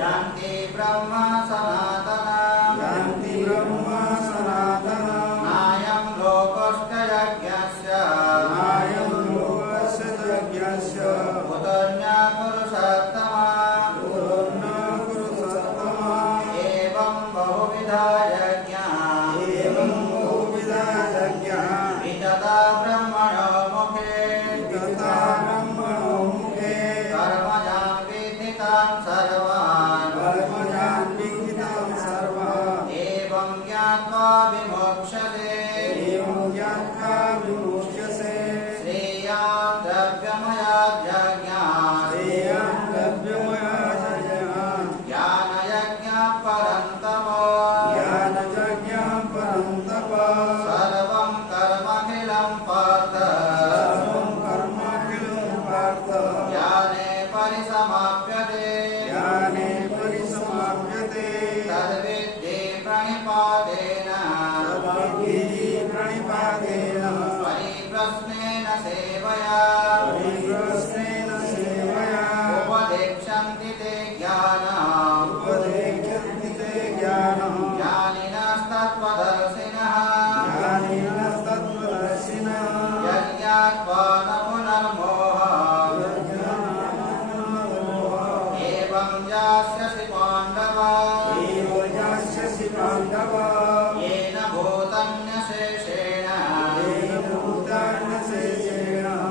यान्ति ब्रह्म सनातनम् नायं लोकस्य यज्ञस्य कुतोऽन्य पुरुषोत्तमा एवं बहुविधा यज्ञा वितता ब्रह्मणो मुखे कर्मजान् विदितान् सर्वान् एवं ज्ञात्वा विमोक्ष्यते श्रेयान् द्रव्यमयाज्ञात् ज्ञानयज्ञः परन्तप सर्वं कर्मखिलं पार्थ ज्ञाने परिसमाप्यते तद्विद्धि प्रणिपातेन परिप्रश्नेन सेवया उपदेक्षन्ति ते ज्ञानम् ज्ञानिनस्तत्त्वदर्शिनः यज्ञात्वा न पुनर्मोहः एवं यास्यसि पाण्डव येन भूतन्यशेषेण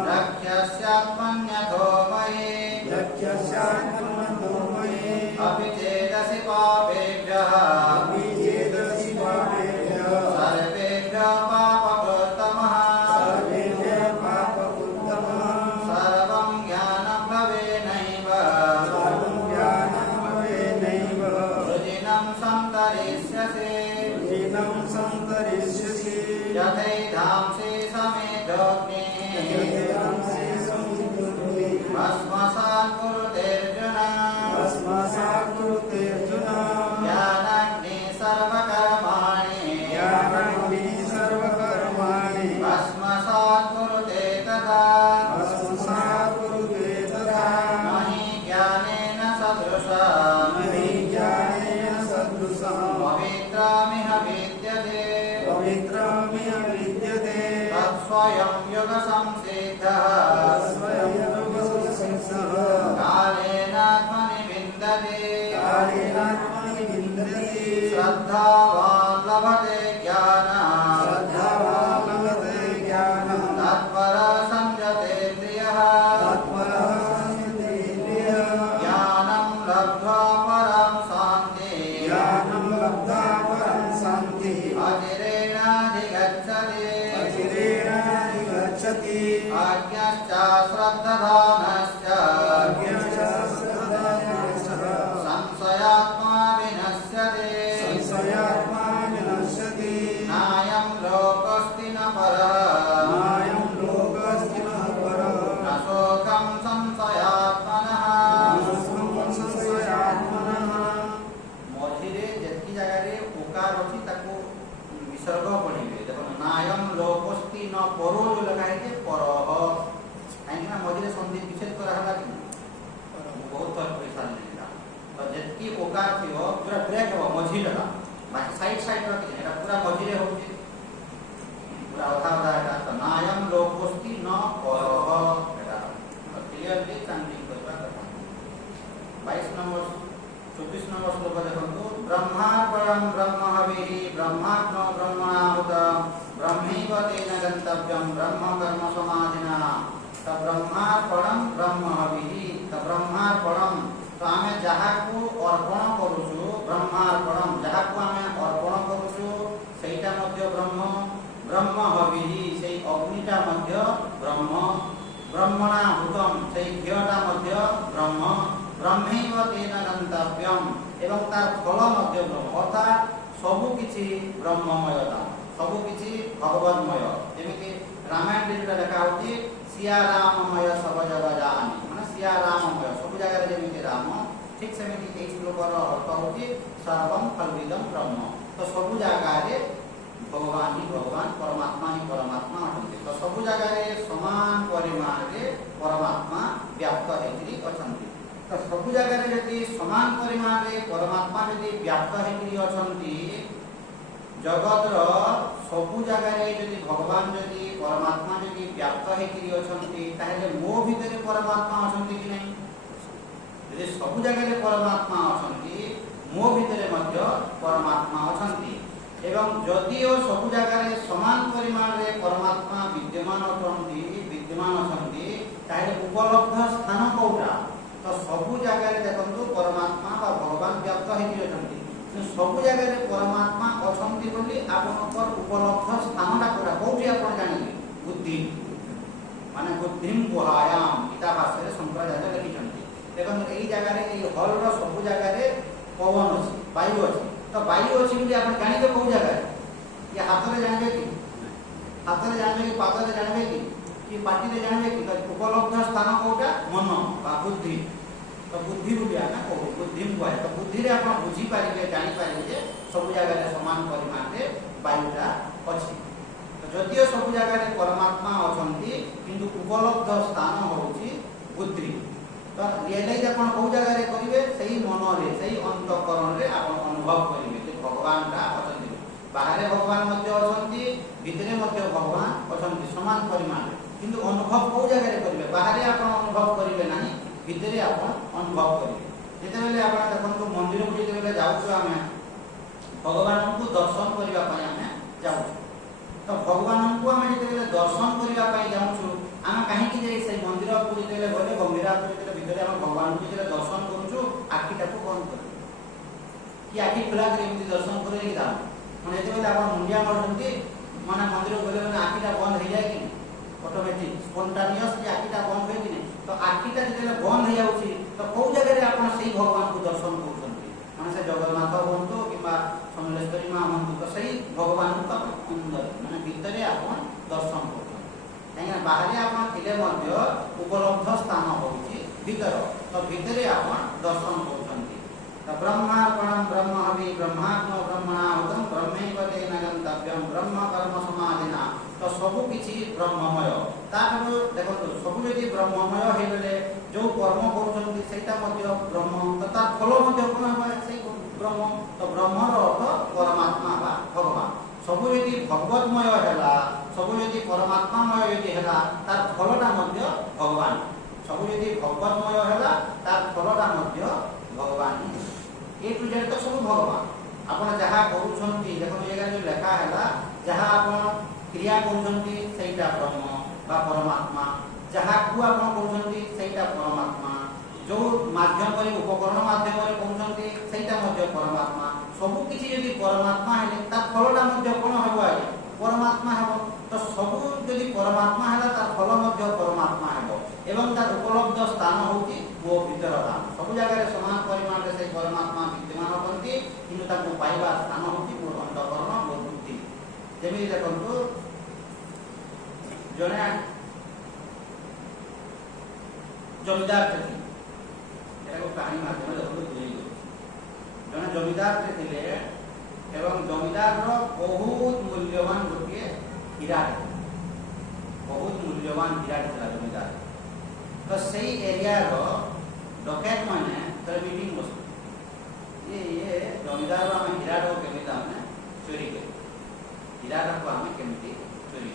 रक्ष्यस्यात्मन्यथो मयि अपि चेदसि पापेभ्यः सर्वेभ्यः पापकृत्तमः सर्वं ज्ञानभवेनैव वृजिनं सन्तरिष्यसि यथैधांसि समेधोऽग्निः भस्मसात् कुरुतेऽर्जुन ज्ञानाग्निः सर्वकर्माणि भस्मसात् कुरुते तथा महि ज्ञानेन सदृशम् पवित्रमिह विद्यते तत्स्वयं योगसंसिद्धः कालेनात्मनि विन्दते श्रद्धावान् लभते ज्ञानं तत्परः संयतेन्द्रियः ज्ञानं लब्ध्वा परं शान्तिः अचिरेणाधिगच्छति आज्ञश्च श्रद्धानश्च संशयात्मा विनश्यति नायं लोकोऽस्ति न परः न शोकं संशयात्मनः मझिरे जेतकी जगह उकार अछि ताको विसर्ग पड़िबे देखो नायं लोकोऽस्ति न परो जो लगा है परः काहे ना मझिरे संधि विच्छेद करा हला कि बहुत थर पैसा लेला तो जेतकी उकार थियो पूरा ब्रेक हो मझिरा बाकी साइड रखि एटा पूरा मझिरे होछि पूरा अधा एटा तो नायं लोकोऽस्ति न परः एटा क्लियरली चांटिंग करबा कथा 22 नंबर 24 नंबर श्लोक देखंतु ब्रह्मार्पणं ब्रह्म हविः ब्रह्मात्मा ब्रह्मणाहुत ब्रह्मैव तेन गन्तव्यं ब्रह्म कर्म समाधिना त ब्रह्मार्पणं ब्रह्म हविः त ब्रह्मार्पणं तो आमे जाहाकू अर्पण करूछु ब्रह्मार्पणं जाहाकू आमे अर्पण करूछु सेटा मध्य ब्रह्म ब्रह्म हविः सेई अग्निटा मध्य ब्रह्म ब्रह्मणाहुतम सेई घियटा मध्य ब्रह्म ब्रह्मैव तेन गन्तव्यम एवं तार फल मध्य ब्रह्म अर्थात सबु किछि ब्रह्ममयता सबु किछि भगवतमय जेमिति रामायण रे लेखा होती सिया राममय सब जगह जानी माने सिया राममय सब जगह जेमिति राम ठीक सेमिति ए श्लोक रो अर्थ होती सर्वम कल्विदम ब्रह्म तो सब जगह रे भगवान ही भगवान परमात्मा ही परमात्मा होते तो सब जगह रे समान परिमाण रे परमात्मा तो सब जगह जदि समान परिमाण रे परमात्मा जदि व्याप्त हेकि अछंती जगतर सब जगह जदि भगवान जदि परमात्मा जदि व्याप्त हेकि अछंती ताहेले मो भितरे परमात्मा अछंती कि नहीं यदि सब जगह परमात्मा अछंती मो भितरे मध्य परमात्मा अछंती एवं जदिओ सब जगह समान परिमाण रे परमात्मा विद्यमान अछंती ताहेले उपलब्ध स्थान कोटा तो सब जगह देखंतु परमात्मा बा भगवान व्याप्त हेकि अछंती सब जगह परमात्मा अछंती बोली आपनकर उपलब्ध स्थानटा कोटा कोठी आपण जानिले बुद्धि माने बुद्धिम गुहायाम गीता भाष्य रे शंकराचार्य लिखिछंती देखंतु एई जगह रे एई हॉल रो सब जगह रे पवन अछि वायु अछि तो वायु अछि बोली आपण जानिबे को जगह ये हाथ रे जानबे कि हाथ रे जानबे कि पाद रे जानबे कि पाटी रे जानबे कि उपलब्ध स्थान कोटा मन बा बुद्धि तो बुद्धि बोली आना को बुद्धि को तो बुद्धि रे आपण बुझी पारिबे जानि पारिबे जे सब जगह रे समान परिमाण रे वायुटा अछि तो जदियो सब जगह रे परमात्मा अछंती किंतु उपलब्ध स्थान होउची बुद्धि तो रियलाइज आपण को जगह रे करिवे सही मन रे सही अंतःकरण रे आपण अनुभव करिवे जे भगवान ता अछंती बाहरे भगवान मध्य अछंती भितरे मध्य भगवान अछंती समान परिमाण किंतु अनुभव को जगह रे करिवे बाहरे आपण अनुभव करिवे नाही भितरे आपण अनुभव करिवे जेते बेले आपण देखंतु मंदिर को जेते बेले जाउछु आमे भगवान को दर्शन करिवा पय आमे जाउछु तो भगवान को आमे जेते बेले दर्शन करिवा पय जाउछु आमे काहे कि जे से मंदिर को जेते बेले गले गंभीरा को जेते भितरे आमे भगवान को जेते दर्शन करूछु आखिटा को बंद कर कि आखि खुला करे एमती दर्शन करे कि दा माने जेते बेले आपण मुंडिया मारथंती माने मंदिर गले माने आखिटा बंद हो जाय कि ऑटोमेटिक स्पॉन्टेनियस जे आखिटा बंद होय कि तो आखिटा जेते बंद हो जाउची तो को जगह रे आपण सही भगवान को दर्शन करूछंती माने से जगन्नाथ बंतु किबा समलेश्वरी मां बंतु तो सही भगवान को अंदर माने भीतरे आपण दर्शन करूछंती काहे बाहरे आपण थिले मध्य उपलब्ध स्थान होउची भीतर तो भीतरे आपण दर्शन करूछंती तो ब्रह्मार्पणं ब्रह्म हवि ब्रह्मात्म ब्रह्मणाहुतं ब्रह्मैव तेन गन्तव्यं ब्रह्म कर्म समाधिना तो सब किछि ब्रह्ममय ताकरो देखो सब जदि ब्रह्ममय हे बेले जो कर्म करूछंती सेटा मध्य ब्रह्म तो तार फल मध्य कोन होबा से ब्रह्म तो ब्रह्मर अर्थ परमात्मा बा भगवान सब जदि भगवतमय हैला सब जदि परमात्मामय जदि हैला तार फलटा मध्य भगवान सब जदि भगवतमय हैला तार फलटा मध्य भगवान ए टू जेड तो सब भगवान आपण जहा करूछंती देखो एगा जो लेखा हैला जहा आपण क्रिया करूछंती सेटा ब्रह्म बा परमात्मा जहा को आपण करूछंती सेटा परमात्मा जो माध्यम करी उपकरण माध्यम रे करूछंती सेटा मध्य परमात्मा सब किछि यदि परमात्मा हेले ता फलटा मध्य कोन हबो आइ परमात्मा हबो तो सब यदि परमात्मा हैला ता फल मध्य परमात्मा हबो एवं तार उपलब्ध स्थान होती वो भीतर धाम सब जगह रे समान परिमाण रे से परमात्मा विद्यमान होती किंतु ताको पाइबा स्थान होती वो अंतःकरण वो बुद्धि जेमि देखंतु जने जमीदार थे एगो कहानी माध्यम देखो बुझी जने जमीदार थे एवं जमीदार रो बहुत मूल्यवान गोटे हीरा बहुत मूल्यवान हीरा था जमीदार तो सही एरिया रो डकैत माने तर मीटिंग बस ये जमीदार रो हम हीरा रो केमिति हमने चोरी के हीरा को हम केमिति चोरी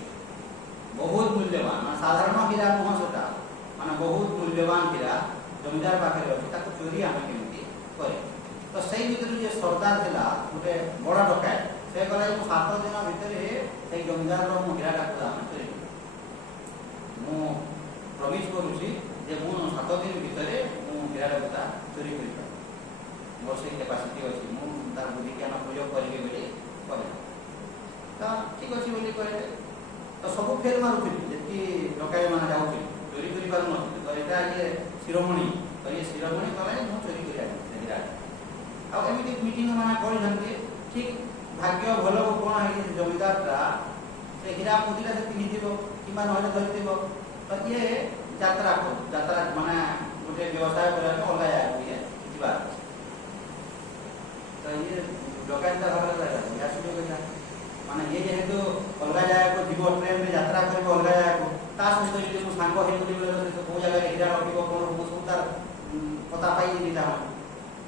बहुत मूल्यवान मान साधारण हीरा नह सेटा माने बहुत मूल्यवान हीरा जमीदार पाखरे अछि ताको चोरी हम केमिति करे तो सही भीतर जे सरदार थिला गोटे बड़ा डकैत से कहला कि 7 दिन भितर से जमीदार रो हीरा को हम चोरी मु प्रमिस करूची जे मु 7 दिन भितर मु हीरा को चोरी करि मोर से कैपेसिटी अछि मु तार बुद्धि ज्ञान प्रयोग करिवे बेले करे तो ठीक अछि बोली करे तो सब फेल मारुथि जेति डकाई माने जाउथि चोरी करि पारु न तो एटा ये शिरोमणि तो ये शिरोमणि कहले मु चोरी करि आइ हीरा आ एमिति मीटिंग माने करि जंती ठीक भाग्य भलो कोन है जमीदार रा से हीरा मोतीरा से पिनि दिबो किबा नहले धरि दिबो तो ये यात्रा माने गोटे व्यवसाय करा के ओला आइ जिबा तो ये डकाईता भाग लगा या सुनो कथा माने ये जेहेतु अलगा जाय को जीव ट्रेन में यात्रा करबो अलगा जाय को ता सहित जे मु सांग हे बोली बोले को जगह हीरा रखिबो कोन मु सुतार पता पाई दिला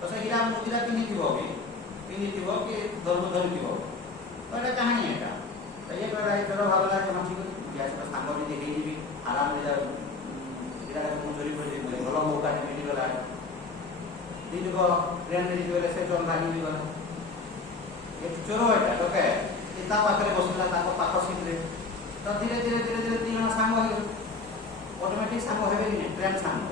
तो से हीरा मुद्रा पिनिथिबो कि धर्म धरिथिबो तो एटा कहानी एटा तो ये करा ए तोर भावला के हम ठीक ग्यास का सांग भी देखै दिबी आराम रे जा हीरा का मु चोरी पड़े भलो मौका ने मिली गला दिन को ट्रेन रे गले से चोर भागी भी गला ये चोर एटा तो के इता पाखरे बसला ताको पाख सीट रे तो धीरे धीरे तीन जन सांग हो ऑटोमेटिक सांग हेबे नि ट्रेन सांग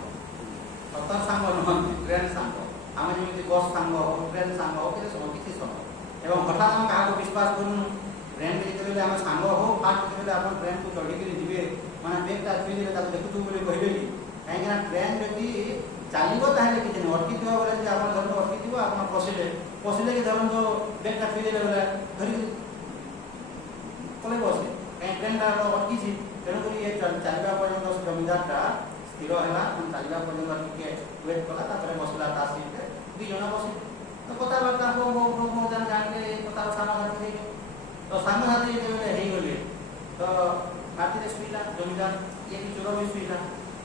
सतर सांग न ट्रेन सांग आम जमी बस सांग हो ट्रेन सांग हो कि सब किसी सब एवं हठात हम क्या विश्वास करूँ ट्रेन में जिते आम सांग हो फास्ट जिते आप ट्रेन को चढ़ी जी मैंने बेगटा छुई दे देखु बोले कहले कि कहीं ट्रेन जदि चलो ताहले कि अटकी थोड़ा बोले आप धरन अटकी थी आप पशिले कि धरन जो बेगटा छुई दे बोले धरिक पलैब से कहीं ट्रेनटा अटकी तेणुक ये चलवा पर्यटन जमीदारटा स्थिर है चलवा पर्यटन टे वेट कला बसला सीट दुई जन बस तो कथबार्ता हो जानते कथा सांगसाथी तो सांगसाथी जो गले तो राति शुईला जमीदार ये चोर भी शुईला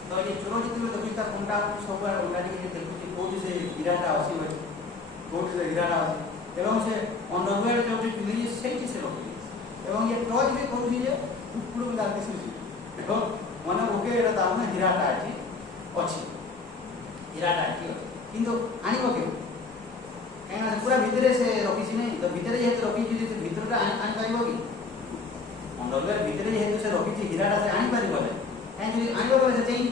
तो ये चोर जो देखी कंटा सब अंगाड़ी देखुची कौटी से हीराटा अच्छी कौटी से हीराटा अच्छी एवं से अंडरवेयर जो पिंधि से रखी एवं ये टच भी कहूँ उपकूल भी लागते शुची मैंने ओके तार हीराटा अच्छी अच्छी हीराटा अच्छी किंतु आनिब के कहीं पूरा भितर से रखी नहीं तो भितर जेहतु रखी भितरटा आनीपर कि अंडरवेयर भितर जेहतु से रखी हीराटा से आनीपर कहीं आनब बोले से चाहिए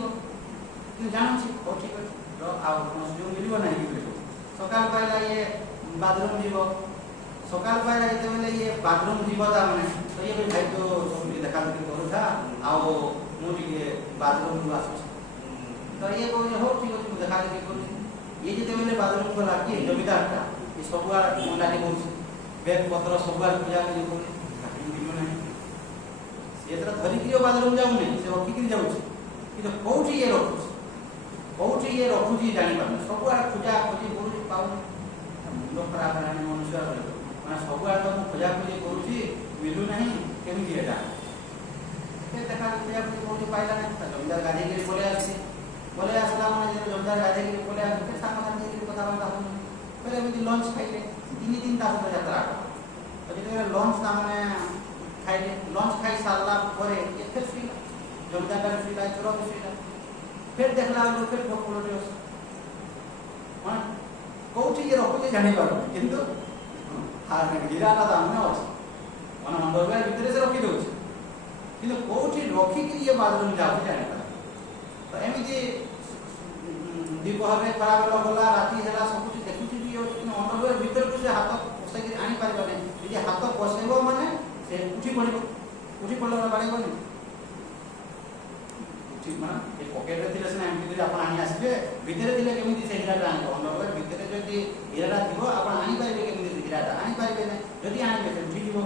कि जानूँ हो ठीक अच्छे सुजोग मिल ना सकाल पाइला ये बाथरूम जीव सकाल पाइला जिते ये बाथरूम जीव मैंने तो ये भाई तो सब देखा देखी करूथा मुझे बाथरूम को आस तो ये कहे हो ठीक अच्छे देखा देखी करूँ ये जिते बाथरूम गला किए जमीदारटा ये सबुआ मंडाली कौन बेग पत्र सबुआ पूजा मिलू ना सी धरिकी बाथरूम जाऊँ से रखिक जाऊँ कि कौटी ये रखुच कौटी ये रखुची जापर सबुआ खोजा खोजी करूँ पाऊँ मुंड खराब है मनुष्य मैं सबुआ तो मुझे खोजा खोजी करुँची मिलू ना केमी देखा खोजा खोजी कौटी पाइला ना जमीदार गाधे बोले आसला मैंने जमीदार गाधे बोले सांगसाथी कथबार्ता हो फिर लंच खाइले 3 तास यात्रा तो जो लंच मैंने खाइले लंच खाई सारा पर फिर शुईला जमीदार शुईला चोर भी शुईला फिर देखला फिर पड़े मैं कौटी ये रखुचे जापर कितु हीराटा दाम अच्छे मैंने अंडरवेयर भितर से रखी दूसरी कि कौटी रखिक ये बाथरूम जाऊँ जापर तो एमती दीपहर खरा बेल गला राति है सब कुछ देखुची अंडरवेयर भितर को से हाथ पसैक आनीपर नहीं हाथ पसैब मैंने से उठी पड़े बाड़ेबनी उठी मैं पकेट थे सीना एमती आप आसबे भितर थे केमी से हीराटा आने अंडरवेयर भितर जब हीराटा थी आप आनीपर केमी हीराटा आनीपर ना जदि आने से उठी तो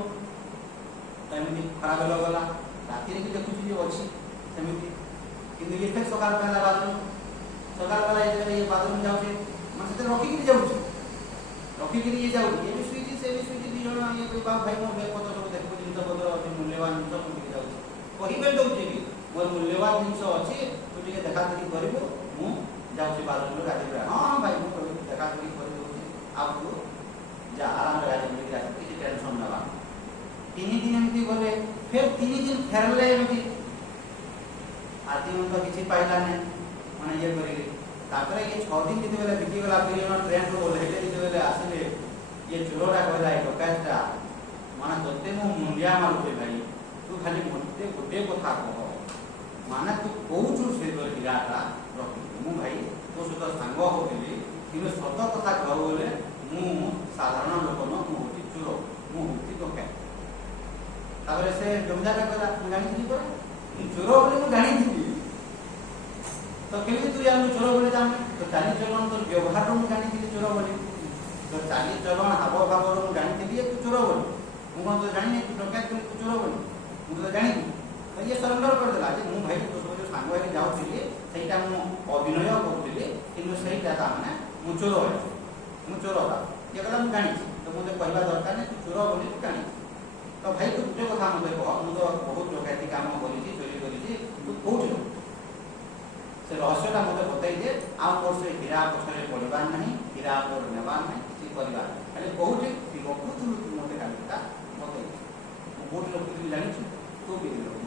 एमती खरा बेल गला राति भी देखुची अच्छी सेमती कि ये फिर सकाल पहला बाथरूम सकाल वाला ये बाथरूम जाऊँ मैं से रखिक जाऊँ रखिक ये जाऊँ ये भी शुईची से भी शुईची दुई जन ये कोई बाप भाई मोर बेग पत्र सब देखो जिनपतर मूल्यवान जिन मुझे जाऊँ कहे दूसरे कि मोर मूल्यवान जिन अच्छी तू टे देखा देखी करूँ मुझे बाथरूम गाधे हाँ हाँ भाई मुझे देखा देखी कर आप जा आराम गाधे किसी टेंशन ना 3 दिन एमती गले फिर 3 दिन फेरले एमती आदि तो किसी पाइला नहीं मैंने ये करें ये 6 दिन जिते बीतीगला फिर ट्रेन को ओह्लैले जिते आसिले ये चोरटा कहला ये डकायतटा मैंने तोते मु मुंडिया मारुचे भाई तू खाली मत गोटे कथा कह माने तू कौचु से हीराटा रखी मु भाई तो सहित सांग होली कि सत कथा कह बोले मु साधारण लोक न मु हूँ चोर मु हूँ डकायत से जमीदार कहला जानी चोर बोले मुझे जानी तो केमी तू जानू चोर बोले जाने तो चाली चलन तो व्यवहार मुझे जानी चोर बोले तो चाली चलन हाव भाव मुझे जानी तू चोर बोले मुझे तो जानी तू डकायत कर तू चोर बोले मुझे तो जानी तो ये सरेंडर करदेला मु भाई तो सब जो सांग होकर जाऊँगी सहीटा मु अभिनय करूँ कि सहीटा मैंने मु चोर है चोर ये कहला मुझे जानी तो मुझे कहवा दरकार नहीं तू चोर बोली तू जानी तो भाई तू गोटे कथा मत कह मुझे बहुत डकायती काम कर चोरी कर तू कौटी से रहस्यटा मते बताई जे आ मोर से हीरा पछरे पड़िबार नहीं, हीरा मोर नेबार नहीं, किसी परिवार खाली कोठी रखुथु मते कालीटा मते कोठी रखुथु जानि छु तो बेग रखु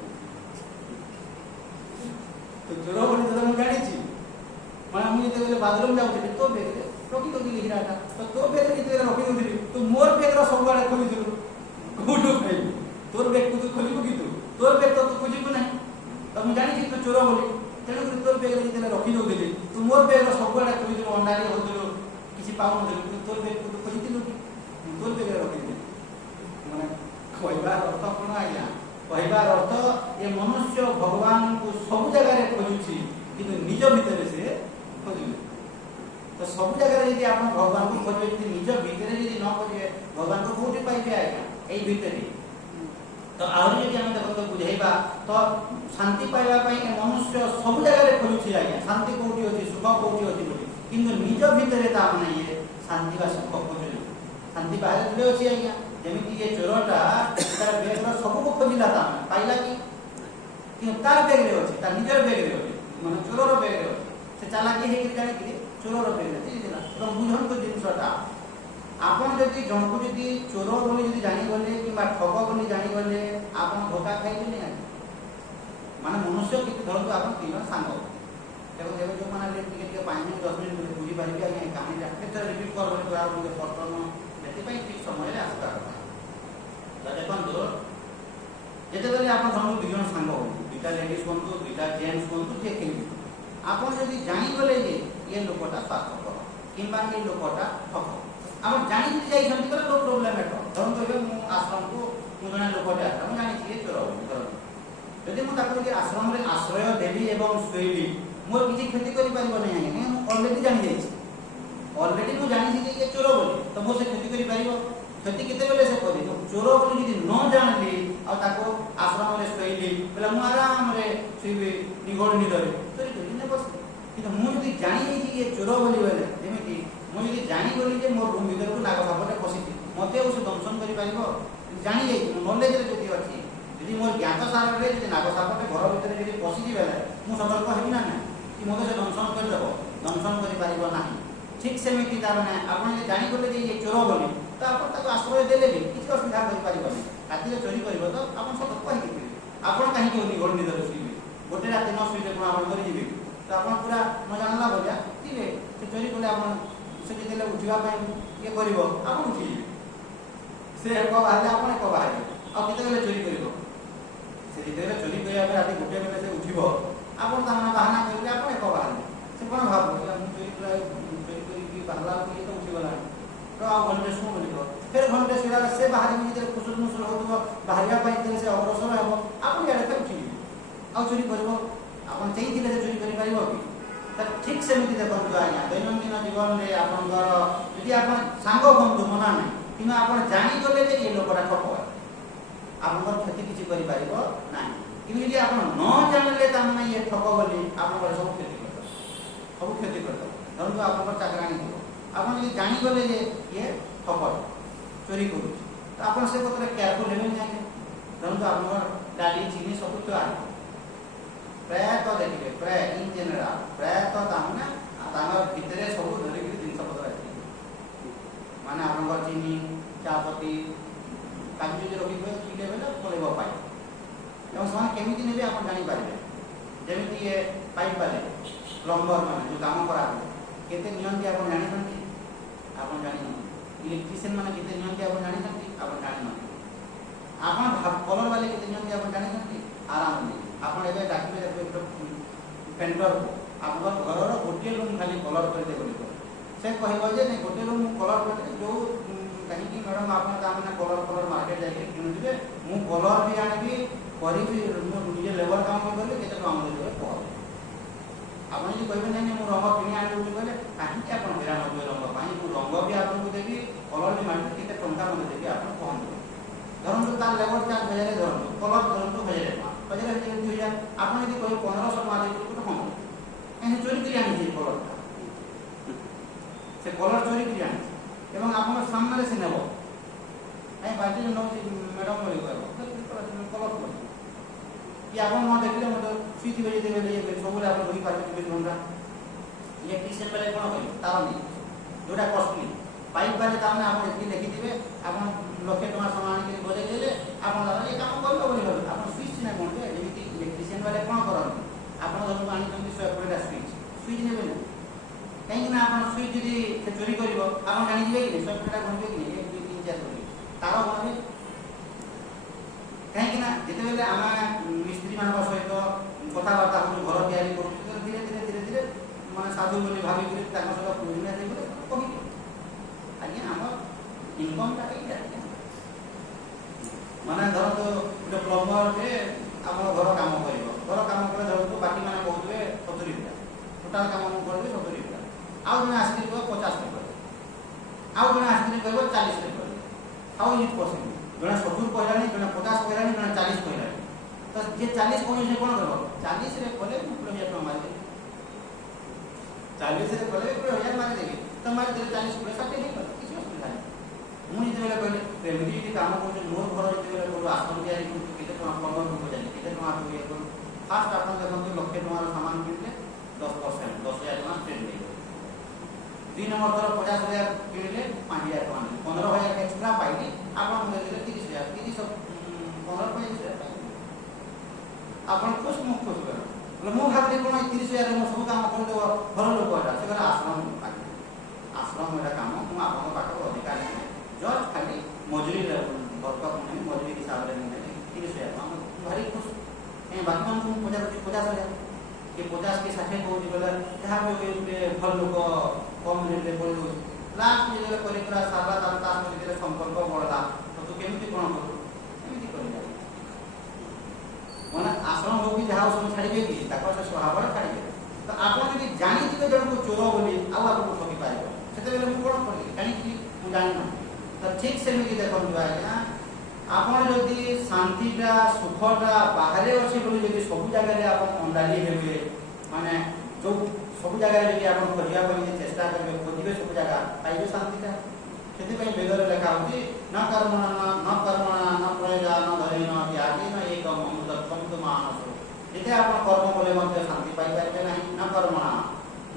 तो चोर बोली तो मैं जानि छि माने मुई जेते बेले बाथरूम जाउथि तो बेग रे रखि तो दिली हीराटा तो बेग रे जेते रखि दिली तो मोर बेग रो सब बारे खोली दिलु कोठो खाई तोर बेग को तू खोलिबो कि तोर बेग तो तू खोजिबो नहीं तो मैं जानि छि तो चोर बोली तेणु कर तोर बेग जेते रखि दो दिली तू मोर बेग रो सब बारे खोली दिलु अंडारी होदिलु किसी पाउन दिलु तोर बेग को तू खोजि दिलु तोर बेग रे रखि दिलु माने कहबार अर्थ कोन आइया कहबार अर्थ ए मनुष्य भगवान को सब जगह रे खोजुछि किंतु निज भीतर से खोजुछि तो सब जगह यदि आप भगवान को खोजे यदि निज भीतर यदि न खोजे भगवान को कोठी पाइबे आज्ञा एई भीतर तो आहुरी यदि हम देखो बुझाइबा तो शांति पाइबा पई ए मनुष्य सब जगह रे खोजुछि आज्ञा शांति कोठी अछि सुख कोठी अछि बोली किंतु निज भीतर ता माने ये शांति बा सुख खोजे शांति बाहर जुड़े अछि आज्ञा जेमिति ये चोरटा तार बेग रो सब को खोजिला ता पाइला कि तार बेग रे अछि तार निजर बेग रे अछि माने चोर रो बेग रे अछि से चालाकी हे कि जानि कि चोर रो बेग रे अछि এবং বুঝন তো জিনিসটা আপন যদি জনকু যদি চোর বলি যদি জানি গলে কিংবা ঠক বলি জানি গলে আপন ধোকা খাইবে না মানে মনুষ্য কিছু ধরন্তু আপন তিন সাঙ্গ দেখো যেবে যে মানে টিকে টিকে 5 মিনিট 10 মিনিট ধরে বুঝি পারিবি আগে কাহিনীটা কেতে রিপিট করব তো আর মধ্যে পটন যেতে পাই ঠিক সময়ে আসবা তো দেখন্তু যেতেবেলে আপন ধরন্তু দুজন সাঙ্গ দুইটা লেডিস বন্ধু দুইটা জেন্টস বন্ধু যে কেউ আপন যদি জানি গলে যে ये लोकटा स्वार्थपर किंबा ये लोकटा ठक हम जानि कि जाई छंती कर नो प्रॉब्लम एटो धरन तो मु आश्रम को मु जने लोकटा हम जानि कि चोर धरन यदि मु ताको कि आश्रम रे आश्रय देली एवं सोइली मोर किछि क्षति करि परिबो नै आगे मु ऑलरेडी जानि जाई छी ऑलरेडी मु जानि छी कि ये चोर बोली तो मो से क्षति करि परिबो क्षति केते बेले से करि तो चोर बोली यदि न जानली आ ताको आश्रम रे सोइली बेला मु आराम रे सोइबे निगोड निदरे चोरी करि ने बस কিন্তু মু যদি জানি যে ये चोर बोली बोले जेमिति मु যদি জানি बोली যে मोर रूम भीतर को नाग सापटे पसिति मते उ से दंशन करि पाइबो जानि जाई नॉलेज रे जति अछि यदि मोर ज्ञात सागर रे यदि नाग सापटे घर भीतर यदि पसिति बेले मु सतर्क हेबि ना कि मते से दंशन करि देबो दंशन करि पारिबो नाही ठीक सेमिति ता माने आपण जे जानि बोले जे ये चोर बोली तो आपण ताको आश्रय देले भी किछ असुविधा करि पारिबो नाही राति रे चोरी करिवो तो आपण सतर्क हेबि आपण काहे कि निगोड निदर सुइबे गोटे राति न सुइले कोन आपण करि जिबे तो अपन पूरा न जानला बोलिया ठीक है से चोरी कोले अपन से जेले उठिबा पय ये करिवो अपन उठी से को बाहर अपन को बाहर आ केते बेले चोरी करिवो से जेले चोरी करिया पे राति गोटे बेले से उठिबो अपन ता माने बहाना करिले अपन को बाहर से कोन भाबो या मु चोरी करी की बाहरला की तो उठी गला तो आ घंटे सो बोलिबो फिर घंटे सिरा से बाहर में जेले कुसुल मुसुल होतबो बाहरिया पय से अग्रसर हेबो अपन याडे पे उठी आ चोरी करिवो आपण चेई दिले से चोरी करि परिबो कि त ठीक सेमिति देखंतु आज्ञा दैनंदिन जीवन रे आपनकर यदि आपण सांग बंधु मना नै किना आपण जानि गले जे ये लोकटा ठक आपनकर क्षति किछि करि परिबो नै किनि यदि आपण न जानले त माने ये ठक बोली आपनकर सब क्षति करतो धरନ୍ତୁ आपनकर चाकरानी दियो आपण यदि जानि गले जे ये ठक चोरी करू त आपण से पत्र केयरफुल हेबे नै धरନ୍ତୁ आपनकर डाली चीनी सब तो आ प्राय तो देखिए प्राय इन जनरल प्राय तो तामने तांगर भितरे सब धरि कि जिंस पत्र अछि माने आपनकर चीनी चापत्ती काजू जे रखि होय कि लेबे ना पलेबो पाई एवं समान केमिति नेबे आपण जानि पारिबे जेमिति ये पाइप वाले प्लम्बर माने जो काम करा केते नियम जे आपण जानि छथि आपण जानि इलेक्ट्रिशियन माने केते नियम जे आपण जानि छथि आपण जानि न आपण कलर वाले केते नियम जे आपण जानि छथि आराम दे आपण एबे डाकिबे पेंटर आपन घर गोटे रूम खाली कलर कर दे बोली से कहबो जे नहीं गोटे रूम कलर कर दे जो कहीं कि मैडम आपन तामने कलर मार्केट जाके किनु दिबे मु कलर भी आनिबी करिबी मु निजे लेबर काम करबे केते काम देबे को आपन जे कहबे नहीं मु रंग किनि आनि बोली कहले काहे कि आपन हेरा नबे रंग पाई मु रंग भी आपन को देबी कलर भी मार्केट केते टंका मन देबी आपन कोन धरन तार लेबर चार्ज बजारे धरन कलर धरन बजारे बजारे जे 2000 आपन यदि कोई 1500 टका देबी तो हम एने चोरी करी आनि जे कलर से कलर चोरी करी आनि एवं आपन सामने से नेबो ए बाल्टी न मैडम बोली कहबो कलर कि आप देखिले मतलब सुई थे ये सब आप रही पारे 24 घंटा इलेक्ट्रिशियन बेले कौन कर तार नहीं जोटा कस्टली पाइप बारे तार आप देखिथे आप लक्षे टका सामान के बजे देले आप ये काम कर आप सुइच ना कौन जमी इलेक्ट्रिशियन बेले कौन करते आप आनी 100 सुइच सुइच ने कहीं आप सुइच जी चोरी कर आप जाने कि 100 गणवे कि 1 2 3 4 तार गणवे कहीं जिते आम मिस्त्री मान सहित कथबार्ता हो घर तैयारी कर धीरे धीरे धीरे धीरे मैं साधु बोली भावी सहित पुरुना कहे आज्ञा आम इनकमटा ये माने धर तो गोटे प्लम्बर से आम घर काम कर घर काम कले धर तो बाकी मैंने कहते 70 रुपया टोटाल काम करेंगे 70 रुपया आउ जन आस 50 आउ जन आस 40 हाउ इज इट पॉसिबल जड़े 70 कहला जड़े 50 कहला जड़े 40 कहला तो जे 40 कहले से कोन करबो 40 रे कहले 20,000 मार दे 40 रे कहले 20,000 मार देबे तो मार दे 40 रुपया 60 नहीं कर किसी असुविधा नहीं मुनि जे बेला कहले प्रेमिटी जे काम कर मोर घर जे बेला को आश्रम तैयारी कर केते टका कमर को जानि केते टका तो ये कर फास्ट आपन देखन लक्षे टका सामान किनले 10% 10,000 टका ट्रेड दे 2 नंबर तर 50,000 किनले 5,000 टका 15,000 एक्स्ट्रा पाइली आपन देले 30,000 30 15,000 आपन खुश मुख खुश कर बोले मु भाबले कोन 30,000 रे सब काम कर देबो घर लोक एटा से कहला आश्रम एटा काम मु आपन पाखो अधिकार नहीं जस्ट खाली मजूरी वर्क नहीं मजूरी हिसाब रे नहीं 30,000 हम भारी खुश ए बाकी मन को 50,000 के 50 के 60 को बोले जहां पे भल लोक कम रेट रे पड़ो लास्ट जे करे पूरा सारा तार सहित संपर्क बढ़ला तो तू केमिति कोन कर एमिति कर माने आश्रम हो कि जहां सब छाड़िबे कि ताको से स्वभाव छाड़िबे तो आपण यदि जानि दिबे जण को चोर बोली आ आपको ठगी पाइबो सेते बेले मु कोन करी कानी कि मु जानि ना तो ठीक से मिली देखो आज्ञा आपण यदि शांतिटा सुखटा बाहरे अछि बोली यदि सब जगह रे आपण अंडाली हेबे माने जो सब जगह रे आपण खोजिया बोली चेष्टा करबे खोजिबे सब जगह पाइबे शांतिटा सेति पई वेदर लेखा होती न कर्मणा न प्रजा न धरेन त्यागी न एकम अमृतत्वम तु मानसो जेते आपण कर्म बोले मध्ये शांति पाई पाइबे नाही न कर्मणा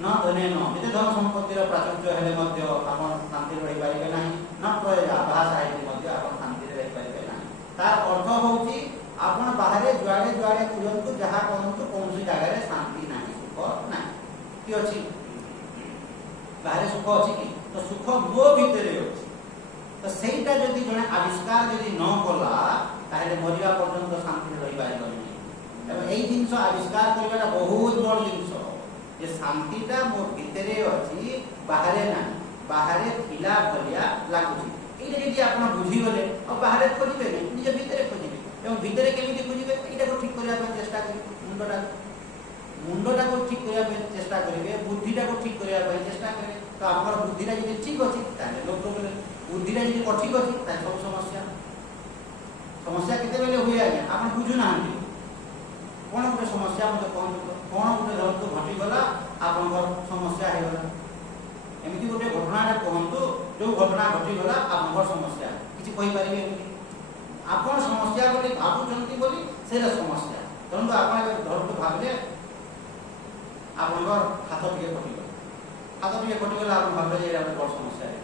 न धनेन जेते धन संपत्ति रो प्राचुर्य हेले मध्ये आपण शांति रहि पाइबे नाही न प्रजा भाषा हेले मध्ये आपण शांति रहि पाइबे नाही तार अर्थ होउची आपण बाहरे जुआडे कुरंतु जहा कहंतु कोनसी जगह रे शांति नाही सुख नाही कि अछि बाहरे सुख अछि कि तो सुख मो भीतर अछि तो सेटा जदि जने आविष्कार जदि न कला ताहेले मरिया पर्यंत शांति रहि पाइबो नै एवं एई जिंस आविष्कार करबाटा बहुत बड़ जिंस जे शांतिटा मो भीतर अछि बाहरे ना बाहरे थिला भलिया लागुची एटा जदि आपण बुझी गले और बाहरे खोजिबे नै निज भीतर खोजिबे एवं भीतर केमिति खोजिबे एटा को ठीक करिया पर चेष्टा करी मुंडटा को ठीक करिया पर चेष्टा करिवे बुद्धिटा को ठीक करिया पर चेष्टा करिवे तो आपन बुद्धिटा जदि ठीक अछि ताले लोक बोले बुद्धिटा जदि ठीक अछि ताले सब समस्या केते बेले होय आज्ञा आपन बुझु नाहंती कोन गोटे समस्या मते कोन गोटे धरतो घटी गला आपन समस्या हे गला एमिति गोटे घटनाटा कहंतु जो घटना घटी गला आपन समस्या किछि कहि परिबे आपन समस्या बोली भाबुचंती बोली सेरा समस्या परंतु आपन धरतो भाबले आपन हाथ टिके कटि गला आपन भाबले जे आपन बड़ समस्या है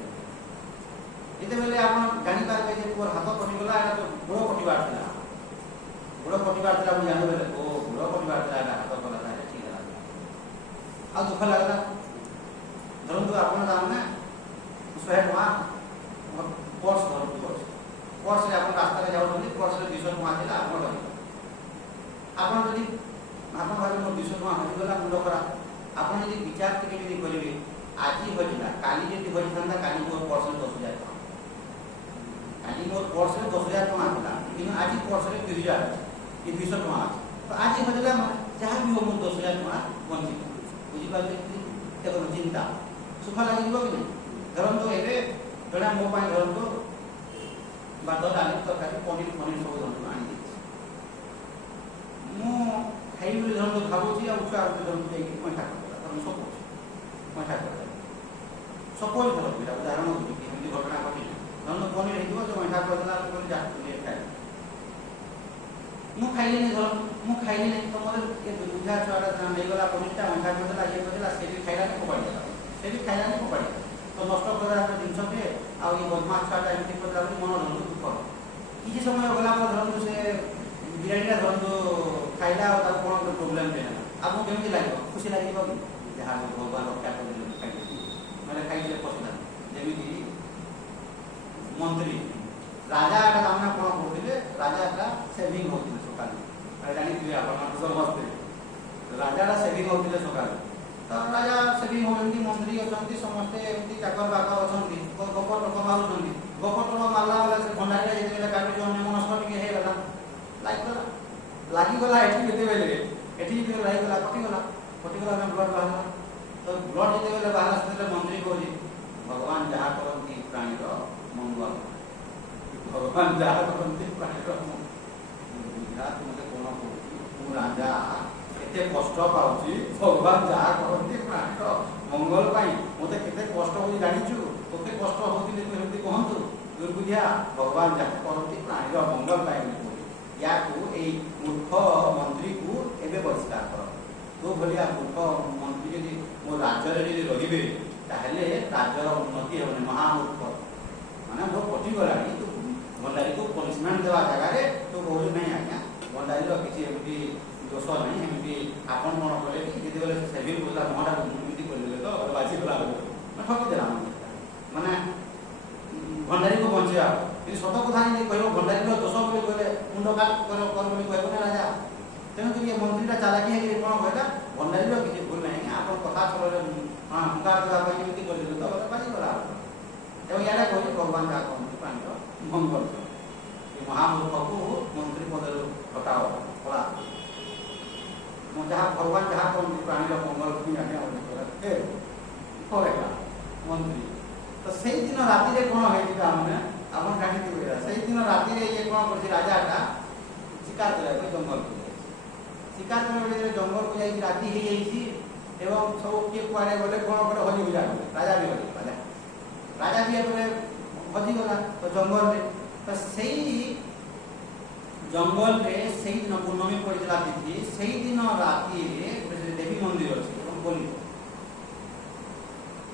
जेते बेले आपन जानि पारबे जे तोर हाथ कटि गला एटा तो गोड़ कटिबार थिला हम जानि बेले ओ गोड़ कटिबार थिला हाथ कला था ठीक है आ दुख लागला धरंतु आपन दामने 100 टका पर्स धरतु पर्स रे आपन रास्ता रे जाउछनी पर्स रे 200 टका थिला आपन जदि आपन भाबे मोर 200 टका हटि गला मुंड करा आपन यदि विचार केमिति करिवे आज होइला काली जदि होई थांदा काली मोर पर्स रे 10,000 टका काली मोर पर्स रे 10,000 टका थिला किन आज पर्स रे 30,000 कि 200 टका तो आज होइला जहां भी हो मोर 10,000 टका बंची बुझि पाले देखो चिंता सुख लागिबो कि धरंतो एबे जणा मो पाई धरंतो बात डाली तरकारी पनीर सब धरंतो आनी मु खाई बोली धरंतो भाबुची आ उछा धरंतो जाई मठा करला तो सपोज मठा करला सपोज धरंतो एटा उदाहरण होती कि एमती घटना घटी धरंतो पनीर हेतिबो जो मठा करला बोली जा खाई मु ଖାଇଲି ନାହିଁ ତ ମୋର ଏ ବୁଝା ଛୁଆଟା ନେଇଗଲା ପନିରଟା ଅଣ୍ଡା କରିଦେଲା ଇଏ କରିଦେଲା ସେ ବି ଖାଇଲାନି ଫୋପାଡ଼ି ଦେଲା ସେ ବି ଖାଇଲାନି ଫୋପାଡ଼ି ଦେଲା ତ ନଷ୍ଟ କରିବା ଜିନିଷଟିଏ ଆଉ ଏ ବଦମାସ ଛୁଆଟା ଏମିତି କରିଦେଲା ବୋଲି ମନ ଧରନ୍ତୁ ଦୁଃଖ କିଛି ସମୟ ଗଲା ପରେ ଧରନ୍ତୁ ସେ ବିରିୟାନୀଟା ଧରନ୍ତୁ ଖାଇଲା ଆଉ ତାକୁ କ'ଣ ଗୋଟେ ପ୍ରୋବ୍ଲେମଟେ ହେଲା ଆପଣଙ୍କୁ କେମିତି ଲାଗିବ ଖୁସି ଲାଗିବ କି ଯାହା ଭଗବାନ ରକ୍ଷା କରିଦେଲେ ଖାଇଦେଲି ନହେଲେ ଖାଇଥିଲେ ପଶିଲା ଯେମିତି ମନ୍ତ୍ରୀ ରାଜାଟା ତାମାନେ କ'ଣ କରୁଥିଲେ ରାଜାଟା ସେଭିଂ ହେଉଥିଲେ ସକାଳୁ ଜାଣିଥିବେ ଆପଣମାନେ ସମସ୍ତେ ରାଜାଟା ସେଭିଂ ହେଉଥିଲେ ସକାଳୁ ତ ରାଜା ସେଭିଂ ହେଉଛନ୍ତି ମନ୍ତ୍ରୀ ଅଛନ୍ତି ସମସ୍ତେ ଏମିତି ଚାକର ବାକ ଅଛନ୍ତି ଗପ ଟକ ମାରୁଛନ୍ତି ଗପ ଟକ ମାରିଲା ବେଳେ ସେ ଭଣ୍ଡାରୀଟା ଯେତେବେଳେ କାଟୁଛି ଅନ୍ୟ ମନସ୍କ ଟିକେ ହେଇଗଲା ଲାଗିଗଲା ଏଠି କେତେବେଳେ ଏଠି ଯେତେବେଳେ ଲାଗିଗଲା କଟିଗଲା ବ୍ଲଡ଼ ବାହାରିଲା ତ ବ୍ଲଡ଼ ଯେତେବେଳେ ବାହାରିଲା ସେତେବେଳେ ମନ୍ତ୍ରୀ କହୁଛି ଭଗବାନ ଯାହା କରନ୍ତି ପ୍ରାଣୀର ମଙ୍ଗଳ ଭଗବାନ ଯାହା କରନ୍ତି ପ୍ରାଣୀର ମତେ କ'ଣ କହୁଛି ମୁଁ ରାଜା କେତେ କଷ୍ଟ ପାଉଛି ଭଗବାନ ଯାହା କରନ୍ତି ପ୍ରାଣୀର ମଙ୍ଗଳ ପାଇଁ ମତେ କେତେ କଷ୍ଟ ହେଉଛି ଜାଣିଛୁ ତୋତେ କଷ୍ଟ ହେଉଛି ତୁ ଏମିତି କହନ୍ତୁ ଦୁର୍ବୁଦ୍ଧିଆ ଭଗବାନ ଯାହା କରନ୍ତି ପ୍ରାଣୀର ମଙ୍ଗଳ ପାଇଁ ବୋଲି କହୁଛି ୟାକୁ ଏଇ ମୂର୍ଖ ମନ୍ତ୍ରୀକୁ ଏବେ ବହିଷ୍କାର କର ତୋ ଭଳିଆ ମୂର୍ଖ ମନ୍ତ୍ରୀ ଯଦି ମୋ ରାଜ୍ୟରେ ଯଦି ରହିବେ ତାହେଲେ ରାଜ୍ୟର ଉନ୍ନତି ହେବନି ମହାମୂର୍ଖ ମାନେ ମୋର କଟିଗଲାଣି ତୁ ଭଣ୍ଡାରୀକୁ ପନିସମେଣ୍ଟ ଦେବା ଜାଗାରେ ତୁ କହୁଛୁ ନାହିଁ ଆଜ୍ଞା ଭଣ୍ଡାରୀର କିଛି ଏମିତି ଦୋଷ ନାହିଁ ଏମିତି ଆପଣ କ'ଣ କଲେ କି ଯେତେବେଳେ ସେ ସେଭିଂ କରୁଥିଲା ମୁହଁଟାକୁ ଏମିତି କରିଦେଲେ ତ ବାଜିଗଲା ଠକିଦେଲା ମାନେ ଭଣ୍ଡାରୀକୁ ବଞ୍ଚେଇବା କିନ୍ତୁ ସତ କଥା ଯଦି କହିବ ଭଣ୍ଡାରୀର ଦୋଷ ବୋଲି କହିଲେ ମୁଣ୍ଡ କାଟ କର ବୋଲି କହିବ ନା ରାଜା ତେଣୁକରି ଏ ମନ୍ତ୍ରୀଟା ଚାଲାକି ହେଇକି କ'ଣ କହିଲା ଭଣ୍ଡାରୀର କିଛି ଭୁଲ ନାହିଁ ଆପଣ କଥା ଛଳରେ ହୁଙ୍କାର ଦେବା ପାଇଁ ଏମିତି କରିଦେଲେ ତ ବାଜିଗଲା ଏବଂ ଇଆଡ଼େ କହୁଛି ଭଗବାନ ଯାହା କହନ୍ତି ପ୍ରାଣୀର ମଙ୍ଗଳ ଏ ମହାମୂର୍ଖକୁ ମନ୍ତ୍ରୀ ପଦରୁ ହଟାଅ କଳା ଯାହା ଭଗବାନ ଯାହା କହନ୍ତି ପ୍ରାଣୀର ମଙ୍ଗଳ କହିଲା ମନ୍ତ୍ରୀ ତ ସେଇଦିନ ରାତିରେ କ'ଣ ହେଇଯିବ ଆମେ ଆପଣ ଜାଣିଥିବେ ସେଇଦିନ ରାତିରେ ଇଏ କ'ଣ କରୁଛି ରାଜାଟା ଶିକାର କରିବା ପାଇଁ ଜଙ୍ଗଲକୁ ଯାଇଛି ଶିକାର କରିବା ଜଙ୍ଗଲକୁ ଯାଇକି ରାତି ହେଇଯାଇଛି ଏବଂ ସବୁ କିଏ କୁଆଡ଼େ ଗଲେ କ'ଣ ଗୋଟେ ହଜିବୁଝା ଗଲେ ରାଜା ବି ହଜିଗଲା ରାଜା ବି ଏପଟେ ହଜିଗଲା ତ ଜଙ୍ଗଲରେ ତ ସେଇ ଜଙ୍ଗଲରେ ସେଇଦିନ ପୂର୍ଣ୍ଣମୀ ପଡ଼ିଥିଲା ତିଥି ସେଇଦିନ ରାତିରେ ଗୋଟେ ଦେବୀ ମନ୍ଦିର ଅଛି ଏବଂ ବୋଲି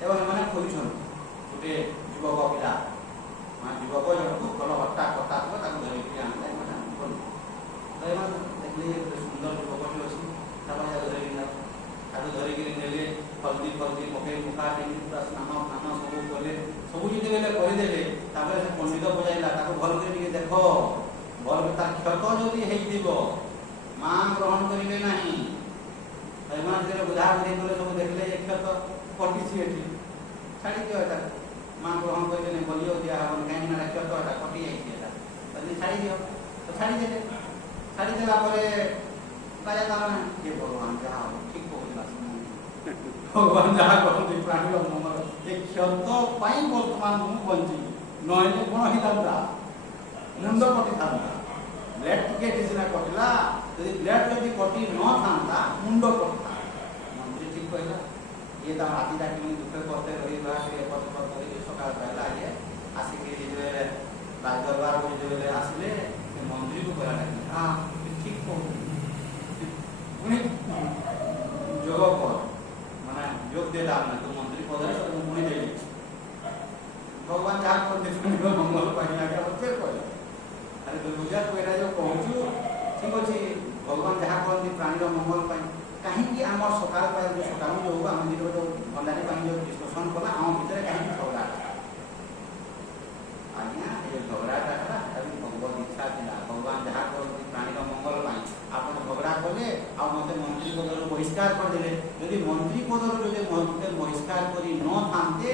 ଏବଂ ଏମାନେ ଖୋଜୁଛନ୍ତି ଗୋଟେ ଯୁବକ ପିଲା ମାନେ ଯୁବକ ଜଣକୁ ଭଲ ହଟ୍ଟା କଟା ଥିବ ତାକୁ ଧରିକି ଆଣିଲେ ଏମାନେ ଖୋଜୁ ତ ଏମାନେ ଦେଖିଲେ ଗୋଟେ ସୁନ୍ଦର ଯୁବକଟି ଅଛି ତାପରେ ତାକୁ ଧରିକିରି ନେଲେ ହଳଦୀ ପକେଇ ମୁଖା ଦେଇକି ପୁରା ସ୍ନାନ ସବୁ କଲେ ସବୁ ଯେତେବେଳେ କରିଦେଲେ ତାପରେ ସେ ପଣ୍ଡିତ ବଜାଇଲା ତାକୁ ଭଲ କରି ଟିକେ ଦେଖ ଭଲ ତା କ୍ଷତ ଯଦି ହେଇଥିବ ମା ଗ୍ରହଣ କରିବେ ନାହିଁ ଏମାନେ ଯେତେବେଳେ ବୁଝାବୁଝି କଲେ ସବୁ ଦେଖିଲେ ଏ କ୍ଷତ କଟିଛି ଏଠି ଛାଡ଼ି ଦିଅ ଏଟାକୁ ମା ଗ୍ରହଣ କରିବେ ନାହିଁ ବଲିଓ ଦିଆହେବନି କାହିଁକି ନା କ୍ଷତ ଏଟା କଟି ଯାଇଛି ଏଟା ଛାଡ଼ି ଦିଅ ତ ଛାଡ଼ିଦେଲେ ଛାଡ଼ିଦେଲା ପରେ ରାଜା ତାମାନେ କିଏ ଭଗବାନ ଯାହା ହବ ଠିକ କହୁଥିଲା ଭଗବାନ ଯାହା କରନ୍ତି ପ୍ରାଣୀର ମଙ୍ଗଳ ଏ କ୍ଷତ ପାଇଁ ବର୍ତ୍ତମାନ ମୁଁ ବଞ୍ଚିବି ନହେଲେ କ'ଣ ହେଇଥାନ୍ତା ମୁଣ୍ଡ କଟିଥାନ୍ତା ବ୍ଲେଡ୍ ଟିକେ ସିନା କଟିଲା ଯଦି ବ୍ଲେଡ୍ ଯଦି କଟି ନଥାନ୍ତା ମୁଣ୍ଡ କଟିଥାନ୍ତା ମନ୍ତ୍ରୀ ଠିକ କହିଲା ଇଏ ତା ରାତିଟା କେମିତି ଦୁଃଖ କରତେ ରହିବା ସେ ଏପଟ କରିକି ସକାଳ ପାଇଲା ଇଏ ଆସିକି ଯେତେବେଳେ ରାଜଦରବାରକୁ ଯେତେବେଳେ ଆସିଲେ ସେ ମନ୍ତ୍ରୀକୁ କହିଲା ହଁ ଠିକ କହୁଛି ପୁଣି ଯୋଗ କର ମାନେ ଯୋଗ ଦେଲା ମାନେ ତୁ ମନ୍ତ୍ରୀ ପଦରେ ପୁଣି ଦେଲି ଭଗବାନ ଯାହା କରନ୍ତି ମଙ୍ଗଳ ପାଇଁ ଆଜ୍ଞା ଫେର କହିଲା ଆରେ ଦୁର୍ବୁଝା ତୁ ଏଇଟା ଯେଉଁ କହୁଛୁ ଠିକ ଅଛି ଭଗବାନ ଯାହା କରନ୍ତି ପ୍ରାଣୀର ମଙ୍ଗଳ ପାଇଁ କାହିଁକି ଆମର ସକାଳ ପାଇଁ ସକାଳୁ ଯେଉଁ ଆମେ ଯେଉଁ ଭଣ୍ଡାରୀ ପାଇଁ ଯେଉଁ ଡିସ୍କସନ୍ କଲା ଆମ ଭିତରେ କାହିଁକି ଝଗଡ଼ାଟା ଆଜ୍ଞା ଏ ଝଗଡ଼ାଟା ହେଲା ଭଗବତ ଇଚ୍ଛା ଥିଲା ଭଗବାନ ଯାହା କରନ୍ତି ପ୍ରାଣୀର ମଙ୍ଗଳ ପାଇଁ ଆପଣ ଝଗଡ଼ା କଲେ ଆଉ ମୋତେ ମନ୍ତ୍ରୀ ପଦରୁ ବହିଷ୍କାର କରିଦେଲେ ଯଦି ମନ୍ତ୍ରୀ ପଦରୁ ଯଦି ମୋତେ ବହିଷ୍କାର କରି ନଥାନ୍ତେ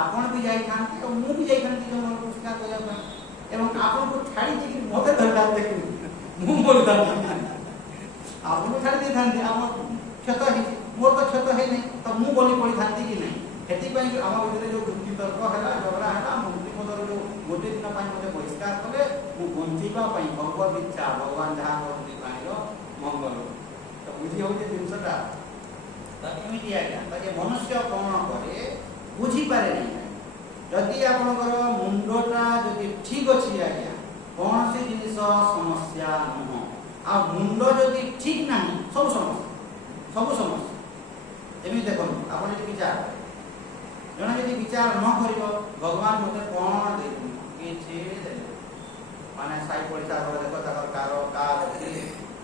ଆପଣ ବି ଯାଇଥାନ୍ତେ ଆଉ ମୁଁ ବି ଯାଇଥାନ୍ତି ଜଙ୍ଗଲ ବହିଷ୍କାର କରିବା ପାଇଁ ଏବଂ ଆପଣଙ୍କୁ ଛାଡ଼ି ଦେଇକି ମୋତେ ଧରିଥାନ୍ତେ ମୁଁ ମରିଥାନ୍ତି ଆପଣଙ୍କୁ ଛାଡ଼ି ଦେଇଥାନ୍ତି ଆମ କ୍ଷତ ହେଇଛି ମୋର ତ କ୍ଷତ ହେଇନାହିଁ ତ ମୁଁ ବଳି ପଡ଼ିଥାନ୍ତି କି ନାହିଁ ସେଥିପାଇଁ ଆମ ଭିତରେ ଯେଉଁ ଯୁକ୍ତିତର୍କ ହେଲା ଝଗଡ଼ା ହେଲା ମନ୍ତ୍ରୀ ପଦରୁ ଯେଉଁ ଗୋଟିଏ ଦିନ ପାଇଁ ମୋତେ ବହିଷ୍କାର କଲେ ମୁଁ ବଞ୍ଚିବା ପାଇଁ ଭଗବତ ଇଚ୍ଛା ଭଗବାନ ଯାହା କରନ୍ତି ପ୍ରାଣୀର ମଙ୍ଗଳ ତ ବୁଝି ହେଉଛି ଜିନିଷଟା ତ ଏମିତି ଆଜ୍ଞା ତ ଏ ମନୁଷ୍ୟ କ'ଣ କରେ ବୁଝିପାରେ ନାହିଁ ଯଦି ଆପଣଙ୍କର ମୁଣ୍ଡଟା ଯଦି ଠିକ ଅଛି ଆଜ୍ଞା କୌଣସି ଜିନିଷ ସମସ୍ୟା ନୁହଁ आ मुंड जदि ठीक ना सब समस्या एमि देखो आपण यदि विचार जने यदि विचार न करिवो भगवान मते कोन दे किछि दे माने साई पड़िसा घर देखो ताकर कार अछि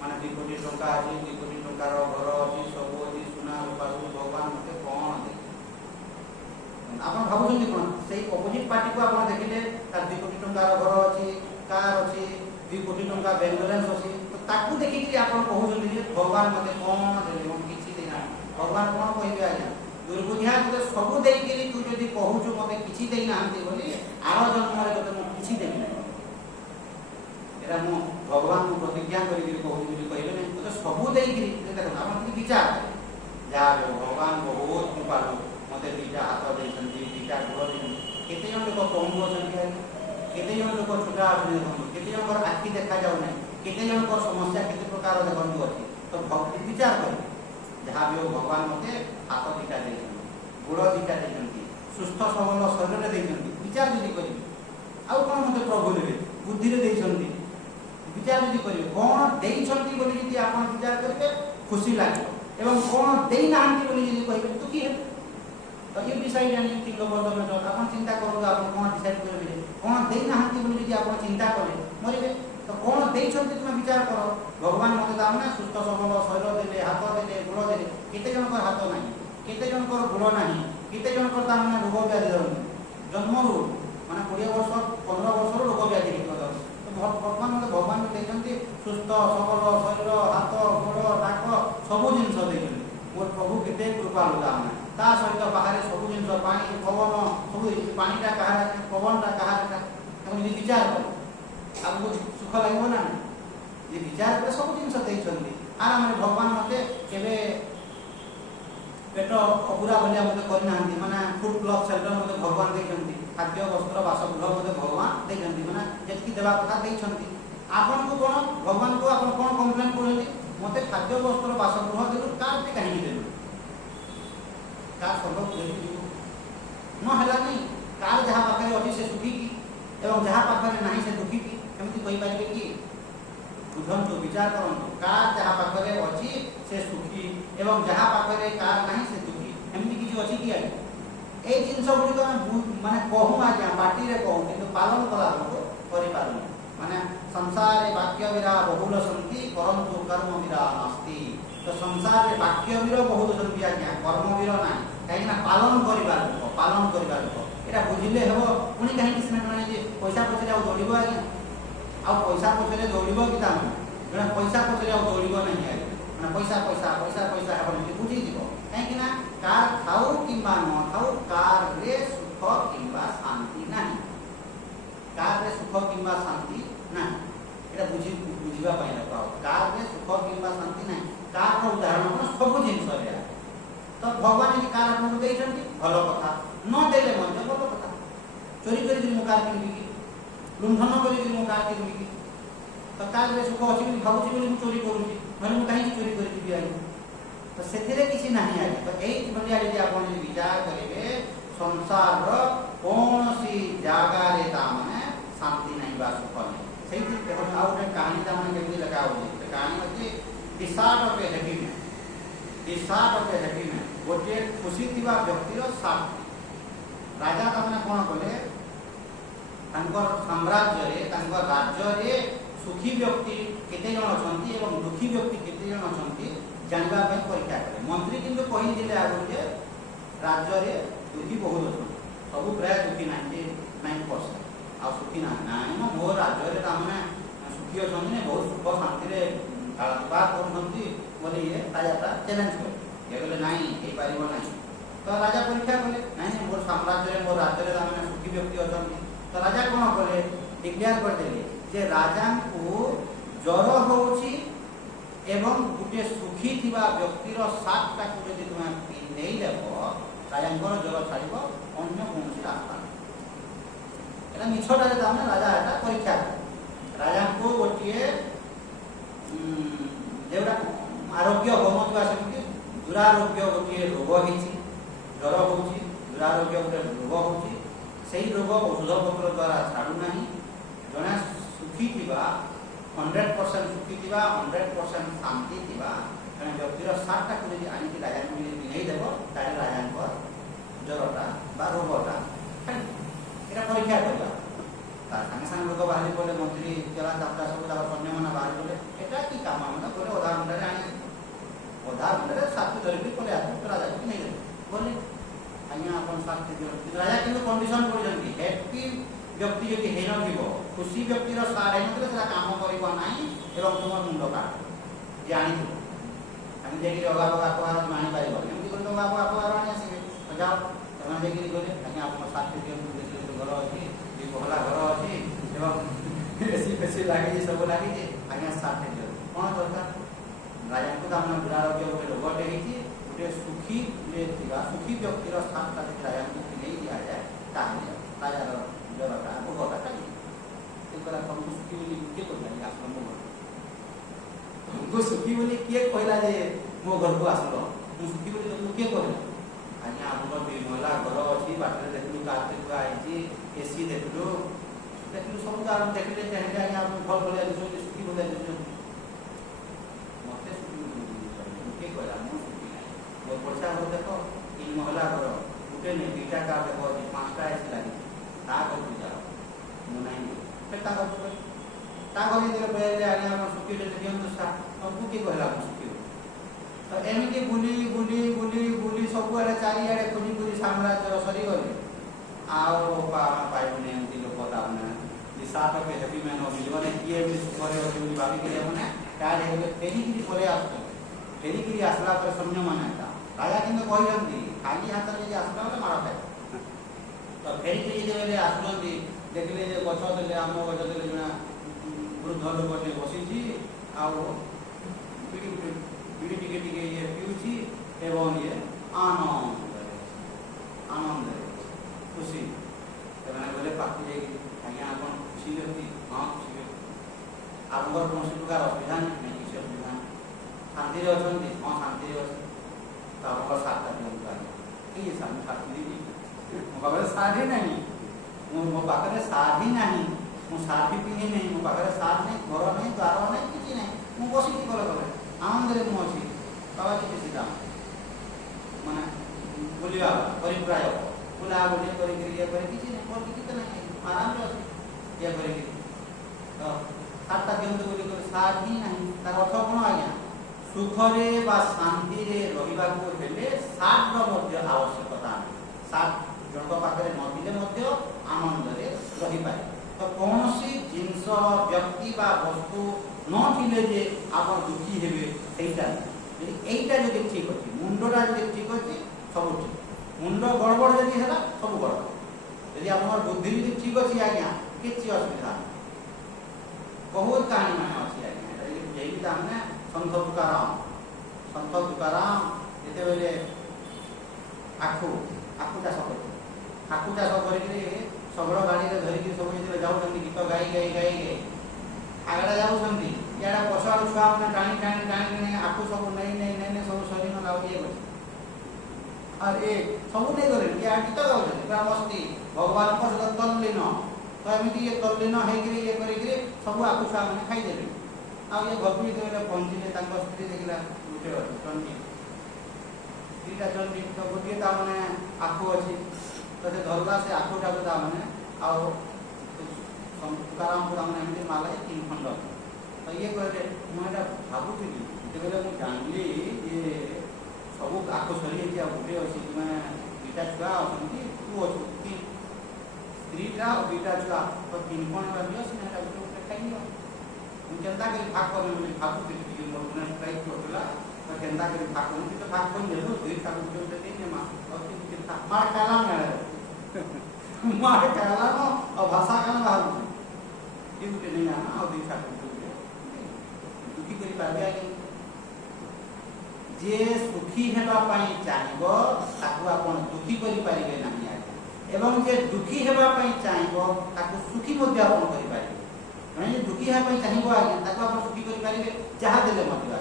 माने 2 कोटी टंका अछि 2 कोटी टंकार घर अछि सब अछि सुना रूपा भगवान मते कोन दे आपण भाबुछन कोन सेही अपोजिट पार्टी को आपण देखिले तार 2 कोटी टंकार घर अछि कार अछि 2 कोटी टंका बैंक बैलेंस अछि तो ताकू देखि कि आपण कहउछन जे भगवान मते कोन देले हम किछि देना भगवान कोन कहिबे आज्ञा दुर्बुद्धिया तो सब देई के तू जदी कहउछु मते किछि देई नांती बोली आरो जन्म रे तते मु किछि देई ना एरा मु भगवान को प्रतिज्ञा करि के कहउछु बोली कहले नै तो सब देई के देखो आपण कि विचार जा भगवान बहुत कृपालु मते दीटा हाथ देइछन्ती दीटा गोड़ देइछन्ती केते जन लोक पहुंच छन्ती केते जन लोक छुटा आछन केते जन कर आखि देखा जाउ नै केते जन कर समस्या केते प्रकार देखंतु अछि तो भक्ति विचार कर जहाँ भी भगवान मते हाथ दीटा देइछन्ती गोड़ दीटा देइछन्ती सुस्थ सबल शरीर देइछन्ती विचार जदि करिवे आउ कोन मते प्रभु देबे बुद्धि रे देइछन्ती विचार जदि करिवे कोन देइछन्ती बोली जदि आपण विचार करिवे खुशी लागियो एवं कोन देइ नाहंती बोली जदि कहिवे तो की हे तो ये decide and think about the matter आपण चिंता करू आपण कोन डिसाइड करबे कोन देइ नाहंती बोली जदि आपण चिंता करे मरिबे तो कोन देइछन्ती तुम विचार करो भगवान मते दाम ना सुस्थ सबल शरीर देले हाथ देले गोड़ देले केते जन को हाथ नाही केते जन को गोड़ नाही केते जन को दाम ना रोग व्याधि जन्मरू माने 20 वर्ष 15 वर्ष रोग व्याधि तो भगवान मते भगवान देइछन्ती सुस्थ सबल शरीर हाथ गोड़ नाक सब जिंस देइछन्ती मोर प्रभु केते कृपालु दाम ना ता सहित बाहर सब जिंस पानी पवन सब पानीटा कहा पवनटा कहा हम विचार करू आपको सुख लागो ना ये विचार करे सब जिंस देइछन्ती आर हम भगवान मते केबे पेट अपुरा भलिया मते करि नांती माने फूड क्लब सेंटर मते भगवान देइछन्ती खाद्य वस्त्र बासगृह मते भगवान देइछन्ती माने जेतकी देवा कथा देइछन्ती आपन को कोन भगवान को आपन कोन कंप्लेन करछन्ती मते खाद्य वस्त्र बासगृह देलु कार पे काहे देलु कार सब देलु न हला नहीं कार जहां पाखरे अछि से सुखी की एवं जहां पाखरे नाही से दुखी की केमति कहि पारिबे की बुझंतु विचार करंतु कार जहां पाखरे अछि से सुखी एवं जहां पाखरे कार नाही से दुखी एमति किछि अछि कि आइ ए जिंस गुडी को माने कहू आज्ञा बाटी रे कहू किंतु पालन कला हमको करि पारु माने संसार रे वाक्य विरा बहुल संति परंतु कर्म विरा नास्ति तो संसार रे वाक्य विरा बहुल संति आज्ञा कर्म विरा नाही काहे ना पालन करि पारु एटा बुझिले हेबो पुनी काहे किसना माने जे पैसा पछरे आ दौड़िबो आज्ञा आ पैसा पछरे दौड़िबो कि ता जणा पैसा पछरे आ दौड़िबो नहीं आज्ञा माने पैसा हेबो नि बुझि दिबो काहे कि ना कार खाऊ किंबा न खाऊ कार रे सुख किंबा शांति नाही कार रे सुख किंबा शांति नाही एटा बुझिबा पाइ ना पाओ कार रे सुख किंबा शांति नाही कार रो उदाहरण कोन सब जिंस रे तो भगवान यदि कार आपको देइछन्ती भलो कथा न देले मध्य भलो कथा चोरी करि मु कार किनबी की लुंठन करि मु कार किनबी की तो कार रे सुख अछि कि भाबुछि बोली मु चोरी करूछि माने मु काहे चोरी करि दिबि आई तो सेथिरे किछि नाही आई तो एई बलिया यदि आपण विचार करिवे संसार रो कोनसी जागा रे ता माने शांति नाही बा सुख नाही सेही देखो आउट कहानी ता माने केमि लगा होछि तो कहानी अछि the shirt of a happy man the shirt of a happy man गोटे खुशी थिबा व्यक्तिर साथ राजा ता माने कोन कले तांकर साम्राज्य रे तांकर राज्य रे सुखी व्यक्ति केते जण अछंती एवं दुखी व्यक्ति केते जण अछंती जानबा पे परीक्षा करे मंत्री किंतु कहि दिले आगु जे राज्य रे दुखी बहुत अछंती सब प्राय दुखी 99% आ सुखी ना मो राज्य रे ता माने सुखी अछंती ने बहुत सुख शांति रे बात करछंती बोली ये राजा चैलेंज करे ये बोले नहीं ए पारिबो नहीं तो राजा परीक्षा कले नहीं मोर साम्राज्य रे मोर राज्य रे ता माने सुखी व्यक्ति अछंती तो राजा कोन कले डिक्लेयर कर देले जे राजा को ज्वर होउची एवं गुटे सुखी थिबा व्यक्तिर सातटा को यदि तुम नै लेबो राजांकर ज्वर छाड़िबो अन्य कोनसी रास्ता एटा मिछटा रे तामे राजा एटा परीक्षा राजा को गोटिए जेवडा आरोग्य होमतवा सेमति दुरारोग्य गोटिए रोग हिची ज्वर होउची दुरारोग्य गोटे रोग होउची सेही रोग औषध पत्र द्वारा छाडू नाही जणा सुखी थिबा 100% सुखी थिबा 100% शांति थिबा कारण व्यक्तिर सातटा को यदि आनी राजा को यदि नहीं देबो ताले राजा को जरटा बा रोगटा एटा परीक्षा करला ता संगे संगे लोग बाहरी बोले मंत्री चला जात्रा सब ता सैन्य माना बाहरी बोले एटा की काम हम बोले उदाहरण रे आनी उदाहरण रे सात धरि भी बोले आतो राजा को नहीं दे बोले आज्ञा अपन सात दियो राजा किंतु कंडीशन पड़ जंती हैप्पी व्यक्ति यदि हेन थिबो खुशी व्यक्तिर सारे मतलब सेला काम करिबो नाही एवं तुम मुंड काट जानि थो हम जेकी अगा अगा कहर मानि पाइबो एमति कर अगा अगा कहर आनी आसीबे जाओ तमा जेकी गले आज्ञा अपन सात दियो देखि घर अछि ई भला घर अछि एवं एसी पेसी लागि सब लागि जे आज्ञा सात दियो कोन दरकार राजा को दाम दुरारोग्य गोटे रोगटे हेछि गोटे सुखी जे थिबा सुखी व्यक्तिर सातटा राजा को नहीं दिया जाए ताहे राजा जरटा भोगटा काई एकरा हमको सुखी बोली के कहला आश्रम में हमको सुखी बोली के कहला जे मो घर को आसलो मु सुखी बोली तो के कहला आज्ञा हमर बिमला घर अछि बाटरे देखलु काते को आइछि एसी देखलु सब कारण देखले चाहे आज्ञा हम फल बोले सुखी बोले मते सुखी बोली के कहला मु सुखी नाही मोर पछा हो देखो इन महला घर गुटे ने बीटा का देखो 5टा एसी लागि ता को जाओ मु नाही ता को ये पहले आने हम सुखी ले दियन तो सा हमको के कहला सुखी तो एमिके बुली बुली बुली बुली सब आरे चारि आरे खुजी खुजी साम्राज्य सरी गले आओ पाइबने एमती लोक दावना जे सात के हैप्पी मैन हो मिलबने किए भी सुखरे हो बोली भाभी के माने काड हे फेरी की परे आस्तो फेरी की आसला पर सम्य माने राजा किंतु कहि जंती खाली हाथ रे जे आसला तो मार खाए तो फेरी की जे बेले आसलंती देखले जे गछ देले आम गछ देले जणा वृद्ध लोक टे बसिछि आओ बीड़ी टिके टिके ये पिउछि एवं ये आनंद खुशी ସେମାନେ बोले पाती जे आज्ञा अपन खुशी व्यक्ति हां खुशी व्यक्ति आपनकर कोन प्रकार असुविधा नहीं किसी असुविधा शांति रे अछंती हां शांति रे अछि तो आपनकर साथ दियंतु आज्ञा की साथ साथ दी मो पाखरे साधी नहीं मो पाखरे साधी नहीं मो साधी पिहे नहीं मो पाखरे साथ नहीं घर नहीं द्वार नहीं किछि नहीं मो बसी की कले कले आनंद रे मो अछि बाबा की सीधा माने बोलिया परिप्राय बुला बोली करी क्रिया करी किछि नहीं और किछि तो नहीं आराम रे ये करी तो सातटा दियंतु बोली कर साधी नहीं तार अर्थ कोन आज्ञा सुख रे बा शांति रे रहिबा को हेले सात रो मध्य आवश्यकता सात जनक पाखरे नथिले मध्य आनंद रे रहि पाए तो कोनोसी जिंस व्यक्ति बा वस्तु नथिले जे आपण दुखी हेबे एटा यदि एटा जदि ठीक अछि मुंडरा जदि ठीक अछि सब ठीक मुंड गड़बड़ जदि हैला सब गड़बड़ यदि आपन बुद्धि जदि ठीक अछि आज्ञा किछि असुविधा बहुत कहानी माने अछि आज्ञा यही त हमने संत तुकाराम जेते बेले आखु चाष करते आखु चाष करी शगड़ गाड़ी रे धरिक सब जे जाउछन्ती गीत गाई गाई गाई गाई आगड़ा जाउछन्ती याडा पछाड़ छुआ माने टाणी टाणी टाणी आखु सब नहीं नहीं नहीं सब शरीर न लाउ दिए गछ अरे सब नहीं करे या गीत गाउछन्ती पूरा मस्ती भगवान को सदा तल्लीन तो एमिति ये तल्लीन हे गिरी ये करी गिरी सब आखु छुआ माने खाई देले आ ये भक्ति देले पहुंचले तांको स्त्री देखला गुटे चंडी स्त्रीटा चंडी तो गुटे ता माने आखु अछि तो से धरला से आखुटा को ता माने आओ तुकाराम को हमने एमिति माला 3 खंड तो ये कहले मुएटा भाबुथिली जेबेले मु जानली जे सब आखु सरी जे गुटे अछि माने बीटा छुआ अछंती तू अछि स्त्रीटा और बीटा छुआ तो 3 खंड रहियो से ना गुटे खाइयो मु चिंता करी भाग कर भाबुथिली जे मोर ने ट्राई करला तो चिंता करी भाग कर तो भाग कोन देलो दुई का गुटे से तीन मा और तीन मार काला ना मार काला नो और भाषा काला बाहर ये गुटे नहीं आना और दुई का गुटे दुखी करी पाबे जे सुखी हेबा पई चाहिबो ताकू आपण दुखी करी पारिबे नाही एवं जे दुखी हेबा पई चाहिबो ताकू सुखी मध्ये आपण करी पारिबे माने दुखी हेबा पई चाहिबो आगे ताकू आपण सुखी करी पारिबे जहा देले मध्ये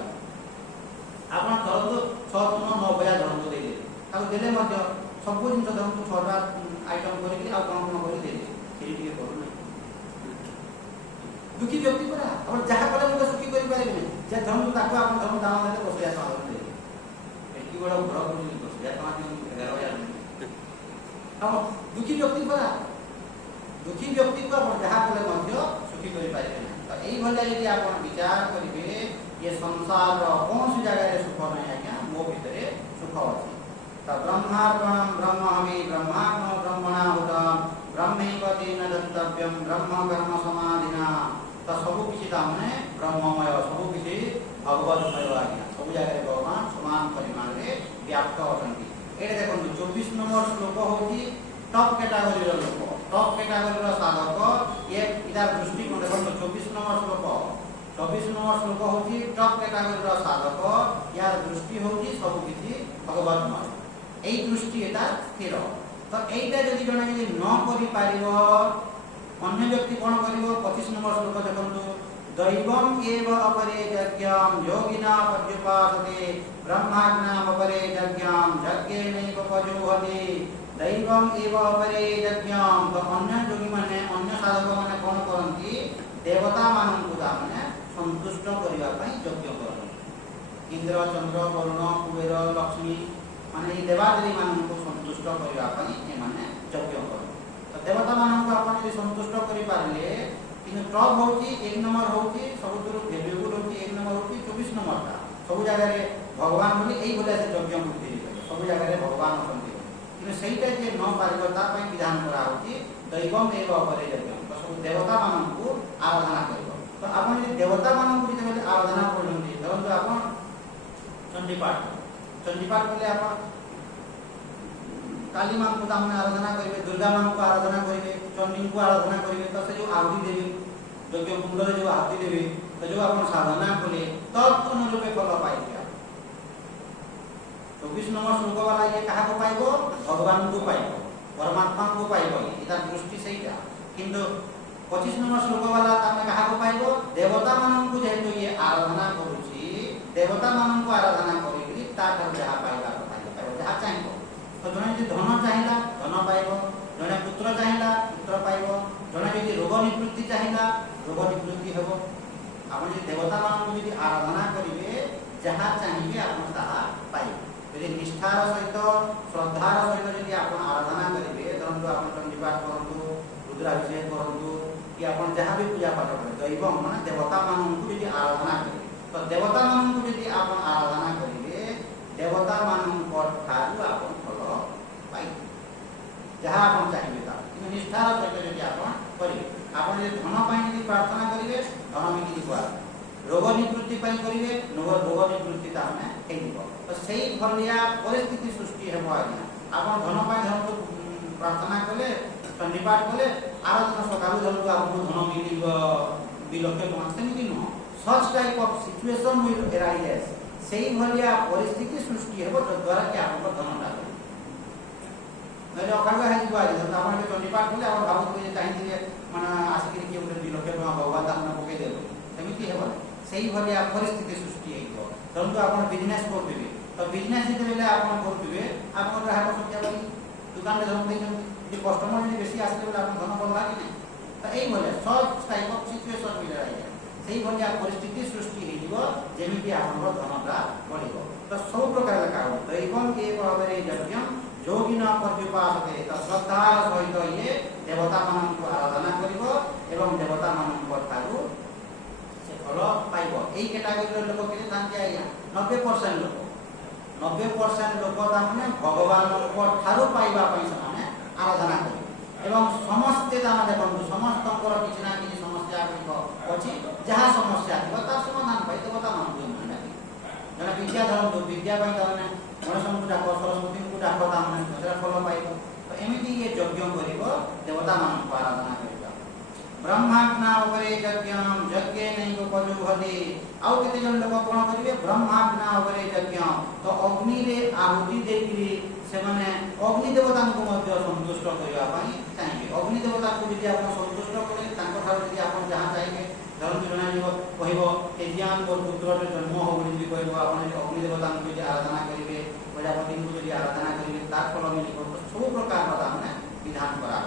आपण धरतो 6 3 9 बया धरतो देले ताकू देले मध्ये सब जिंस धरतो 6टा आइटम करी आ कोन कोन करी देले सेही टिके करू नै दुखी व्यक्ति परा आपण जहा कले मते सुखी करि पारिबे जे धर्म ताको आपण धर्म दान देले 10,000 टका देबे एकी बडा घर बुझी 10,000 टका दिउ 11,000 हम दुखी व्यक्ति परा दुखी व्यक्ति को आपण जहा कले मध्य सुखी करि पारिबे तो एई भले यदि आपण विचार करिवे ये संसार रो कोन सी जगह रे सुख नै आज्ञा मो भितरे सुख अछि त ब्रह्मार्पणम ब्रह्म हमें ब्रह्मात्म ब्रह्मणा हुतम ब्रह्मैव तेन दन्तव्यम ब्रह्म कर्म समाधिना तो सबु किछि तामने ब्रह्ममय सबु किछि भगवतमय आज्ञा सब जगह भगवान समान परिमाण रे व्याप्त अछंती एटे देखंतु 24 नंबर श्लोक होची टॉप कैटेगरी रो लोक टॉप कैटेगरी रो साधक ये इधर दृष्टि को देखंतु 24 नंबर श्लोक होची टॉप कैटेगरी रो साधक यार दृष्टि होची सब किछि भगवतमय एई दृष्टि एटा स्थिर तो एटा जदि जने जदि न करि पारिबो अन्य व्यक्ति कोन करिवो 25 नंबर श्लोक देखंतु दैवम एव अपरे यज्ञम योगिना पर्युपासते ब्रह्माज्ञाम अपरे यज्ञम यज्ञेनैव पजुहते दैवम एव अपरे यज्ञम तो अन्य योगी माने अन्य साधक माने कोन करंती देवता माननकु दामने संतुष्ट करिवा पई यज्ञ करन इंद्र चंद्र वरुण कुबेर लक्ष्मी माने देवादेवी माननकु संतुष्ट करिवा पई ए माने यज्ञ करन तो देवता माननकु आपण यदि संतुष्ट करि पारले किन टॉप होची एक नंबर होची सबुतरु वैल्यूबल होची एक नंबर होची 24 नंबर का सब जगह रे भगवान बोली एई बोले से यज्ञ मुक्ति सब जगह रे भगवान अछंती किन सेईटा जे न पारिबो ता पई विधान करा होची दैवम एव अपरे यज्ञ तो सब देवता माननकु आराधना करिवो तो आपण यदि देवता माननकु जे आराधना करजंती धरंतु आपण चंडी पाठ बोले आपण काली मां को दामने आराधना करिवे दुर्गा मां को आराधना करिवे चंडी को आराधना करिवे तो से जो आहुति देवी यज्ञ कुंड रे जो आहुति देवी तो जो आपण साधना कले तत् अनुरूप फल पाइबे 24 नंबर श्लोक वाला ये कहा को पाइबो भगवान को पाइबो परमात्मा को पाइबो इता दृष्टि सहीटा किंतु 25 नंबर श्लोक वाला तामे कहा को पाइबो देवता मानन को जेतु ये आराधना करूची देवता मानन को आराधना करिकरी ता कर जहा पाइबा पाइबो जहा चाहिबो तो जने यदि धन चाहिला धन पाइबो जने पुत्र चाहिला पुत्र पाइबो जने यदि रोग निवृत्ति चाहिला रोग निवृत्ति हेबो आपण यदि देवता मान यदि आराधना करिवे जहा चाहिबे आपण ताहा पाइबे यदि निष्ठार सहित श्रद्धार सहित यदि आपण आराधना करिवे धरंतु आपण चंडी पाठ करंतु रुद्राभिषेक करंतु कि आपण जहा भी पूजा पाठ करे दैव माने देवता मान को यदि आराधना करिवे तो देवता मान को यदि आपण आराधना करिवे देवता मान को ठारू आपण पाई जहा आपण चाहिबे ता कि निष्ठार सहित यदि आपण करिवे आपण यदि धन पाई यदि प्रार्थना करिवे धन मिलि दिबा रोग निवृत्ति पाई करिवे रोग निवृत्ति ता हमें हे दिबो तो सेही भलिया परिस्थिति सृष्टि हेबो आज्ञा आपण धन पाई धन प्रार्थना कले चंडी पाठ कले आराधना सकाळु धन आपण धन मिलिबो 2 लाख टका सेमिति न such type of situation will arise सेही भलिया परिस्थिति सृष्टि हेबो द्वारा कि आपण धन ता नले अखागा है जुआ जे आपण के चंडी पाठ बोले आपण भाबु जे चाहिए माने आसकी के उठे 2 लाख टका भगवान दान पके देबो सेमिति हेबो सेही भलिया परिस्थिति सृष्टि हेबो परंतु आपण बिजनेस करबे तो बिजनेस जे बेले आपण करबे आपण ग्राहक संख्या भाई दुकान में धन देन जे कस्टमर जे बेसी आसले बेले आपण धन पड़ला कि तो एई भले सब टाइप ऑफ सिचुएशन मिल रहा है सेही भलिया परिस्थिति सृष्टि हेजिवो जेमिति आपण धनटा बढ़िबो तो सब प्रकार का हो दैवम के भावरे यज्ञम योगिना पर्युपासते तो श्रद्धा सहित ये देवता मान को आराधना करिवो एवं देवता मान को ठारू से फल पाइबो एई कैटेगरी लोक के तांके आया 90% लोक 90% लोक ताने भगवान को ठारू पाइबा पई सने आराधना करिवो एवं समस्त ताने बंधु समस्तकर किछ ना किछ समस्या अछि जहा समस्या थिबो तार समाधान पाइ देवता मान को जने विद्या धरम विद्या पई ताने गणेश को डाको सरस्वती को डाको तामने दूसरा फल पाइबो तो एमिति ये यज्ञ करिवो देवता मान को आराधना करिवो ब्रह्माज्ञा उपरे यज्ञम यज्ञे नैव पजुहते आउ केते जन लोक कोन करिवे ब्रह्माज्ञा उपरे यज्ञ तो अग्नि रे आहुति देकरी से माने अग्नि देवता को मध्य संतुष्ट करिवा पई चाहिए अग्नि देवता को यदि आपण संतुष्ट करे तांको ठार यदि आपण जहां चाहिए धरम जनानिव कहिबो एज्ञान को पुत्र रे जन्म हो बोली भी कहिबो आपण अग्नि देवता को यदि आराधना करिवे प्रजापति को यदि आराधना करिवे तार फल मिलिबो तो सब प्रकार का हमने विधान करा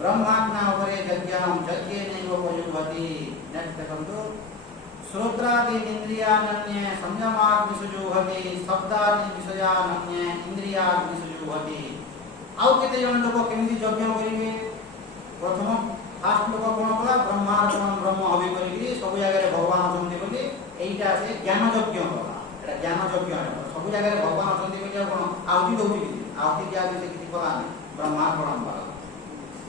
ब्रह्माज्ञा उपरे यज्ञं यज्ञेनैव उपयुज्यते। नेक्स्ट देखंतु श्रोत्रादि इंद्रियानन्ये संयमाग्निषु जुह्वति शब्दादि विषयानन्ये इंद्रियाग्निषु जुह्वति। आउ केते जन लोक केमिति यज्ञ करिवे? प्रथम फास्ट लोक कोन कला ब्रह्मार्पण ब्रह्म हवि करिकि सब जगह रे भगवान अछंती बोली एइटा से ज्ञान यज्ञ कला। एटा ज्ञान यज्ञ है सब जगह रे भगवान अछंती बोली कोन आहुति दउची कि आहुति दिया से किछि कला नै ब्रह्मार्पण वाला।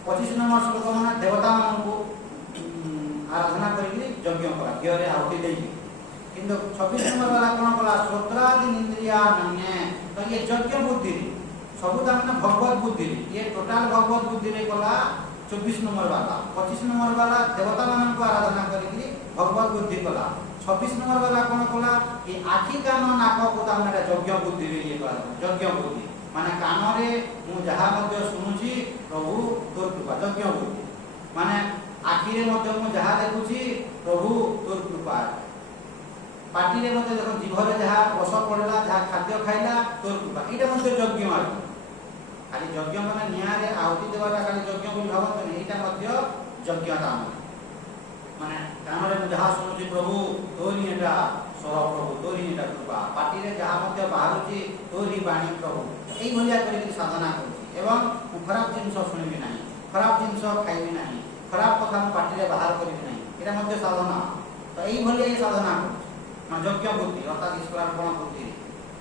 25 नंबर श्लोक माने देवता मानकु आराधना करिकि यज्ञ कला घिओ रे आहुति देई। किंतु 26 नंबर वाला कोन कला श्रोत्रादि इंद्रियानन्ये। तो ये यज्ञ बुद्धि सब माने भगवत बुद्धि ये टोटल भगवत बुद्धि रे कला 24 नंबर वाला। 25 नंबर वाला देवता मानन को आराधना करिकि भगवत बुद्धि कला। 26 नंबर वाला कोन कला कि आखि कान नाक को तामने यज्ञ बुद्धि रे ये कला यज्ञ बुद्धि माने कान रे मु जहा मध्य सुनुची प्रभु तोर कृपा यज्ञ बुद्धि माने आखि रे मध्य मु जहा देखुची प्रभु तोर कृपा। पाटी रे मध्य देखो जीभ रे जहा रस पड़ला जहा खाद्य खाइला तोर कृपा एटा मध्य यज्ञ मार्ग। खाली यज्ञ माने निया रे आहुति देवाटा खाली यज्ञ बोली भाबत नै एटा मध्य यज्ञता माने कान रे जहा सुनुची प्रभु तोरी एटा स्वर प्रभु तोरी एटा कृपा। पाटी रे जहा मध्य बाहरुची तोरी बाणी प्रभु एई भलिया करिकि साधना करूची एवं खराब जिंस सुनिबि नाही खराब जिंस खाइबि नाही खराब कथा मु पाटी रे बाहर करिबि नाही एटा मध्य साधना। तो एई भलिया साधना करूची माने यज्ञ बुद्धि अर्थात ईश्वरार्पण बुद्धि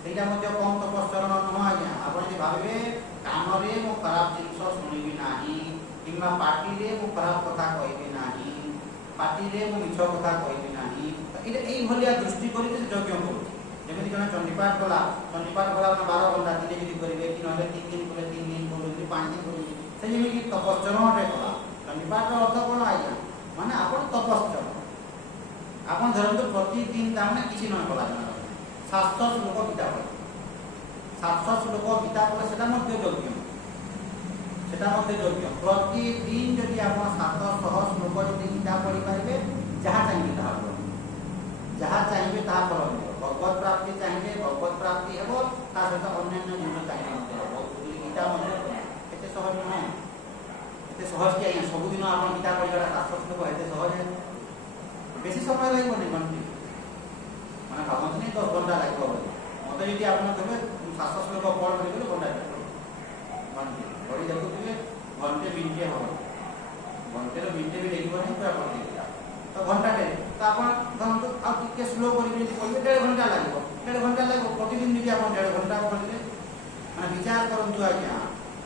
सेटा मध्य कम तपश्चरण न आज्ञा। आपण जे भाबे कान रे मु खराब जिंस सुनिबि नाही किंबा पाटी रे मु खराब कथा कहिबि नाही पाटी रे मु मिछ कथा कहिबि नाही। एटा एई भलिया दृष्टि करिकि यज्ञ करूची। जेमिति जने चंडीपाठ कला 12 घंटा दिन यदि करिवे कि नले 3 दिन बोले 3 दिन बोले 5 दिन बोले से जेमिति तपश्चरण रे कला। चंडीपाठ रो अर्थ कोन आइया माने आपण तपश्चरण आपण धरंतु प्रतिदिन तामने किछि न कला 700 श्लोक गीता पढ 700 श्लोक गीता पढ सेटा मध्य यज्ञ सेटा मध्य यज्ञ। प्रतिदिन यदि आपण 700 श्लोक यदि गीता पढि पाइबे जहा चाहिए ताहा फल भगवत प्राप्ति चाहिए भगवत प्राप्ति हेबो ता सहित अन्य जिन चाहिए गीता मध्य एते सहज नुहे एते सहज कि आज्ञा सब दिन आपण गीता पढिबाटा 700 श्लोक एते सहज है बेसी समय लागबो नै घंटे माने भाबत नै 10 घंटा लागबो मते यदि आपण कहबे 700 श्लोक पढ बोली घंटा घंटे पढि देखुथिबे घंटे मिनिटे हो घंटे रो मिनिटे भी देखिबो नै पूरा पढि तो घंटा टे तो आपण धरंतु आ टिके स्लो करि यदि पढिबे 1.5 घंटा लागबो 1.5 घंटा लागबो प्रतिदिन यदि आपण 1.5 घंटा पढिले माने विचार करंतु आज्ञा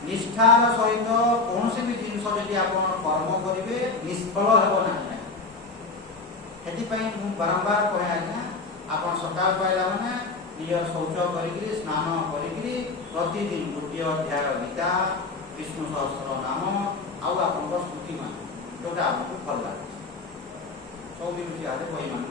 निष्ठार सहित कोनसे भी जिंस यदि आपण कर्म करिवे निष्फल हेबो नाही। एथि पई मु बारंबार कहे आज्ञा आपण सकाळ पाइला माने निज शौच करिकि स्नान करिकि प्रतिदिन गोटे अध्याय गीता विष्णु सहस्र नाम आउ आपण स्तुति मान जोटा आपको भल लागे सब दिन आदि बही मान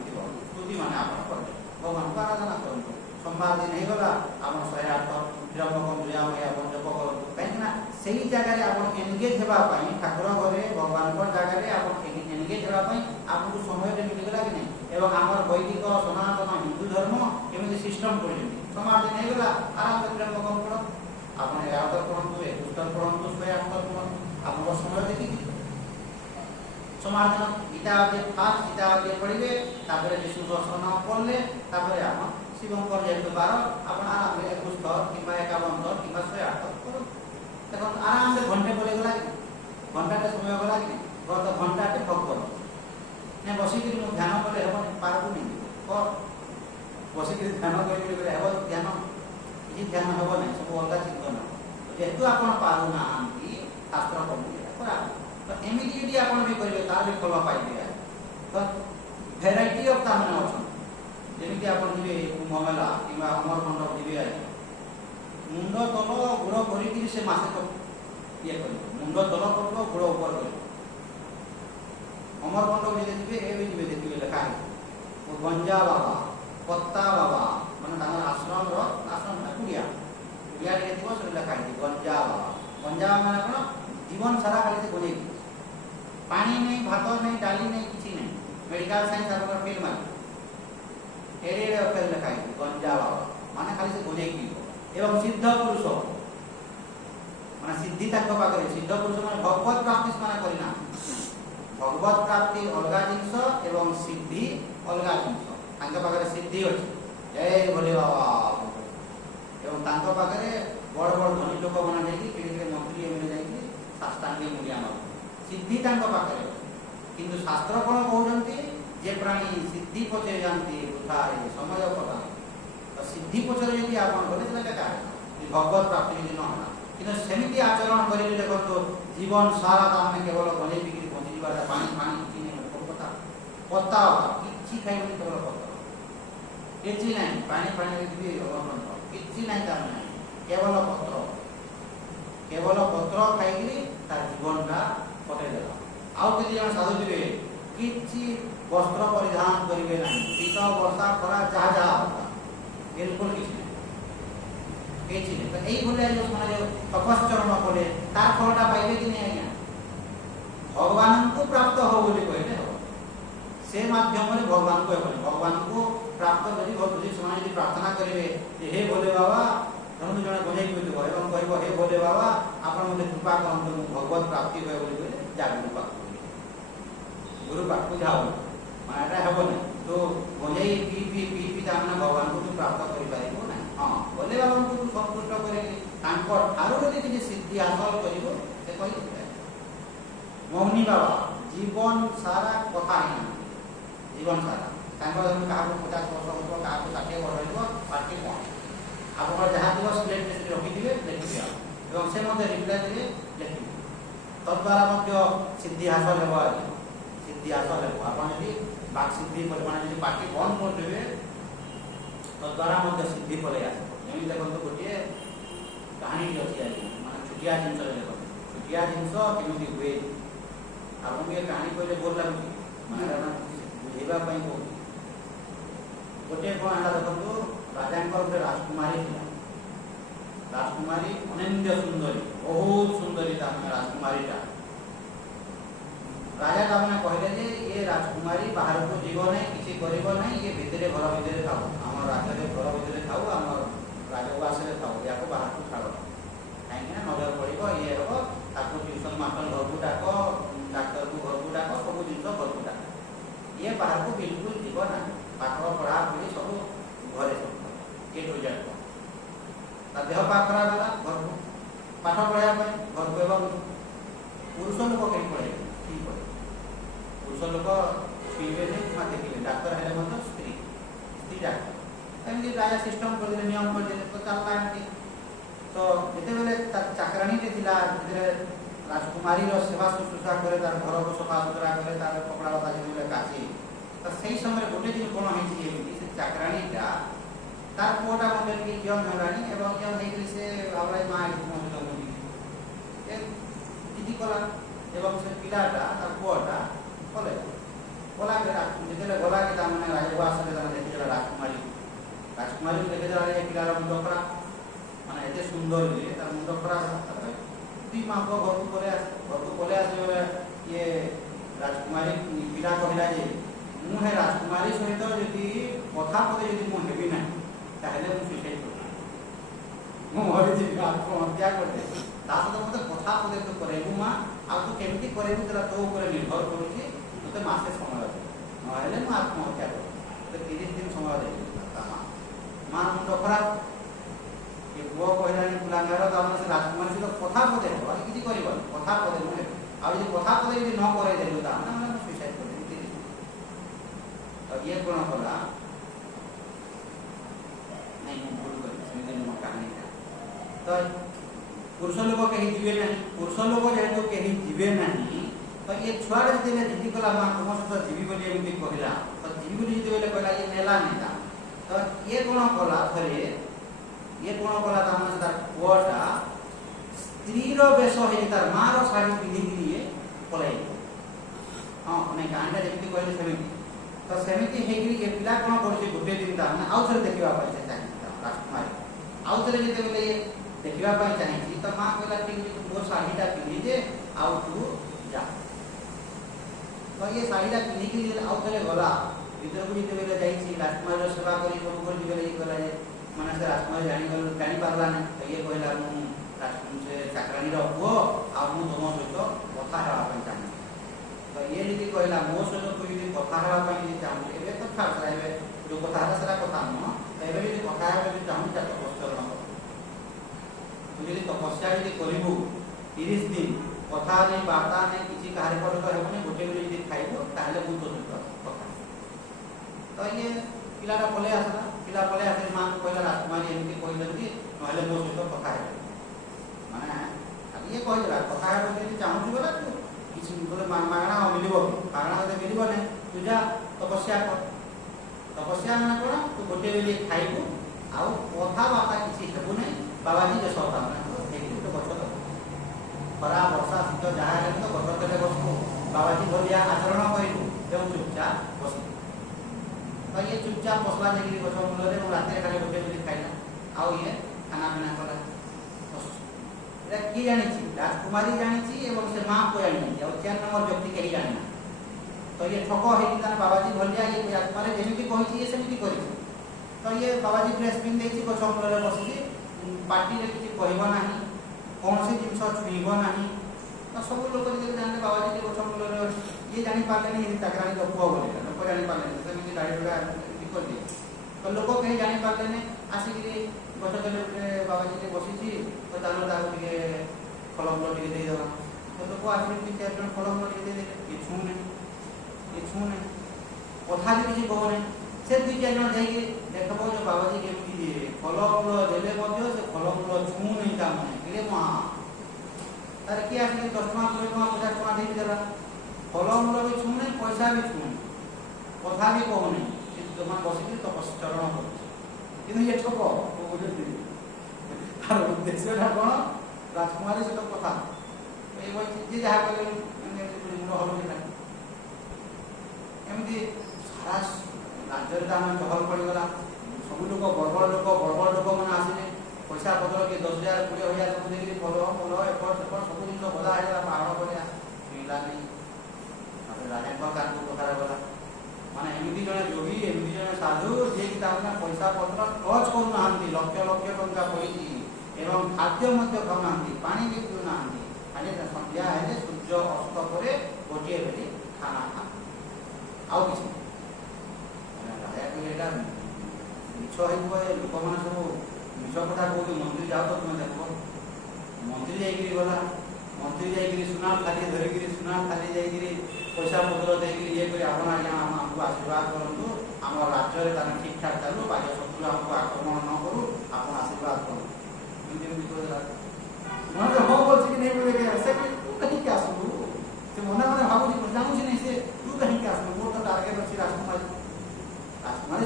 स्तुति माने आपण कर भगवान को आराधना करंतु। सोमवार दिन हे गला आपण 108 विरम्भकम दुयामय आपण जप करंतु काहेकना सेही जगह रे आपण एंगेज हेबा पई ठाकुर घरे भगवान को जगह रे आपण एंगेज हेबा पई आपको समय रे मिल गला कि नै एवं हमर वैदिक सनातन हिंदू धर्म केमिति सिस्टम करिले सोमवार दिन हे गला आराम से विरम्भकम करो आपण 11 करंतु 21 करंतु 108 करंतु आपण समय देखि समाधान गीता के फास्ट गीता के पढ़िबे तापर विष्णु सहस्र नाम पढ़ले तापर आपण शिवंकर जेतु 12 आपण आराम रे 21 किबा 51 किबा 108 करो देखो आराम से घंटे बोले गला घंटा के समय गला कि गत घंटा के भक्त ने बसी कि मु ध्यान बोले हेबो पारबो नै और बसी कि ध्यान करिले बोले हेबो ध्यान ई ध्यान हेबो नै सब अलगा चिंतन जेतु आपण पारु ना कि शास्त्र पढ़िले करा तो एमिति यदि आपण भी करिवे तार भी फल पाइबे। तो वैरायटी ऑफ तामने ऑप्शन जेमिति आपण दिबे कुंभमेला किबा अमर मंडप दिबे आइ मुंड तल गुड़ करिकि से मासे तो ये करिवो मुंड तल करबो गुड़ ऊपर करिवो अमर मंडप जे दिबे ए भी दिबे देखिबे लेखा है वो गंजा बाबा पत्ता बाबा माने तांगर आश्रम रो आश्रम ना कुडिया कुडिया रे दिबो से लेखा है गंजा माने कोन जीवन सारा खाली से गोजे पानी नहीं भात नहीं डाली नहीं किसी नहीं मेडिकल साइंस आपन फेल मार एरे फेल लिखाई गंजा बाबा माने खाली से गोजे की एवं सिद्ध पुरुष माने सिद्ध सिद्धि ताको पाखरे सिद्ध पुरुष माने भगवत प्राप्ति माने करिना भगवत प्राप्ति अलगा जिंस एवं सिद्धि अलगा जिंस तांको पाखरे सिद्धि अछि जय भोले बाबा एवं तांको पाखरे बड़ बड़ धनी लोक बना जाई कि मंत्री एमएलए जाई शास्त्रांगी मुनिया मार सिद्धि तांको पाखरे किंतु शास्त्र कोन कहउजंती जे प्राणी सिद्धि पचे जानती उठाए समय पता तो सिद्धि पचरे यदि आपण बोले तले का भगवत प्राप्ति यदि न होला किंतु सेमिति आचरण करिले देखो तो जीवन सारा तामने केवल भले बिक्री पहुंची जीवा पानी पानी किने पता पता किछि खाइबनी केवल पता किछि नहीं पानी पानी भी अवलंबन किछि नहीं तार नहीं केवल पत्र खाइली तार जीवनटा कटे देला आउ केति जन साधु जिवे किछि वस्त्र परिधान करिवे नहीं शीत वर्षा खरा जा जा होता बिल्कुल किछि नहीं तो यही बोले जो माने तपश्चरण बोले तार फलटा पाइबे कि नहीं आज्ञा भगवान को प्राप्त हो बोली कहले हो से माध्यम रे भगवान को भगवान को प्राप्त करी भक्ति समाज यदि प्रार्थना करिवे हे भोले बाबा धर्म जने बने कि देबो एवं कहबो हे भोले बाबा आपण मते कृपा करंतु भगवत प्राप्ति होय बोली कहले जागृत पाक गुरु पाक को जाओ माने एटा हेबो नै तो बने पी तामना भगवान को प्राप्त करि पाइबो नै हां भोले बाबा को संतुष्ट करे तांको आरो यदि कि सिद्धि हासिल करिवो से कहि मौनी बाबा जीवन सारा कथा ही जीवन सारा तांको कहा 50 वर्ष हो कहा 60 वर्ष हो पार्टी कोन आप जहाँ थी स्लेट में रखिथे लिखिए और से रिप्लाई देवे लिखिए तद्वारा सिद्धि हासिल हो सिद्धि हासिल हो आप बाक सिद्धि मैंने पार्टी बंद करदे तद्वारा सिद्धि पलि आस देखो गोटे कहानी अच्छी मैं छुटिया जिन देखो छुटिया जिनस कमी हुए आपको ये कहानी कहले बोर लगुच मैंने बुझेवाई कहूँ गोटे कौन है देखो राजा गोटे राजकुमारी थी राजकुमारी अनन्य सुंदरी बहुत सुंदरी राजकुमारीटा राजा तामने कहले जे ये राजकुमारी बाहर को जीव नहीं किसी करिव नहीं ये भितरे घर भितरे थाओ आम राज्य घर भितरे थाओ आम राजवास थाओ या बाहर को छाड़ कहीं नजर पड़ो ये हम ताको ट्यूशन मास्टर घर को डाक डाक्तर को घर को डाक सब जिन घर को डाक ये बाहर को बिल्कुल जीव ना पाठ पढ़ा पढ़ी सब घरे ए टू जेड देह पा खराब है घर को पाठ पढ़ाया घर को एवं पुरुष लोक कहीं पढ़े ठीक पढ़े पुरुष लोक छुईबे नहीं देखिए डाक्तर है स्त्री स्त्री डाक्तर एमती राजा सिस्टम कर नियम कर तो चलता तो जिते चाकराणी राजकुमारी सेवा शुश्रूषा करे तार घर को सफा सुतरा करे तार कपड़ा लता जो काची तो सही समय गोटे दिन कौन है चाकराणीटा तार पुआटा मत यंग होलानी एवं यंग होगी से आवाज माँ दीदी कला एवं से पिलाटा तार पुआटा कले कला जिते गला कि राजवास देखी राजकुमारी राजकुमारी देखे पिलार मुंड खरा माने एते सुंदर तार मुंड खरा दी माँ को घर को पले आस ये राजकुमारी पिला कहला जे मुझे राजकुमारी सहित जदि कथा पदे जदि मुझे ना ताहले मु सुसाइड कर आत्महत्या करते मत कथा पदे तो करेबू माँ आ तू केमती करेबू तेरा तो ऊपर निर्भर करुच्ची मत मसे समय ना आत्महत्या कर 30 दिन समय दे माँ मुंड खराब ये पुओ कहला कुलांगार से राजकुमारी सहित कथा पदे किसी कर कथा पदे मुझे आदि कथा पदे यदि न करे देलु मैंने सुसाइड कर तो ये कौन कला नहीं भूल कर कहानी तो पुरुष लोक कहीं जीवे ना पुरुष लोक जेहेतु कहीं जीवे ना तो ये छुआ जो जीति कला माँ तुम सहित जीवी बोली एमती कहला तो जीवी बोली जो कहला ये नेला नेता तो ये कौन कला थे ये कौन कला तार पुआटा स्त्रीर बेश हो तार माँ शाढ़ी पिंधिकी पलि हाँ नहीं कहानी जमी कहले सेमती तो सेमती ये पिला कौन कर गोटे दिन आउ थे देखा चाहिए राजकुमारी आउ थे जो देखा चाहिए तो माँ कहला ठीक है मो शाढ़ीटा पिंधिजे आउ तू जा तो ये शाढ़ीटा पिंधिकी आउ थे गला भर को जो राजकुमारी सेवा कर माने से राजकुमारी जानी पार्ला ना तो ये कहला से चाकरा ଚାକରାଣୀର ପୁଅ ଆଉ ମୁଁ ତୁମ ସହିତ କଥା ହେବା ପାଇଁ ଚାହୁଁଛି। ତ ଇଏ ଯଦି କହିଲା ମୋ ସହିତ ତୁ ଯଦି କଥା ହେବା ପାଇଁ ଯଦି ଚାହୁଁଛୁ, ଏବେ ତ ଛାଡ଼ ସେଟା, ଏବେ ଯେଉଁ କଥା ହେଲା ସେଟା କଥା ନୁହଁ। ତ ଏବେ ଯଦି କଥା ହେବା ଯଦି ଚାହୁଁଛୁ ତାକୁ ତପଶ୍ଚରଣ କର। ତୁ ଯଦି ତପସ୍ୟା ଯଦି କରିବୁ 30 ଦିନ କଥା ନେଇ ବାର୍ତ୍ତା ନେଇ କିଛି କାହାରି ପର୍ଯ୍ୟନ୍ତ ହେବନି, ଗୋଟେ ବେଳି ଯଦି ଖାଇବୁ ତାହେଲେ ମୁଁ ତୋ ସହିତ କଥା ହେବି। ତ ଇଏ ପିଲାଟା ପଳେଇ ଆସିଲା। ପିଲା ପଳେଇ ଆସିଲେ ମାଆଙ୍କୁ କହିଲା ରାଜକୁମାରୀ ଏମିତି କହିଛନ୍ତି ନହେଲେ ମୋ ସହିତ କଥା ହେବେ। ମାନେ ଇଏ କହିଦେଲା କଥା ହେବାକୁ ଯଦି ଚାହୁଁଛୁ ବୋଲେ ତୁ କିଛି ତୋତେ ମାଗଣା ମିଳିବ କି? ମାଗଣା ତୋତେ ମିଳିବନି, ତୁ ଯା ତପସ୍ୟା କର। ତପସ୍ୟା ମାନେ କ'ଣ? ତୁ ଗୋଟେ ବେଳି ଖାଇବୁ ଆଉ କଥାବାର୍ତ୍ତା କିଛି ହେବୁ ନାହିଁ। ବାବାଜୀ ବେଶ ମାନେ ହେଇକି ଗୋଟେ ଗଛ ଦେବ, ଖରା ବର୍ଷା ଶୀତ ଯାହା ହେଲେ ତ ଗଛ ତଳେ ବସିବୁ, ବାବାଜୀ ଭଳିଆ ଆଚରଣ କରିବୁ ଏବଂ ଚୁପଚାପ ବସିବୁ। ତ ଇଏ ଚୁପଚାପ ବସଲା ଯାଇକି ଗଛ ମୂଳରେ ଏବଂ ରାତିରେ ଖାଲି ଗୋଟେ ବେଳି ଖାଇଲା। ଆଉ ଇଏ ଖାନା ପିନା କଲା। এটা কি জানিছি? রাজকুমারী জানিছি এবং সে মা को জানিছি, ଆଉ 4 নম্বর ব্যক্তি কেହି জাଣିନା। ତ ଇଏ ଠକ ହେଇକି ତାର ବାବାଜୀ ଭଳିଆ ଇଏ ରାଜକୁମାରୀ ଯେମିତି କହିଛି ଇଏ ସେମିତି କରିଛି। ତ ଇଏ ବାବାଜୀ ଡ୍ରେସ୍ ପିନ୍ଧି ଦେଇଛି, ଗଛ ମୂଳରେ ବସିଛି, ପାଟିରେ କିଛି କହିବ ନାହିଁ, କୌଣସି ଜିନିଷ ଛୁଇଁବ ନାହିଁ। ତ ସବୁ ଲୋକ ଯଦି ଜାଣିଲେ ବାବାଜୀ ଗଛ ମୂଳରେ ଇଏ ଜାଣିପାରିଲେନି ଚାକରାଣୀର ପୁଅ ବୋଲି, ଲୋକ ଜାଣିପାରିଲେନି ସେମିତି ଗାଡ଼ିଗୁଡ଼ା ଏମିତି କରିଦିଏ। ତ ଲୋକ କେହି ଜାଣିପାରିଲେନି। ଆସିକିରି ଗଛ ତଳେ ବାବାଜୀ ଟିକେ ବସିଛି, ତ ଚାଲ ତାକୁ ଟିକେ ଫଳମୂଳ ଟିକେ ଦେଇଦେବା। ତ ଲୋକ ଆସିକି 2-4 ଜଣ ଫଳମୂଳ ଟିକେ ଦେଇଦେଲେ। ଇଏ ଛୁଁ ନାହିଁ, କଥା ବି କିଛି କହୁନି। ସେ 2-4 ଜଣ ଯାଇକି ଦେଖିବ ଯେ ବାବାଜୀ କେମିତି ଫଳମୂଳ ଦେଲେ ମଧ୍ୟ ସେ ଫଳମୂଳ ଛୁଁ ନାହିଁ। ତା ମାନେ କିରେ ମା ତାର କିଏ ଆସିକି 10 ଟଙ୍କା 20 ଟଙ୍କା 50 ଟଙ୍କା ଦେଇକି ଦେଲା, ଫଳମୂଳ ବି ଛୁଁ ନାହିଁ, ପଇସା ବି ଛୁଁ ନାହିଁ, କଥା ବି କହୁନି। ସେ ଯୋଉମାନେ ବସିକି ତପଶ୍ଚରଣ କରୁଛି, କିନ୍ତୁ ଇଏ ଠକ ତାର ଉଦ୍ଦେଶ୍ୟଟା କ'ଣ? ରାଜକୁମାରୀ ସହିତ କଥା ଏଇ ଯିଏ ଯାହା କଲେ ମୁଣ୍ଡ ହଲୁଥିଲା। ଏମିତି ସାରା ରାଜ୍ୟରେ ତା ମାନେ ଚହଲ ପଡ଼ିଗଲା। ସବୁ ଲୋକ ବଡ଼ ବଡ଼ ଲୋକ ମାନେ ଆସିଲେ, ପଇସା ପତ୍ର କିଏ 10,000 20,000 ସବୁ ଦେଇକି ଫଳ ଏପଟ ସେପଟ ସବୁ ଜିନିଷ ବଦା ହେଇଗଲା। ପାହାଡ଼ ଭଳିଆ ମିଳିଲା ନାହିଁ। ତାପରେ ରାଜାଙ୍କ କାନକୁ କଥାରେ ଗଲା, ମାନେ ଏମିତି ଜଣେ ଯୋଗୀ, ଏମିତି ଜଣେ ସାଧୁ ଯିଏକି ତାମାନେ ପଇସା ପତ୍ର ଟଚ୍ କରୁନାହାନ୍ତି, ଲକ୍ଷ ଲକ୍ଷ ଟଙ୍କା ପଡ଼ିଛି ଏବଂ ଖାଦ୍ୟ ମଧ୍ୟ ଖାଉନାହାନ୍ତି, ପାଣି ବି ପିଉନାହାନ୍ତି, ଖାଲି ସନ୍ଧ୍ୟା ହେଲେ ସୂର୍ଯ୍ୟ ଅସ୍ତ ପରେ ଗୋଟିଏ ବେଳି ଖାନା ଖାଆନ୍ତି, ଆଉ କିଛି ନାହିଁ। ରାଜା କହିଲେ ଏଇଟା ମିଛ ହେଇଥିବ, ଏ ଲୋକମାନେ ସବୁ ମିଛ କଥା କହୁଛି। ମନ୍ତ୍ରୀ ଯାଅ ତ ତୁମେ ଦେଖିବ। ମନ୍ତ୍ରୀ ଯାଇକିରି ଗଲା, ମନ୍ତ୍ରୀ ଯାଇକିରି ସୁନା ଥାଲି ଧରିକିରି ଯାଇକିରି ପଇସା ପତ୍ର ଦେଇକିରି ଇଏ କରି ଆପଣ ଆଜ୍ଞା ଆମକୁ ଆଶୀର୍ବାଦ କରନ୍ତୁ, ଆମ ରାଜ୍ୟରେ ତାହେଲେ ଠିକ୍ ଠାକ୍ ଚାଲୁ, ବାହ୍ୟ ଶତ୍ରୁ ଆମକୁ ଆକ୍ରମଣ ନ କରୁ, ଆପଣ ଆଶୀର୍ବାଦ କରନ୍ତୁ। ଏମିତି କହିଦେଲା। ମନରେ ହଁ ବୋଲଛି କି ନେଇ ବୋଲେ ସେ ତୁ କାହିଁକି ଆସିବୁ? ସେ ମନେ ମନେ ଭାବୁଛି, ଜାଣୁଛି ନାହିଁ ସେ ତୁ କାହିଁକି ଆସିବୁ? ମୋର ତ ଟାର୍ଗେଟ ଅଛି ରାଜକୁମାରୀ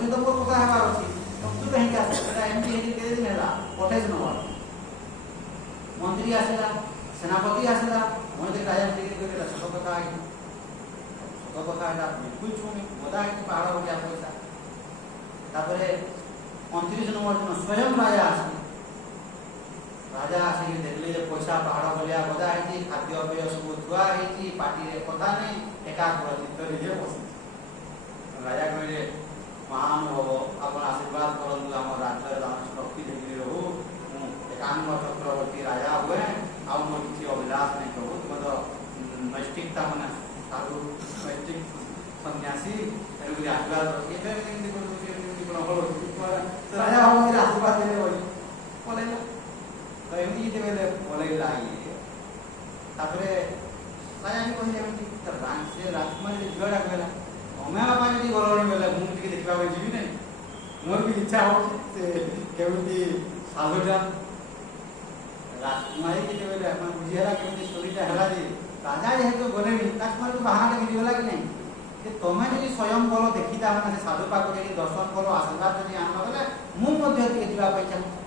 ସହିତ ମୋର କଥା ହେବାର ଅଛି, ତୁ କାହିଁକି ଆସିବୁ? ସେଟା ଏମିତି ହେଇକି କେତେ ଦିନ ହେଲା? 28 ନମ୍ବର ମନ୍ତ୍ରୀ ଆସିଲା, ସେନାପତି ଆସିଲା, ମନ୍ତ୍ରୀ ରାଜା କହିଲା ସତ କଥା এটা ବିଲକୁଲ ଛୁଉଁନି, ବଦା ହେଇକି ପାହାଡ଼ ଭଳିଆ ପଇସା। ତାପରେ 29 ନମ୍ବର ଦିନ ସ୍ୱୟଂ ରାଜା ଆସିଲେ। ରାଜା ଆସିକି ଦେଖିଲେ ଯେ ପଇସା ପାହାଡ଼ ଭଳିଆ ବଦା ହେଇଛି, ଖାଦ୍ୟପେୟ ସବୁ ଥୁଆ ହେଇଛି, ପାଟିରେ କଥା ନାହିଁ, ଏକାଗ୍ର ଚିତ୍ତରେ ଯେ ବସିଛି। ରାଜା କହିଲେ ମହାନୁଭବ ଆପଣ ଆଶୀର୍ବାଦ କରନ୍ତୁ, ଆମ ରାଜ୍ୟରେ ସୁରକ୍ଷିତ ହେଇକି ରହୁ, ମୁଁ ଏକାଙ୍ଗ ଚକ୍ରବର୍ତ୍ତୀ ରାଜା ହୁଏ, ଆଉ ମୋର କିଛି ଅଭିଳାଷ ନାହିଁ ପ୍ରଭୁ। ତୁମେ ତ ନୈଷ୍ଠିକତା ମାନେ ସାଧୁ ନୈଷ୍ଠିକ ସନ୍ନ୍ୟାସୀ, ତେଣୁକରି ଆଶୀର୍ବାଦ ଏବେ ଏମିତି କରୁଛି, ଏମିତି କ'ଣ ରାଜା ଭାବରେ ଆଶୀର୍ବାଦ ଦେଲେ ବୋଲି ପଳେଇଲା। ତ ଏମିତି ଯେତେବେଳେ ପଳେଇଲା ଇଏ, ତାପରେ ରାଜା ବି କହିଲେ ଏମିତି ସେ ରାଜକୁମାରୀ ଝିଅଟା କହିଲା ତମେ ବାପା ଯଦି ଗଲଣି ବେଲେ ମୁଁ ଟିକେ ଦେଖିବା ପାଇଁ ଯିବି ନାହିଁ, ମୋର ବି ଇଚ୍ଛା ହେଉଛି ସେ କେମିତି ସାଧୁଟା। ରାଜକୁମାରୀ ଯେତେବେଳେ ଆପଣ ବୁଝିଗଲା କେମିତି ଷ୍ଟୋରିଟା ହେଲା ଯେ ରାଜା ଯେହେତୁ ଗଲେଣି, ରାଜକୁମାରୀକୁ ବାହାନାଟା ମିଳିଗଲା କି ନାହିଁ ଯେ ତମେ ଯଦି ସ୍ୱୟଂ କଲ ଦେଖିତା ମାନେ ସେ ସାଧୁ ପାଖକୁ ଯାଇକି ଦର୍ଶନ କଲ, ଆଶୀର୍ବାଦ ଯଦି ଆଣିଲ ବେଲେ ମୁଁ ମଧ୍ୟ ଟିକେ ଯିବା ପାଇଁ ଚାହୁଁଛି,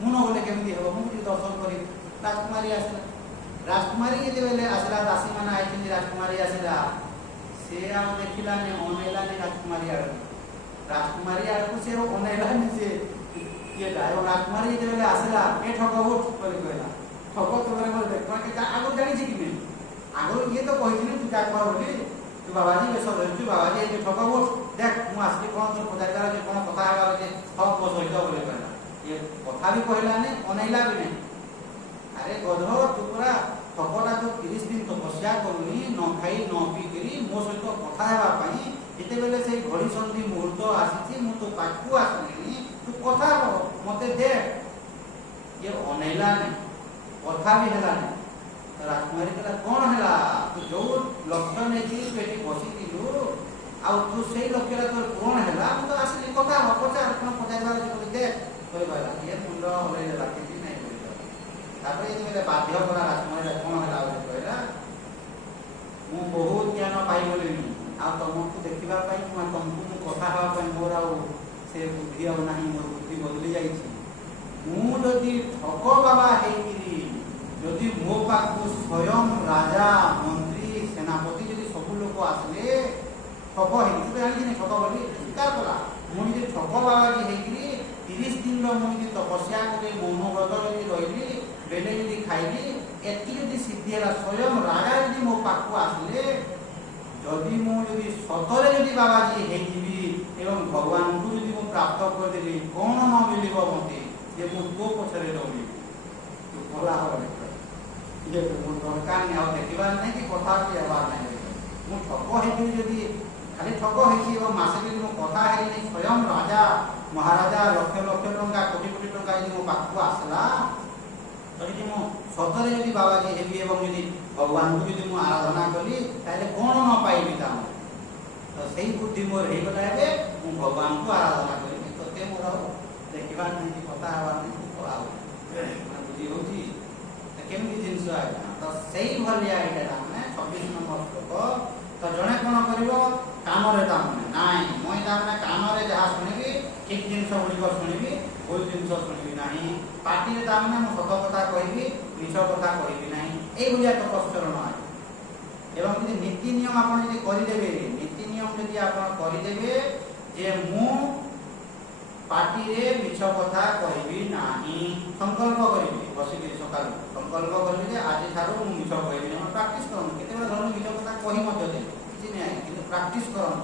ମୁଁ ନ ଗଲେ କେମିତି ହେବ, ମୁଁ ଟିକେ ଦର୍ଶନ କରିବି। ରାଜକୁମାରୀ ଆସିଲା। ରାଜକୁମାରୀ ଯେତେବେଳେ ଆସିଲା, ଦାସୀମାନେ ଆଇଛନ୍ତି, ରାଜକୁମାରୀ ଆସିଲା, ସେ ଆଉ ଦେଖିଲାନି, ଅନେଇଲାନି ରାଜକୁମାରୀ ଆଡ଼କୁ। ରାଜକୁମାରୀ ଆଡ଼କୁ ସେ ଅନେଇଲାନି ସେ ଇଏଟା। ଏବଂ ରାଜକୁମାରୀ ଯେତେବେଳେ ଆସିଲା, ଏ ଠକ ଉଠ ବୋଲି କହିଲା। ଠକ ତୁମେ ମୋତେ ଦେଖ ଆଗରୁ ଜାଣିଛି କି ନାହିଁ? ଆଗରୁ ଇଏ ତ କହିଥିଲି ତୁ ଯାକ ବୋଲି, ତୁ ବାବାଜୀ ବେଶ ଧରିଛୁ, ବାବାଜୀ ଏ ଠକ ଉଠ ଦେখ ମୁଁ ଆସିଲି, କ'ଣ ତୋର ପଚାରିବାର ଅଛି, କ'ଣ କଥା ହେବାର ଅଛି, ହକ୍ ମୋ ସହିତ ବୋଲି କହିଲା। ଇଏ କଥା ବି କହିଲାନି, ଅନେଇଲା ବି ନାହିଁ। अरे गधो तू पूरा ठकटा जो 30 दिन तपस्या करूनी न खाई न पीकरी मो सहित कथा हेबा पई जेतेबेले से घड़ी संधि मुहूर्त आसीची मु तो पाखु आसनी तू कथा हो मते दे ये अनैला नहीं कथा भी हेला नहीं तो राजकुमारी कहला कौन हेला तू जो लक्ष्य ने जी बेटी बसी दिलु आ तू सेही लक्ष्य तोर पूर्ण हेला मु तो आसली कथा हो पचार कोन पचाइबार जे दे कोइ बाला ये मुंड होले लागे कि नहीं बोलितो तापर ये मेरे बाध्य करा राजकुमारी कौन हेला बोली कहला मु बहुत ज्ञान पाई बोलिनी आ तुमको देखिबा पाई तुमको मु कथा हेबा पाई मोर आ से बुद्धि अब नहीं मोर बुद्धि बदली जाईची मु जदि ठक बाबा हेकिरी जदि मो पाखु स्वयं राजा मंत्री सेनापति जदि सब लोग आसले ठक हेकी तो जानि नहीं ठक बोली स्वीकार कला मु जदि ठक बाबा जी हेकिरी 30 दिन रो मु जदि तपस्या करे मौन व्रत जदि रहिली बेले जदि खाइली एति जदि सिद्धि हला स्वयं राजा जदि मो पाखु आसले जदि मु जदि सतरे जदि बाबा जी हेकिबी एवं भगवान को जदि मु प्राप्त कर देली कोन न मिलिबो मते जे मु तो पछरे रहबी तो भला हो ये मु दरकार ने और देखिबा नहीं कि कथा की आवाज नहीं मु ठक हेकी जदि खाली ठक हेकी एवं मासे दिन मु कथा हेली स्वयं राजा महाराजा लक्ष लक्ष टंका कोटी कोटी टंका जदि मो पाखु आसला तो जदि मु सतरे जदि बाबा जी हेबी एवं जदि भगवान को जदि मु आराधना कली ताले कोन न पाइबी ता तो सही बुद्धि मोर हे गला है मु भगवान को आराधना करी तो ते मोर देखिबा नहीं कि कथा हवा नहीं तो आउ मन बुद्धि होची केमती जिनस आया तो सही भलिया एटा माने 26 नंबर श्लोक तो जणे कोन करिवो काम रे ता माने नाही मोय ता माने काम रे जहा सुनिबी ठीक जिनस गुडी को सुनिबी भूल जिनस सुनिबी नाही पार्टी रे ता माने मु सत कथा कहिबी मिछ कथा कहिबी नाही ए भलिया तो कष्टरण आय एवं यदि नीति नियम आपण यदि करि देबे नीति नियम यदि आपण करि देबे जे मु पार्टी रे मिछ कथा कहिबी नाही संकल्प करिबी बसिबी सकाल संकल्प करिबी जे आज थारो मु मिछ कहिबी हम प्रैक्टिस करन केते बेला धरन मिछ कथा कहि मत दे कि नै कि प्रैक्टिस करन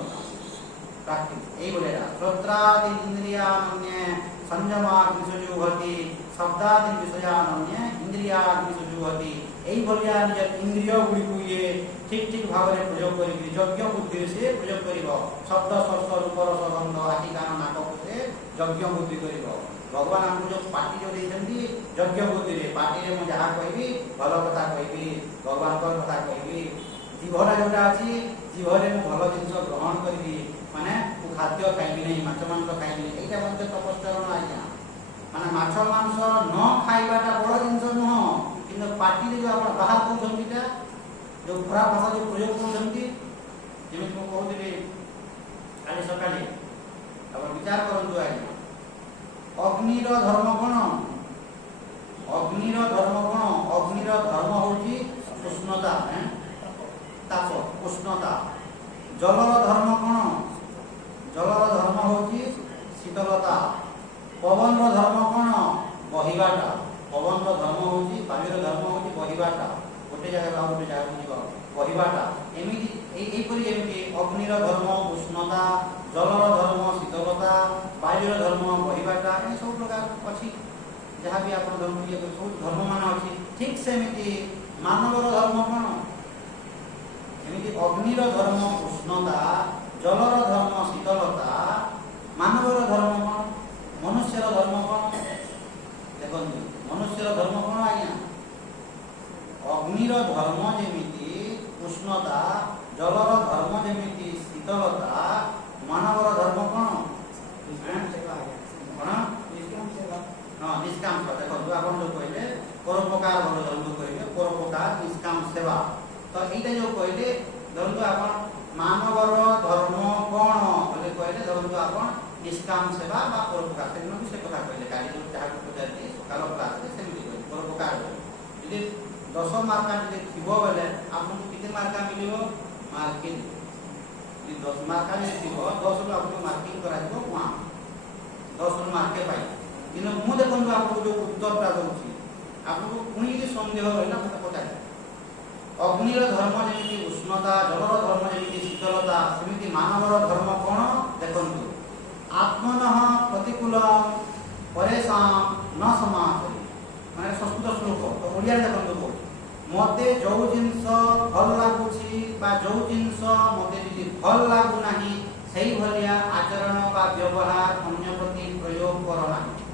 प्रैक्टिस एई बोलेला श्रोत्रादि इंद्रियानन्य संयमाग्निसुजुहति शब्दादि विषयानन्य इंद्रियाग्निसुजुहति एई बोलिया निज इंद्रिय गुडी को ये ठीक ठीक भाव रे प्रयोग करी यज्ञ बुद्धि से प्रयोग करिवो शब्द स्पर्श रूप रस गंध आदि कान नाक से यज्ञ बुद्धि करिवो भगवान हमको जो पार्टी जो देछंती यज्ञ बुद्धि रे पार्टी रे म जहा कहबी भलो कथा कहबी भगवान को कथा कहबी जीवरा जोटा अछि जीवरे म भलो जिंस ग्रहण करबी माने तू खाद्य खाइबी नहीं माछ मांस खाइबी एटा मते तपस्या आज्ञा माने माछ मांस न खाइबाटा बड़ जिंस न किंतु पार्टी रे जो आपण बाहर को जमीटा जो खराब भाषा जो प्रयोग करछंती जेमे को कहउतले काली सकाले अब विचार करंतु आज्ञा अग्निर धर्म कोन अग्निर धर्म कोन अग्निर धर्म होची उष्णता ताप उष्णता जलर धर्म कोन जलर धर्म होची शीतलता पवन धर्म कोन बहिबाटा पवन धर्म होची वायुर धर्म होची बहिबाटा गोटे जगह आ गोटे जगह जीव बहिबाटा एमिति एई परि एमिति अग्निर धर्म उष्णता जलर धर्म शीतलता वायुर धर्म बहिबाटा ए सब प्रकार अछि जहाँ भी आपण धर्म ये सब धर्म मान अछि ठीक सेमिति मानवर धर्म कोन एमिति अग्निर धर्म उष्णता जलर धर्म शीतलता मानवर धर्म कोन मनुष्यर धर्म कोन देखंतु मनुष्यर धर्म कोन आज्ञा अग्निर धर्म जेमिति उष्णता जलर धर्म जेमिति शीतलता मानवर धर्म कोन हां निष्काम सेवा देखो आपण जो कहले परोपकार भलो धर्म कहले परोपकार निष्काम सेवा तो एटा जो कहले धरନ୍ତୁ आपण मानवर धर्म कोन बोले कहले धरନ୍ତୁ आपण निष्काम सेवा बा परोपकार से भी से कथा कहले काली जो चाह को पचारती सकाल क्लास से सेमि कहले परोपकार यदि 10 मार्क जदि थिबो बेले आपन किते मार्क मिलिबो मार्किंग यदि 10 मार्क जदि थिबो 10 रु आपन मार्किंग करा दिबो वहां 10 रु मार्क पाई किनो मु देखंतु आपन जो उत्तरटा दउची आपन पुणी जे संदेह रहला मते पचार अग्निर धर्म जेमिति उष्णता जलर धर्म जेमिति शीतलता सेमिति मानवर धर्म कोन देखंतु आत्मनः प्रतिकूल परेशान न समाचरि ମାନେ ସଂସ୍କୃତ ଶ୍ଲୋକ ତ ଓଡ଼ିଆରେ ଦେଖନ୍ତୁ କହୁଛି ମତେ ଯୋଉ ଜିନିଷ ଭଲ ଲାଗୁଛି ବା ଯୋଉ ଜିନିଷ ମତେ ଯଦି ଭଲ ଲାଗୁନାହିଁ ସେଇ ଭଳିଆ ଆଚରଣ ବା ବ୍ୟବହାର ଅନ୍ୟ ପ୍ରତି ପ୍ରୟୋଗ କର ନାହିଁ।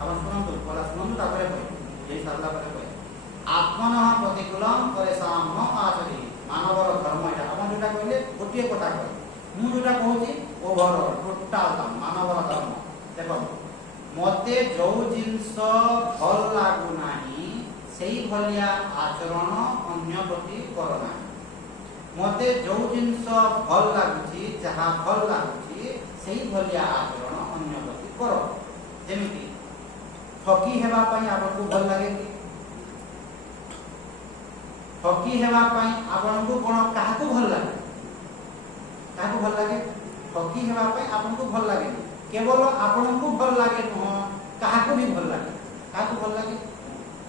ଆପଣ ଶୁଣନ୍ତୁ ପରା ଶୁଣନ୍ତୁ ତାପରେ କହିବେ ବୁଝେଇ ସାରିଲା ପରେ କହିବେ ଆତ୍ମନଃ ପ୍ରତିକୂଲଂ ପରେଷାଂ ନ ଆଚରି ମାନବର ଧର୍ମ ଏଇଟା ଆପଣ ଯୋଉଟା କହିଲେ ଗୋଟିଏ କଥା କହିଲେ ମୁଁ ଯୋଉଟା କହୁଛି ଓଭରଅଲ୍ ଟୋଟାଲ ମାନବର ଧର୍ମ ଦେଖନ୍ତୁ ମତେ ଯୋଉ ଜିନିଷ ଭଲ ଲାଗୁନାହିଁ ସେଇ ଭଳିଆ ଆଚରଣ ଅନ୍ୟ ପ୍ରତି କର ନାହିଁ। ମତେ ଯୋଉ ଜିନିଷ ଭଲ ଲାଗୁଛି ଯାହା ଭଲ ଲାଗୁଛି ସେଇ ଭଳିଆ ଆଚରଣ ଅନ୍ୟ ପ୍ରତି କର। ଯେମିତି ଠକି ହେବା ପାଇଁ ଆପଣଙ୍କୁ ଭଲ ଲାଗେ କି? ଠକି ହେବା ପାଇଁ ଆପଣଙ୍କୁ କଣ କାହାକୁ ଭଲ ଲାଗେ? କାହାକୁ ଭଲ ଲାଗେ? ଠକି ହେବା ପାଇଁ ଆପଣଙ୍କୁ ଭଲ ଲାଗେନି। କେବଳ ଆପଣଙ୍କୁ ଭଲ ଲାଗେ ନୁହଁ କାହାକୁ ବି ଭଲ ଲାଗେ। କାହାକୁ ଭଲ ଲାଗେ?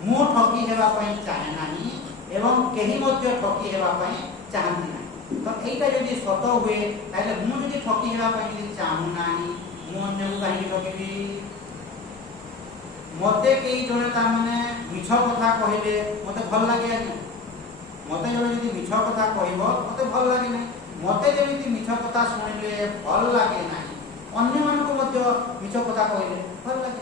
ମୁଁ ଠକି ହେବା ପାଇଁ ଚାହେଁ ନାହିଁ ଏବଂ କେହି ମଧ୍ୟ ଠକି ହେବା ପାଇଁ ଚାହାନ୍ତି ନାହିଁ। ତ এইটা যদি সত ହୁଏ তাহলে ମୁଁ ଯଦି ଠକି ହେବା ପାଇଁ ଯଦି ଚାହୁଁ ନାହିଁ ମୁଁ ଅନ୍ୟକୁ କାହିଁକି ଠକିବି? ମତେ କେହି ଜଣେ ତାମାନେ ମିଛ କଥା କହିଲେ ମତେ ଭଲ ଲାଗେ ଆଜ୍ଞା? ମତେ ଜଣେ ଯଦି ମିଛ କଥା କହିବ ମତେ ଭଲ ଲାଗେ ନାହିଁ। ମତେ ଯେମିତି ମିଛ କଥା ଶୁଣିଲେ ଭଲ ଲାଗେ ନାହିଁ ଅନ୍ୟମାନଙ୍କୁ ମଧ୍ୟ ମିଛ କଥା କହିଲେ ଭଲ ଲାଗେ।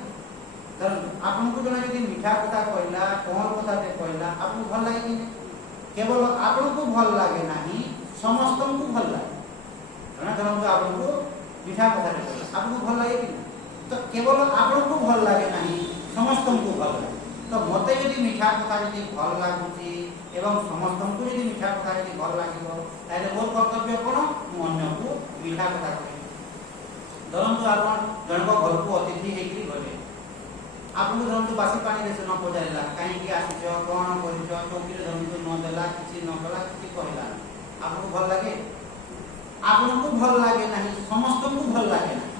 ଧରନ୍ତୁ ଆପଣଙ୍କୁ ଜଣେ ଯଦି ମିଠା କଥା କହିଲା କଣ କଥାଟେ କହିଲା ଆପଣଙ୍କୁ ଭଲ ଲାଗେ କି? କେବଳ ଆପଣଙ୍କୁ ଭଲ ଲାଗେ ନାହିଁ ସମସ୍ତଙ୍କୁ ଭଲ ଲାଗେ। ଜଣେ ଧରନ୍ତୁ ଆପଣଙ୍କୁ ମିଠା କଥାଟେ କହିଲା ଆପଣଙ୍କୁ ଭଲ ଲାଗେ କି? ତ କେବଳ ଆପଣଙ୍କୁ ଭଲ ଲାଗେ ନାହିଁ ସମସ୍ତଙ୍କୁ ଭଲ ଲାଗେ। ତ ମତେ ଯଦି ମିଠା କଥା ଯଦି ଭଲ ଲାଗୁଛି ଏବଂ ସମସ୍ତଙ୍କୁ ଯଦି ମିଠା କଥା ଯଦି ଭଲ ଲାଗିବ ତାହେଲେ ମୋର କର୍ତ୍ତବ୍ୟ କଣ? ମୁଁ ଅନ୍ୟକୁ ମିଠା କଥା କହିବି। ଧରନ୍ତୁ ଆପଣ ଜଣଙ୍କ ଘରକୁ ଅତିଥି ହେଇକି ଗଲେ ଆପଣଙ୍କୁ ଧରନ୍ତୁ ବାସି ପାଣିରେ ସେ ନ ପଚାରିଲା କାହିଁକି ଆସିଛ କଣ କରିଛ ଚୌକିରେ ଧରନ୍ତୁ ନ ଦେଲା କିଛି ନ କଲା କିଛି କହିଲା ଆପଣଙ୍କୁ ଭଲ ଲାଗେ? ଆପଣଙ୍କୁ ଭଲ ଲାଗେ ନାହିଁ ସମସ୍ତଙ୍କୁ ଭଲ ଲାଗେ ନାହିଁ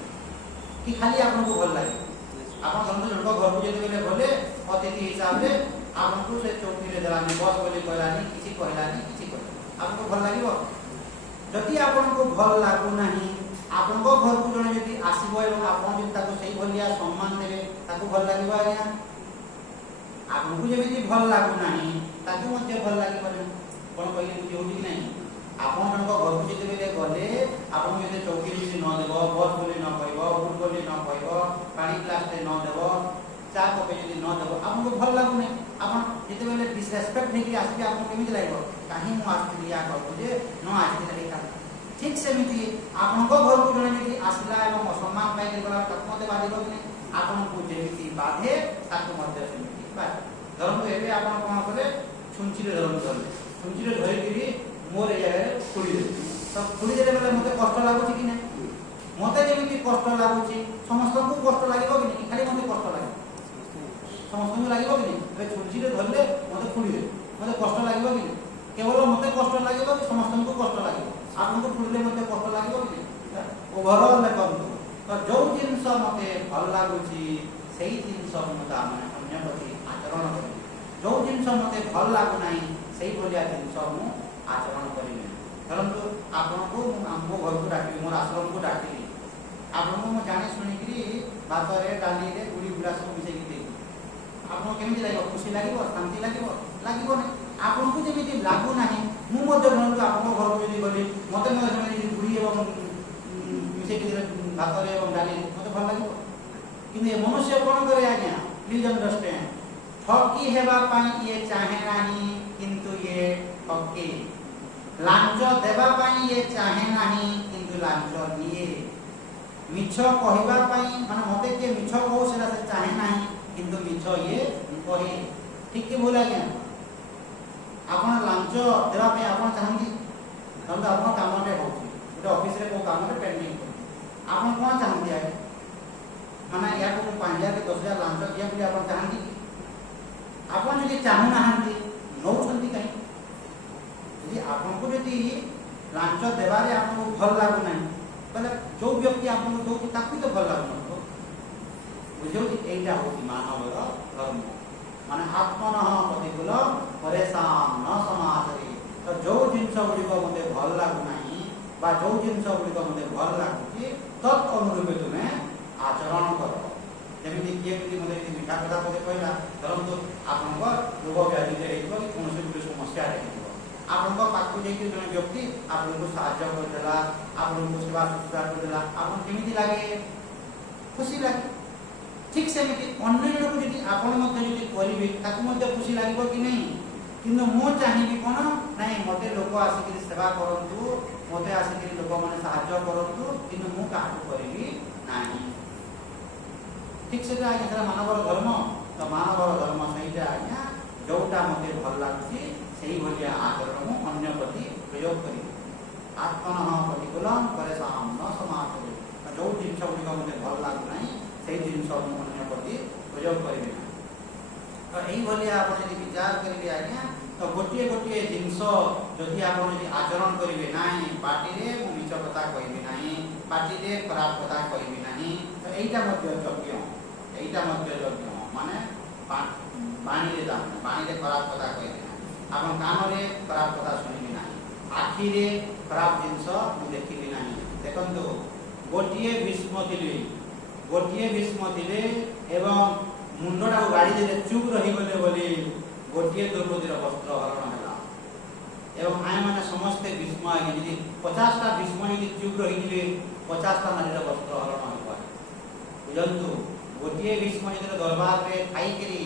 କି ଖାଲି ଆପଣଙ୍କୁ ଭଲ ଲାଗେ? ଆପଣ ଧରନ୍ତୁ ଜଣଙ୍କ ଘରକୁ ଯେତେବେଳେ ଗଲେ ଅତିଥି ହିସାବରେ ଆପଣଙ୍କୁ ସେ ଚୌକିରେ ଦେଲାନି ବସ୍ ବୋଲି କହିଲାନି କିଛି କହିଲାନି କିଛି କହିଲାନି ଆପଣଙ୍କୁ ଭଲ ଲାଗିବ? ଯଦି ଆପଣଙ୍କୁ ଭଲ ଲାଗୁନାହିଁ ଆପଣଙ୍କ ଘରକୁ ଜଣେ ଯଦି ଆସିବ ଏବଂ ଆପଣ ଯଦି ତାକୁ ସେଇ ଭଳିଆ ସମ୍ମାନ ଦେବେ ତାକୁ ଭଲ ଲାଗିବ ଆଜ୍ଞା? ଆପଣଙ୍କୁ ଯେମିତି ଭଲ ଲାଗୁନାହିଁ ତାକୁ ମଧ୍ୟ ଭଲ ଲାଗିବନି। କଣ କହିଲେ ବୁଝି ହଉଛି କି ନାହିଁ? ଆପଣ ଜଣଙ୍କ ଘରକୁ ଯେତେବେଳେ ଗଲେ ଆପଣଙ୍କୁ ଯଦି ଚୌକିରେ ଯଦି ନ ଦେବ ବସ୍ ବୋଲି ନ କହିବ ବୁଟ ବୋଲି ନ କହିବ ପାଣି ଗ୍ଲାସଟେ ନ ଦେବ ଚା କପେ ଯଦି ନ ଦେବ ଆପଣଙ୍କୁ ଭଲ ଲାଗୁନି। ଆପଣ ଯେତେବେଳେ ଡିସରେସ୍ପେକ୍ଟ ହେଇକି ଆସିବେ ଆପଣଙ୍କୁ କେମିତି ଲାଗିବ? କାହିଁ ମୁଁ ଆସିଥିଲି ୟା ଘରକୁ ଯେ ନ ଆସିଥିଲେ ହେଇଥାନ୍ତା। ଠିକ୍ ସେମିତି ଆପଣଙ୍କ ଘରକୁ ଜଣେ ଯଦି ଆସିଲା ଏବଂ ଅସମ୍ମାନ ପାଇକି ଗଲା ତାକୁ ମୋତେ ବାଧିବ କି ନାହିଁ? ଆପଣଙ୍କୁ ଯେମିତି ବାଧେ ତାକୁ ମଧ୍ୟ ସେମିତି ବାଧେ। ଧରନ୍ତୁ ଏବେ ଆପଣ କଣ କଲେ ଛୁଞ୍ଚିରେ ଧରନ୍ତୁ ଛୁଞ୍ଚିରେ ଧରିକିରି ମୋର ଏ ଜାଗାରେ ଖୋଳିଦେବେ ତ ଖୋଳିଦେଲେ ବେଲେ ମୋତେ କଷ୍ଟ ଲାଗୁଛି କି ନାହିଁ? ମୋତେ ଯେମିତି କଷ୍ଟ ଲାଗୁଛି ସମସ୍ତଙ୍କୁ କଷ୍ଟ ଲାଗିବ କି ନାହିଁ? ଖାଲି ମୋତେ କଷ୍ଟ ଲାଗିବ? ସମସ୍ତଙ୍କୁ ଲାଗିବ କି ନାହିଁ? ଏବେ ଛୁଞ୍ଚିରେ ଧରିଲେ ମୋତେ ଖୋଳିଦେବେ ମୋତେ କଷ୍ଟ ଲାଗିବ କି ନାହିଁ? କେବଳ ମୋତେ କଷ୍ଟ ଲାଗିବ କି ସମସ୍ତଙ୍କୁ କଷ୍ଟ ଲାଗିବ? ଆପଣଙ୍କୁ ଖୋଳିଲେ ମୋତେ କଷ୍ଟ ଲାଗିବ କି ନାହିଁ? ଓଭରଅଲ୍ ଦେଖନ୍ତୁ ତ ଯୋଉ ଜିନିଷ ମୋତେ ଭଲ ଲାଗୁଛି ସେଇ ଜିନିଷ ମୁଁ ତାମାନେ ଅନ୍ୟ ପ୍ରତି ଆଚରଣ କରିବି। ଯୋଉ ଜିନିଷ ମୋତେ ଭଲ ଲାଗୁନାହିଁ ସେଇ ଭଳିଆ ଜିନିଷ ମୁଁ ଆଚରଣ କରିବି। ଧରନ୍ତୁ ଆପଣଙ୍କୁ ମୋ ଘରକୁ ଡାକିବି ମୋର ଆଶ୍ରମକୁ ଡାକିବି ଆପଣଙ୍କୁ ମୁଁ ଜାଣି ଶୁଣିକିରି ଭାତରେ ଡାଲିରେ ଗୁଡ଼ି ଗୁଡ଼ା ସବୁ ମିଶେଇକି ଦେବି ଆପଣଙ୍କୁ କେମିତି ଲାଗିବ? ଖୁସି ଲାଗିବ? ଶାନ୍ତି ଲାଗିବ? ଲାଗିବ ନାହିଁ। ଆପଣଙ୍କୁ ଯେମିତି ଲାଗୁନାହିଁ ମୁଁ ମଧ୍ୟ ଧରନ୍ତୁ ଆପଣଙ୍କ ଘରକୁ ଯଦି ଗଲି ମୋତେ ମଧ୍ୟ ସେମିତି ଗୁଡ଼ି ଏବଂ ମିଶେଇକି ଦେଲେ ଭାତରେ ଏବଂ ଡାଲିରେ ମୋତେ ଭଲ ଲାଗିବ? କିନ୍ତୁ ଏ ମନୁଷ୍ୟ କଣ କରେ ଆଜ୍ଞା? ପ୍ଲିଜ୍ ଅଣ୍ଡରଷ୍ଟାଣ୍ଡ ଠକି ହେବା ପାଇଁ ଇଏ ଚାହେଁ ନାହିଁ କିନ୍ତୁ ଇଏ ଠକେ। ଲାଞ୍ଚ ଦେବା ପାଇଁ ଇଏ ଚାହେଁ ନାହିଁ କିନ୍ତୁ ଲାଞ୍ଚ ଦିଏ। ମିଛ କହିବା ପାଇଁ ମାନେ ମୋତେ କିଏ ମିଛ କହୁ ସେଟା ସେ ଚାହେଁ ନାହିଁ କିନ୍ତୁ ମିଛ ଇଏ କହେ। ଠିକ୍ କି ଭୁଲ ଆଜ୍ଞା? ଆପଣ ଲାଞ୍ଚ ଦେବା ପାଇଁ ଆପଣ ଚାହାନ୍ତି? ଧରନ୍ତୁ ଆପଣ କାମଟେ ହେଉଛି ଗୋଟେ ଅଫିସରେ କେଉଁ କାମରେ ପେଣ୍ଡିଂ କରୁଛି ଆପଣ କ'ଣ ଚାହାନ୍ତି ଆଜ୍ଞା? ମାନେ ୟାକୁ ମୁଁ 5,000 କି 10,000 ଲାଞ୍ଚ ଦିଆ ବୋଲି ଆପଣ ଚାହାନ୍ତି କି? ଆପଣ ଯଦି ଚାହୁଁନାହାନ୍ତି ନେଉଛନ୍ତି କାହିଁକି? ଯଦି ଆପଣଙ୍କୁ ଯଦି ଲାଞ୍ଚ ଦେବାରେ ଆପଣଙ୍କୁ ଭଲ ଲାଗୁନାହିଁ ବୋଲେ ଯେଉଁ ବ୍ୟକ୍ତି ଆପଣଙ୍କୁ ଦେଉଛି ତାକୁ ତ ଭଲ ଲାଗୁନଥିବ। ବୁଝିହେଉଛି? ଏଇଟା ହେଉଛି ମାନବର ଧର୍ମ ମାନେ ଆତ୍ମନଃ ପ୍ରତିକୂଲ ପରେଷାଂ ନ ସମାଚରେ। ତ ଯେଉଁ ଜିନିଷ ଗୁଡ଼ିକ ମୋତେ ଭଲ ଲାଗୁନାହିଁ ବା ଯେଉଁ ଜିନିଷ ଗୁଡ଼ିକ ମୋତେ ଭଲ ଲାଗୁଛି ତତ୍ ଅନୁରୂପେ ତୁମେ ଆଚରଣ କର। ଯେମିତି କିଏ ଯଦି ମୋତେ ଯଦି ମିଠା କଥା ମୋତେ କହିଲା ଧରନ୍ତୁ ଆପଣଙ୍କ ରୋଗ ବ୍ୟାଧିରେ ହେଇଥିବ କି କୌଣସି ଗୋଟେ ସମସ୍ୟାରେ ହେଇଥିବ, ଆପଣଙ୍କ ପାଖକୁ ଯାଇକି ଜଣେ ବ୍ୟକ୍ତି ଆପଣଙ୍କୁ ସାହାଯ୍ୟ କରିଦେଲା, ଆପଣଙ୍କୁ ସେବା ଶୁଶ୍ରୂଷା କରିଦେଲା, ଆପଣଙ୍କୁ କେମିତି ଲାଗେ? ଖୁସି ଲାଗେ। ଠିକ୍ ସେମିତି ଅନ୍ୟ ଜଣକୁ ଯଦି ଆପଣ ମଧ୍ୟ ଯଦି କରିବେ ତାକୁ ମଧ୍ୟ ଖୁସି ଲାଗିବ କି ନାହିଁ? କିନ୍ତୁ ମୁଁ ଚାହିଁବି କ'ଣ? ନାଇଁ, ମୋତେ ଲୋକ ଆସିକିରି ସେବା କରନ୍ତୁ, ମୋତେ ଆସିକିରି ଲୋକମାନେ ସାହାଯ୍ୟ କରନ୍ତୁ, କିନ୍ତୁ ମୁଁ କାହାକୁ କରିବି ନାହିଁ। ଠିକ୍ ସେଟା ଆଜ୍ଞା, ସେଟା ମାନବର ଧର୍ମ। ତ ମାନବର ଧର୍ମ ସେଇଟା ଆଜ୍ଞା, ଯୋଉଟା ମୋତେ ଭଲ ଲାଗୁଛି ସେଇଭଳିଆ ଆଚରଣ ମୁଁ ଅନ୍ୟ ପ୍ରତି ପ୍ରୟୋଗ କରିବି। ଆତ୍ମନଃ ପ୍ରତିକୂଲଂ ପରେଷାଂ ନ ସମାଚରେ। ଯୋଉ ଜିନିଷ ଗୁଡ଼ିକ ମୋତେ ଭଲ ଲାଗୁନାହିଁ ସେଇ ଜିନିଷ ମୁଁ ଅନ୍ୟ ପ୍ରତି ପ୍ରୟୋଗ କରିବି ନାହିଁ। ତ ଏଇଭଳିଆ ଆପଣ ଯଦି ବିଚାର କରିବେ ଆଜ୍ଞା, ତ ଗୋଟିଏ ଗୋଟିଏ ଜିନିଷ ଯଦି ଆପଣ ଯଦି ଆଚରଣ କରିବେ ନାହିଁ, ପାଟିରେ ମୁଁ ମିଛ କଥା କହିବି ନାହିଁ, ପାଟିରେ ଖରାପ କଥା କହିବି ନାହିଁ, ତ ଏଇଟା ମଧ୍ୟ ଯଜ୍ଞ, ଏଇଟା ମଧ୍ୟ ଯଜ୍ଞ। ମାନେ ବାଣୀରେ ବାଣୀରେ ଖରାପ କଥା କହିବି ନାହିଁ, ଆପଣ କାନରେ ଖରାପ କଥା ଶୁଣିବି ନାହିଁ, ଆଖିରେ ଖରାପ ଜିନିଷ ମୁଁ ଦେଖିବି ନାହିଁ। ଦେଖନ୍ତୁ, ଗୋଟିଏ ଭୀଷ୍ମ ଥିଲେ ଏବଂ ମୁଣ୍ଡଟାକୁ ଗାଡ଼ି ଦେଲେ ଚୁପ୍ ରହିଗଲେ ବୋଲି ଗୋଟିଏ ଦ୍ରୌପଦୀର ବସ୍ତ୍ର ହରଣ ହେଲା। ଏବଂ ଆମେମାନେ ସମସ୍ତେ ଭୀଷ୍ମ ଆଜ୍ଞା, ଯଦି 50ଟା ଭୀଷ୍ମ ଯଦି ଚୁପ୍ ରହିଯିବେ 50ଟା ନାରୀର ବସ୍ତ୍ର ହରଣ ହେବ। ବୁଝନ୍ତୁ, ଗୋଟିଏ ଭୀଷ୍ମ ଯେତେବେଳେ ଦରବାରରେ ଥାଇକିରି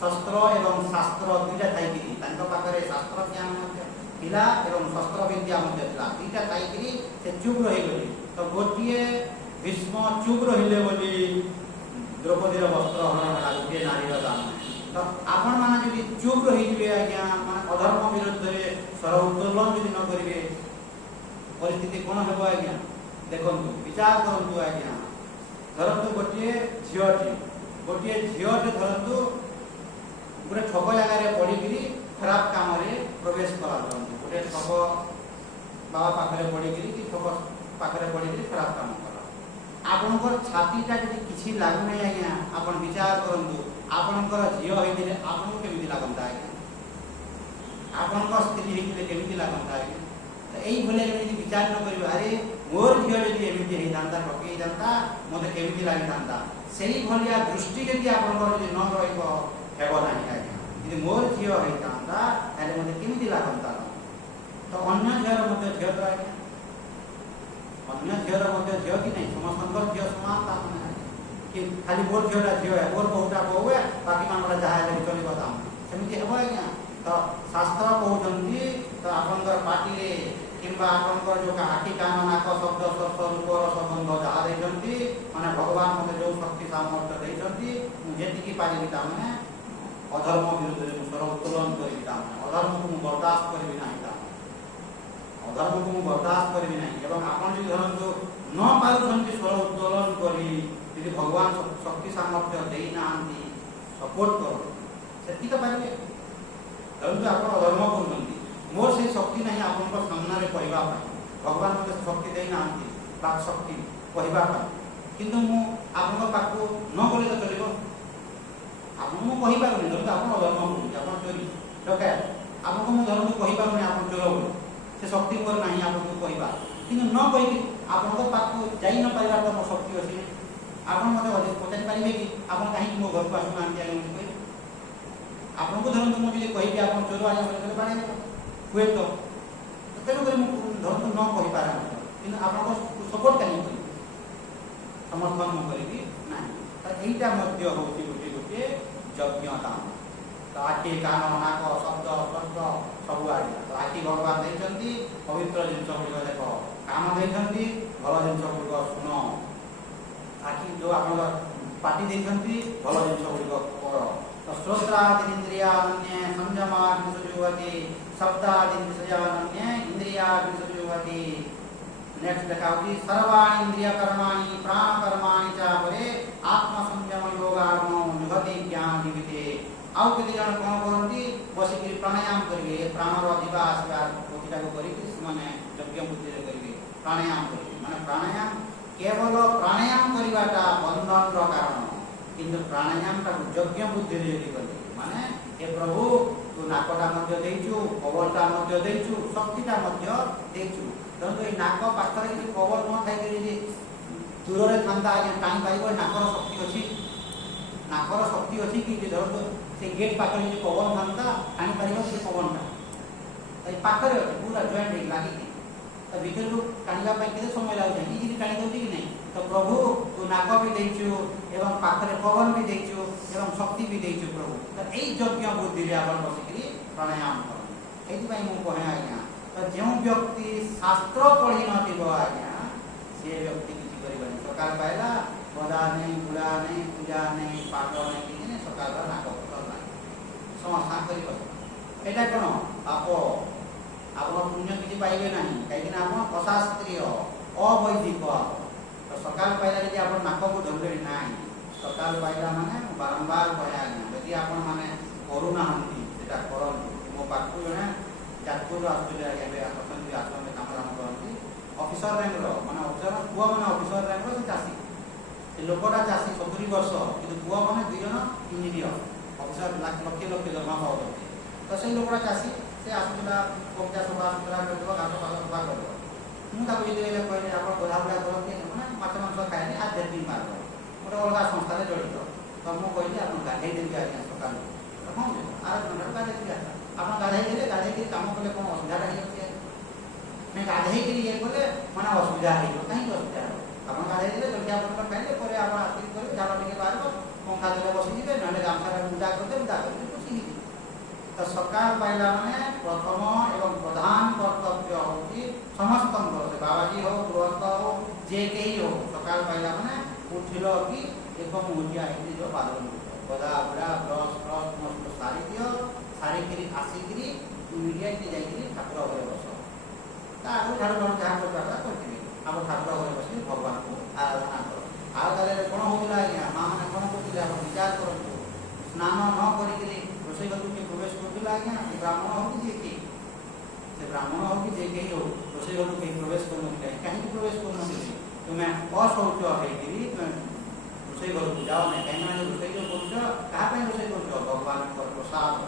ଶସ୍ତ୍ର ଏବଂ ଶାସ୍ତ୍ର ଦୁଇଟା ଥାଇକିରି, ତାଙ୍କ ପାଖରେ ଶାସ୍ତ୍ର ଜ୍ଞାନ ମଧ୍ୟ ଥିଲା ଏବଂ ଶସ୍ତ୍ର ବିଦ୍ୟା ମଧ୍ୟ ଥିଲା, ଦୁଇଟା ଥାଇକିରି ସେ ଚୁପ୍ ରହିଗଲେ। ତ ଗୋଟିଏ ଭୀଷ୍ମ ଚୁପ୍ ରହିଲେ ବୋଲି ଦ୍ରୌପଦୀର ବସ୍ତ୍ର ହରଣ ହେଲା, ଗୋଟିଏ ନାରୀର ଦାନ। ତ ଆପଣମାନେ ଯଦି ଚୁପ୍ ରହିଯିବେ ଆଜ୍ଞା, ମାନେ ଅଧର୍ମ ବିରୁଦ୍ଧରେ ସ୍ୱର ଉତ୍ତୋଳନ ଯଦି ନ କରିବେ, ପରିସ୍ଥିତି କ'ଣ ହେବ ଆଜ୍ଞା? ଦେଖନ୍ତୁ, ବିଚାର କରନ୍ତୁ ଆଜ୍ଞା। ଧରନ୍ତୁ ଗୋଟିଏ ଝିଅଟେ ଧରନ୍ତୁ ଗୋଟେ ଛକ ଜାଗାରେ ପଡ଼ିକିରି ଖରାପ କାମରେ ପ୍ରବେଶ କଲା। ଧରନ୍ତୁ ଗୋଟେ ଛକ ବାବା ପାଖରେ ପଡ଼ିକିରି କି ଛକ ପାଖରେ ପଡ଼ିକିରି ଖରାପ କାମ କଲା। ଆପଣଙ୍କର ଛାତିଟା ଯଦି କିଛି ଲାଗୁନାହିଁ ଆଜ୍ଞା, ଆପଣ ବିଚାର କରନ୍ତୁ, ଆପଣଙ୍କର ଝିଅ ହେଇଥିଲେ ଆପଣଙ୍କୁ କେମିତି ଲାଗନ୍ତା ଆଜ୍ଞା? ଆପଣଙ୍କ ସ୍ତ୍ରୀ ହେଇଥିଲେ କେମିତି ଲାଗନ୍ତା ଆଜ୍ଞା? ତ ଏଇଭଳିଆ ଯଦି ବିଚାର ନ କରିବେ, ଆରେ ମୋର ଝିଅ ଯଦି ଏମିତି ହେଇଥାନ୍ତା, ଠକି ହେଇଥାନ୍ତା, ମୋତେ କେମିତି ଲାଗିଥାନ୍ତା, ସେଇଭଳିଆ ଦୃଷ୍ଟି ଯଦି ଆପଣଙ୍କର ଯଦି ନ ରହିବ, ହେବ ନାହିଁ ଆଜ୍ଞା। ଯଦି ମୋର ଝିଅ ହେଇଥାନ୍ତା ତାହେଲେ ମୋତେ କେମିତି ଲାଗନ୍ତା? ତ ଅନ୍ୟ ଝିଅର ମଧ୍ୟ ଝିଅ ତ ଆଜ୍ଞା, ଅନ୍ୟ ଝିଅର ମଧ୍ୟ ଝିଅ କି ନାହିଁ? ସମସ୍ତଙ୍କର ଝିଅ ସମାନ ତା ମାନେ କି ଖାଲି ମୋର ଝିଅଟା ଝିଅ, ମୋର ବୋହୁଟା ବୋହୁ, ବାକି ମାନଙ୍କର ଯାହା ହେଲେ ଚଳିବ ତା ସେମିତି ହେବ ଆଜ୍ଞା? ତ ଶାସ୍ତ୍ର କହୁଛନ୍ତି, ତ ଆପଣଙ୍କର ପାଟିରେ କିମ୍ବା ଆପଣଙ୍କର ଯେଉଁ ଆଖି, କାନ, ନାକ, ଶବ୍ଦ, ସ୍ପର୍ଶ, ରୂପ, ରସ, ଗନ୍ଧ ଯାହା ଦେଇଛନ୍ତି, ମାନେ ଭଗବାନ ମୋତେ ଯେଉଁ ଶକ୍ତି ସାମର୍ଥ୍ୟ ଦେଇଛନ୍ତି, ମୁଁ ଯେତିକି ପାରିବି ତାମାନେ ଅଧର୍ମ ବିରୁଦ୍ଧରେ ମୁଁ ସ୍ୱର ଉତ୍ତୋଳନ କରିବି, ତାମାନେ ଅଧର୍ମକୁ ମୁଁ ବରଦାସ୍ତ କରିବି ନାହିଁ, ଅଧର୍ମକୁ ମୁଁ ବରଦାସ୍ତ କରିବି ନାହିଁ। ଏବଂ ଆପଣ ଯଦି ଧରନ୍ତୁ ନ ପାରୁଛନ୍ତି ସ୍ୱର ଉତ୍ତୋଳନ କରି, ଯଦି ଭଗବାନ ଶକ୍ତି ସାମର୍ଥ୍ୟ ଦେଇନାହାନ୍ତି, ସପୋର୍ଟ କରନ୍ତୁ, ସେତିକି ତ ପାରିବେ। ଧରନ୍ତୁ ଆପଣ ଅଧର୍ମ କରୁଛନ୍ତି, ମୋର ସେଇ ଶକ୍ତି ନାହିଁ ଆପଣଙ୍କ ସାମ୍ନାରେ କହିବା ପାଇଁ, ଭଗବାନ ମୋତେ ଶକ୍ତି ଦେଇନାହାନ୍ତି ବାକ୍ ଶକ୍ତି କହିବା ପାଇଁ, କିନ୍ତୁ ମୁଁ ଆପଣଙ୍କ ପାଖକୁ ନ ଗଲେ ତ ଚଳିବ? ଆପଣଙ୍କୁ ମୁଁ କହିପାରୁନି, ଧରନ୍ତୁ ଆପଣ ଅଧର୍ମ କରୁଛନ୍ତି, ଆପଣ ଚୋରି ଡକାୟତ, ଆପଣଙ୍କୁ ମୁଁ ଧରନ୍ତୁ କହିପାରୁନି ଆପଣ ଚୋର ବୋଲି, ସେ ଶକ୍ତି ମୋର ନାହିଁ ଆପଣଙ୍କୁ କହିବା, କିନ୍ତୁ ନ କହିକି ଆପଣଙ୍କ ପାଖକୁ ଯାଇ ନ ପାରିବାର ତ ମୋ ଶକ୍ତି ଅଛି। ଆପଣ ମୋତେ ପଚାରି ପାରିବେ କି ଆପଣ କାହିଁକି ମୋ ଘରକୁ ଆସୁନାହାନ୍ତି ଆଜ୍ଞା ବୋଲି କହିବେ? ଆପଣଙ୍କୁ ଧରନ୍ତୁ ମୁଁ ଯଦି କହିବି ଆପଣ ଚୋର ଆଜ୍ଞା ବୋଲି ପାରେ ହୁଏ ତ, ତେଣୁକରି ମୁଁ ଧରନ୍ତୁ ନ କହିପାରେ, କିନ୍ତୁ ଆପଣଙ୍କ ସପୋର୍ଟ କାହିଁକି କରିବି? ସମର୍ଥନ ମୁଁ କରିବି ନାହିଁ। ତ ଏଇଟା ମଧ୍ୟ ହେଉଛି ଗୋଟିଏ ଯଜ୍ଞତା। ତ ଆଖି, କାନ, ନାକ, ଶବ୍ଦ, ସ୍ପର୍ଶ ସବୁ ଆଜ୍ଞା। ତ ଆଖି ଭଗବାନ ଦେଇଛନ୍ତି ପବିତ୍ର ଜିନିଷ ଗୁଡ଼ିକ ଦେଖ, କାନ ଦେଇଛନ୍ତି ଭଲ ଜିନିଷ ଗୁଡ଼ିକ ଶୁଣ, ଆଖି ଯେଉଁ ଆପଣଙ୍କ ପାଟି ଦେଇଛନ୍ତି ଭଲ ଜିନିଷ ଗୁଡ଼ିକ କର। ତ ଶ୍ରୋତ୍ରାଦିନ୍ଦ୍ରିୟାନନ୍ୟେ ସଂଯମାଗ୍ନିଷୁଜୁହତି, ଶବ୍ଦାଦିନ୍ଦ୍ରିୟାନନ୍ୟେ ଇନ୍ଦ୍ରିୟାଗ୍ନିଷୁଜୁହତି। ନେକ୍ସଟ ଲେଖା ହେଉଛି ସର୍ବାଣୀ ଇନ୍ଦ୍ରିୟ କର୍ମାଣି ପ୍ରାଣ କର୍ମାଣି ଚାପରେ ଆତ୍ମସଂଯମ ଯୋଗାଗ୍ନ ନିଭତି ଜ୍ଞାନ ଜୀବିତେ। ଆଉ କେତେ ଜଣ କ'ଣ କରନ୍ତି, ବସିକି ପ୍ରାଣାୟାମ କରିବେ, ପ୍ରାଣର ଯିବା ଆସିବା ଗତିଟାକୁ କରିକି ସେମାନେ ଯଜ୍ଞ ବୁଦ୍ଧିରେ କରିବେ, ପ୍ରାଣାୟାମ କରିବେ। ମାନେ ପ୍ରାଣାୟାମ, କେବଳ ପ୍ରାଣାୟାମ କରିବାଟା ବନ୍ଧନର କାରଣ, କିନ୍ତୁ ପ୍ରାଣାୟାମଟାକୁ ଯଜ୍ଞ ବୁଦ୍ଧିରେ ଯଦି କରିବେ, ମାନେ ଏ ପ୍ରଭୁ ତୁ ନାକଟା ମଧ୍ୟ ଦେଇଛୁ, ପବନଟା ମଧ୍ୟ ଦେଇଛୁ, ଶକ୍ତିଟା ମଧ୍ୟ ଦେଇଛୁ। ଧରନ୍ତୁ ଏଇ ନାକ ପାଖରେ ଯଦି ପବନ ନ ଥାଇକି ଯଦି ଦୂରରେ ଥାନ୍ତା ଆଜ୍ଞା ଟାଣି ପାରିବ? ନାକର ଶକ୍ତି ଅଛି, ନାକର ଶକ୍ତି ଅଛି କି? ଧରନ୍ତୁ से गेट पाखरे जो पवन था टाणी पार से पवनटा पाखरे पूरा जॉइंट लगे तो भीतर को टाणिबा केते समय लगे इजी टाणी दउची कि नहीं तो प्रभु तू नाक भी देचु एवं पाखरे पवन भी देचु एवं शक्ति भी देचु प्रभु तो यही यज्ञ बुद्धि रे आपण बसिकरी प्राणायाम कर एथि पई मु कहे आज्ञा तो जो व्यक्ति शास्त्र पढ़ी नथिबो आज्ञा से व्यक्ति किछि करिबनी सकाल पाइला बदा नहीं बुला नहीं पूजा नहीं पाठ नहीं किछि नहीं सकाल नाक पकड़ नहीं समस्या करिबो एटा कोन आपण पुण्य किछि पाइबे नहीं काहे कि आपण अशास्त्रीय अवैधिक तो सकाल पाइला यदि आपण नाक को धरले नाही सकाल पाइला माने बारंबार कहे आज्ञा यदि आपण माने करुणा हंती सेटा करन मो पाखु जने जातपुर ऑस्ट्रेलिया के आसंती आश्रम में काम करती ऑफिसर रैंक रो माने ऑफिसर पुआ माने ऑफिसर रैंक रो से चासी से लोकटा चासी 70 वर्ष किंतु पुआ माने दुई जन इंजीनियर ऑफिसर लाख लक्ष लक्ष दरमा पाउते तो से लोकटा चासी से आसुला कोपजा सभा सुतरा करबो घास पास सभा करबो मु ताको जे देले कहले आपण गोधा बुला करते माने माछ मांस खाइने आध्यात्मिक मार्ग ओटा अलगा संस्था रे जड़ित तो मु कहली आपण गाधे देबी आज्ञा सकाल हां आर घंटा गाधे देबी आपण गाधे देले गाधे के काम कले कोन असुविधा रही छै मैं गाधे के ये बोले माने असुविधा है कहीं असुविधा आपण गाधे देले जल्दी आपण खाइले परे आपण आती करे झाड़ा टिके बाहर पंखा देले बसी जिवे नले गामछा मुंडा करते खुशी नहीं तो सकाल पाइला माने प्रथम एवं प्रधान कर्तव्य होची समस्त से बाबाजी हो गृहस्थ हो जे केही हो सकाल पाइला माने उठिलो कि एकदम मुजिया हेती जो पादन बदा बड़ा ब्रश ब्रश मस्त सारी दियो सारी करी आसीकरी इमीडिएटली जाईकरी ठाकुर घरे बसो तारो झाड़ झाड़ जहाँ करता करथिबे आप ठाकुर घरे बसी भगवान को आराधना करो आ गले कोन होइला आज्ञा मां माने कोन कोतिला आप विचार करंतु स्नान न करिकरी रोषई घर के प्रवेश करथिला आज्ञा ब्राह्मण हो कि जे से ब्राह्मण हो कि जे केही हो रोषई घर के प्रवेश करनो कहीं प्रवेश करनो तुम्हें अशौच हेकरी रोषई घर को जाओ नहीं कहीं मैंने रोषई जो करूछ कहा पे रोषई करूछ भगवान को प्रसाद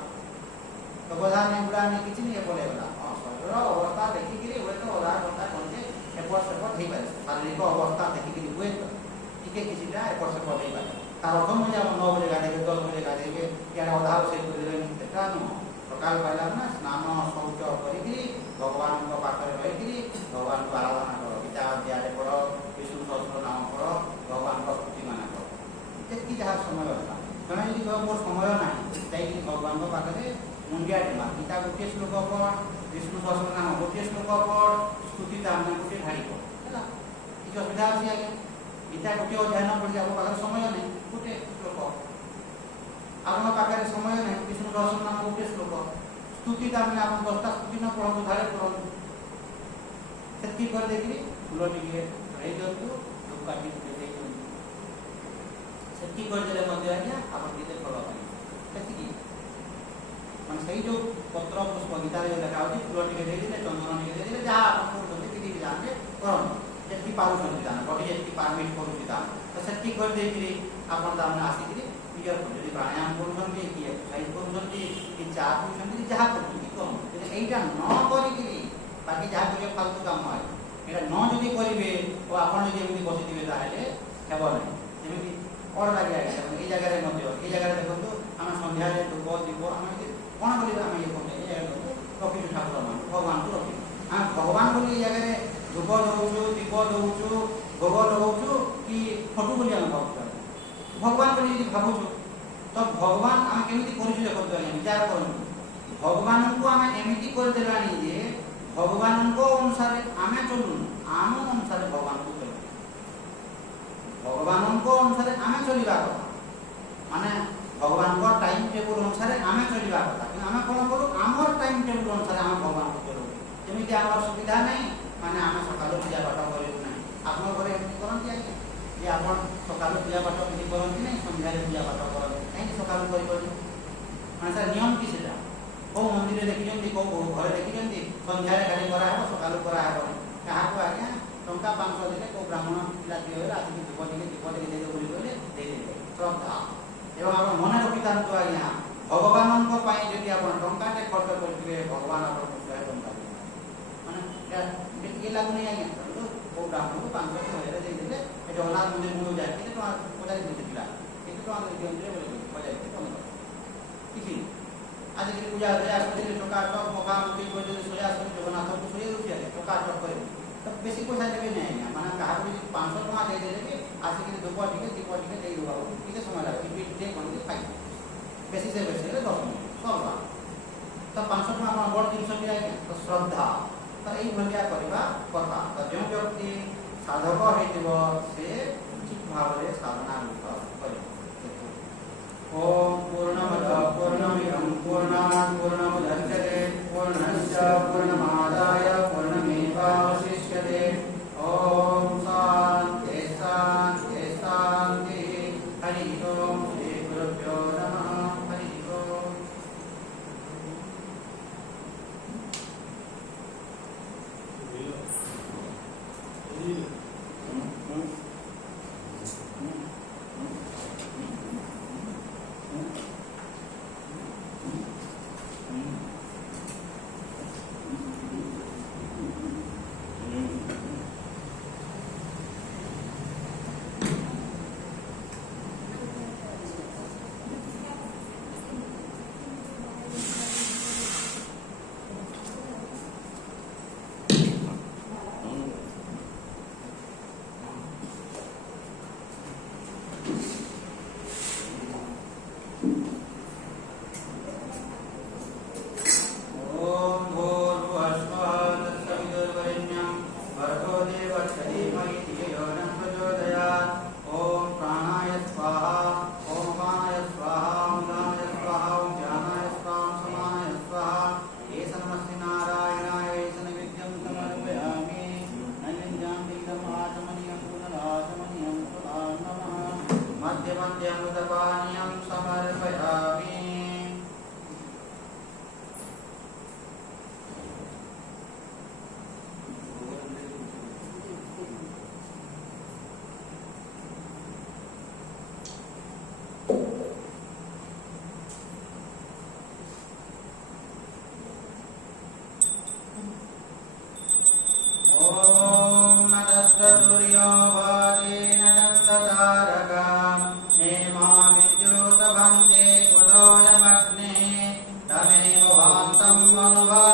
तो बधा नहीं बुला नहीं किछि नहीं बोले वाला शरीर अवस्था देखि कि हुए तो ओरा কথা कोनजे एपर सेपर हेई पारे शारीरिक अवस्था देखि कि हुए तो टिके किछिटा एपर सेपर हेई पारे तार अर्थ नहीं हम 9 बजे गाड़ी के 10 बजे गाड़ी के या आधा से कर देता न सकाल पाइला ना स्नान शौच करी भगवान को पाखरे रही भगवान को आराधना करो गीता अध्याय पढ़ो विष्णु सहस्र नाम पढ़ो भगवान को स्तुति माना करो जेति जहाँ समय होला तमे यदि मोर समय नाही ताई भगवान को पाखरे मुंडिया टेमा गीता गोटे श्लोक पढ़ विष्णु सहस्र नाम गोटे श्लोक पढ़ स्तुति ताम गोटे ढाई पढ़ हैला कि असुविधा अछि आगे गीता गोटे अध्याय न पढ़ि आप पाखरे समय नै गोटे श्लोक आपन पाखरे समय नै विष्णु सहस्र नाम गोटे श्लोक स्तुति ताम आप 10टा स्तुति न पढ़ो धारे पढ़ो सेति कर देखि फूल टिके रही जंतु लोक काटी दे सेति कर देले मध्ये आज्ञा आपन केते फल पाई सेति की मन सही जो पत्र पुष्प गीता रे लिखा होती फूल टिके दे दिले चंदन टिके दे दिले जहां आपन को जति दीदी जाने करन जेति पाउ संति दान बडी जेति परमिट करू दान तो सेति कर देखि आपन दान आसीकरी क्लियर कर दे प्राणायाम करू संति कि एक्सरसाइज करू संति कि चा पी संति जहां करू कम यदि एटा न करी बाकी जहाँ करिए फालतू काम है एटा न जदि करिवे ओ आपण जदि एमि बसिथिबे ताहेले हेबो नै जेमिति और लागि आगे ए जगह रे मध्ये ए जगह रे देखंतु हम संध्या रे धूप दीप हम कोन बोली हम ये कोन ए रखि ठाकुर मान भगवान को रखि हम भगवान बोली ए जगह रे धूप दउछु दीप दउछु भोग दउछु कि फोटो बोली हम भाबु भगवान बोली यदि भाबुछु तो भगवान हम केमिति करिछु देखंतु विचार करनु भगवान को हम एमिति कर देलानी जे भगवान को अनुसार आमे चलू आम अनुसार भगवान को चलू भगवान को अनुसार आमे चलिबा कथा माने भगवान को टाइम टेबल अनुसार आमे चलिबा कथा कि आमे कोन करू हमर टाइम टेबल अनुसार आमे भगवान को चलू जेमिति हमर सुविधा नै माने आमे सकाल पूजा पाठ करिउ नै आपन घरे एमि करंती आके जे आपन सकाल पूजा पाठ एमि करंती नै संध्या रे पूजा पाठ करंती काहे सकाल करिबो माने सर नियम कि सेटा को मंदिर देखिजंती को घरे देखिजंती संध्या रे खाली करा हो सकाल करा हो कहा को आज्ञा टंका 500 देले को ब्राह्मण पिला दियो राति दीप दे दे बोली बोले दे दे श्रद्धा एवं आप मन रखिता तो आज्ञा भगवान को पाई जदि आप टंका टे खर्च करथिबे भगवान आप को सहाय टंका माने ये लागु नहीं आज्ञा तो को ब्राह्मण को 500 घरे दे देले ए जगन्नाथ मंदिर मु जाय कि तो पचारि दिला केते तो आगे दियंते बोले पचारि तो କିଛି ଆଜିକାଲି ପୂଜା କରିଲେ ଟକାଟକ ମକାମୁଖି କରି ଶୋୟା ଶୋଇ ଜଗନ୍ନାଥଙ୍କୁ ଶୋଇ ଦେଉଛି ଆଜ୍ଞା ଟକାଟକ କରି ତ ବେଶୀ ପଇସା ଦେବେ ନାହିଁ ଆଜ୍ଞା ମାନେ କାହାକୁ ଯଦି 500 ଟଙ୍କା ଦେଇଦେଲେ ବି ଆସିକିରି ଧୂପ ଟିକେ ଦୀପ ଟିକେ ଦେଇଦେବାକୁ ଟିକେ ସମୟ ଲାଗେ ଟିକେ କରିକି ଖାଇ ବେଶୀ ସେ ବେଶୀ ହେଲେ 10 ମିନିଟ୍ ସରିଲା ତ 500 ଟଙ୍କା ଆପଣ ବଡ଼ ଜିନିଷ ବି ଆଜ୍ଞା ତ ଶ୍ରଦ୍ଧା ତ ଏଇଭଳିଆ କରିବା କଥା ତ ଯେଉଁ ବ୍ୟକ୍ତି ସାଧକ ହେଇଥିବ ସେ ଠିକ୍ ଭାବରେ ସାଧନା କରିବ। ओम पूर्णमद पूर्णमिदं पूर्णात् पूर्णमुदच्यते पूर्णस्य पूर्णमादाय पूर्णमेवावशिष्यते। ओम शान्ति शान्ति शान्ति। हरि ओम श्री गुरुभ्यो नमः। हरि ओम। मध्यमध्यमुदपानीयं समर्पयामि। ओम नमस्ते सूर्यो भाति नचंदतारका नेमा विद्युत भन्ते कुतोयमग्ने तमेव भान्तं मनुभा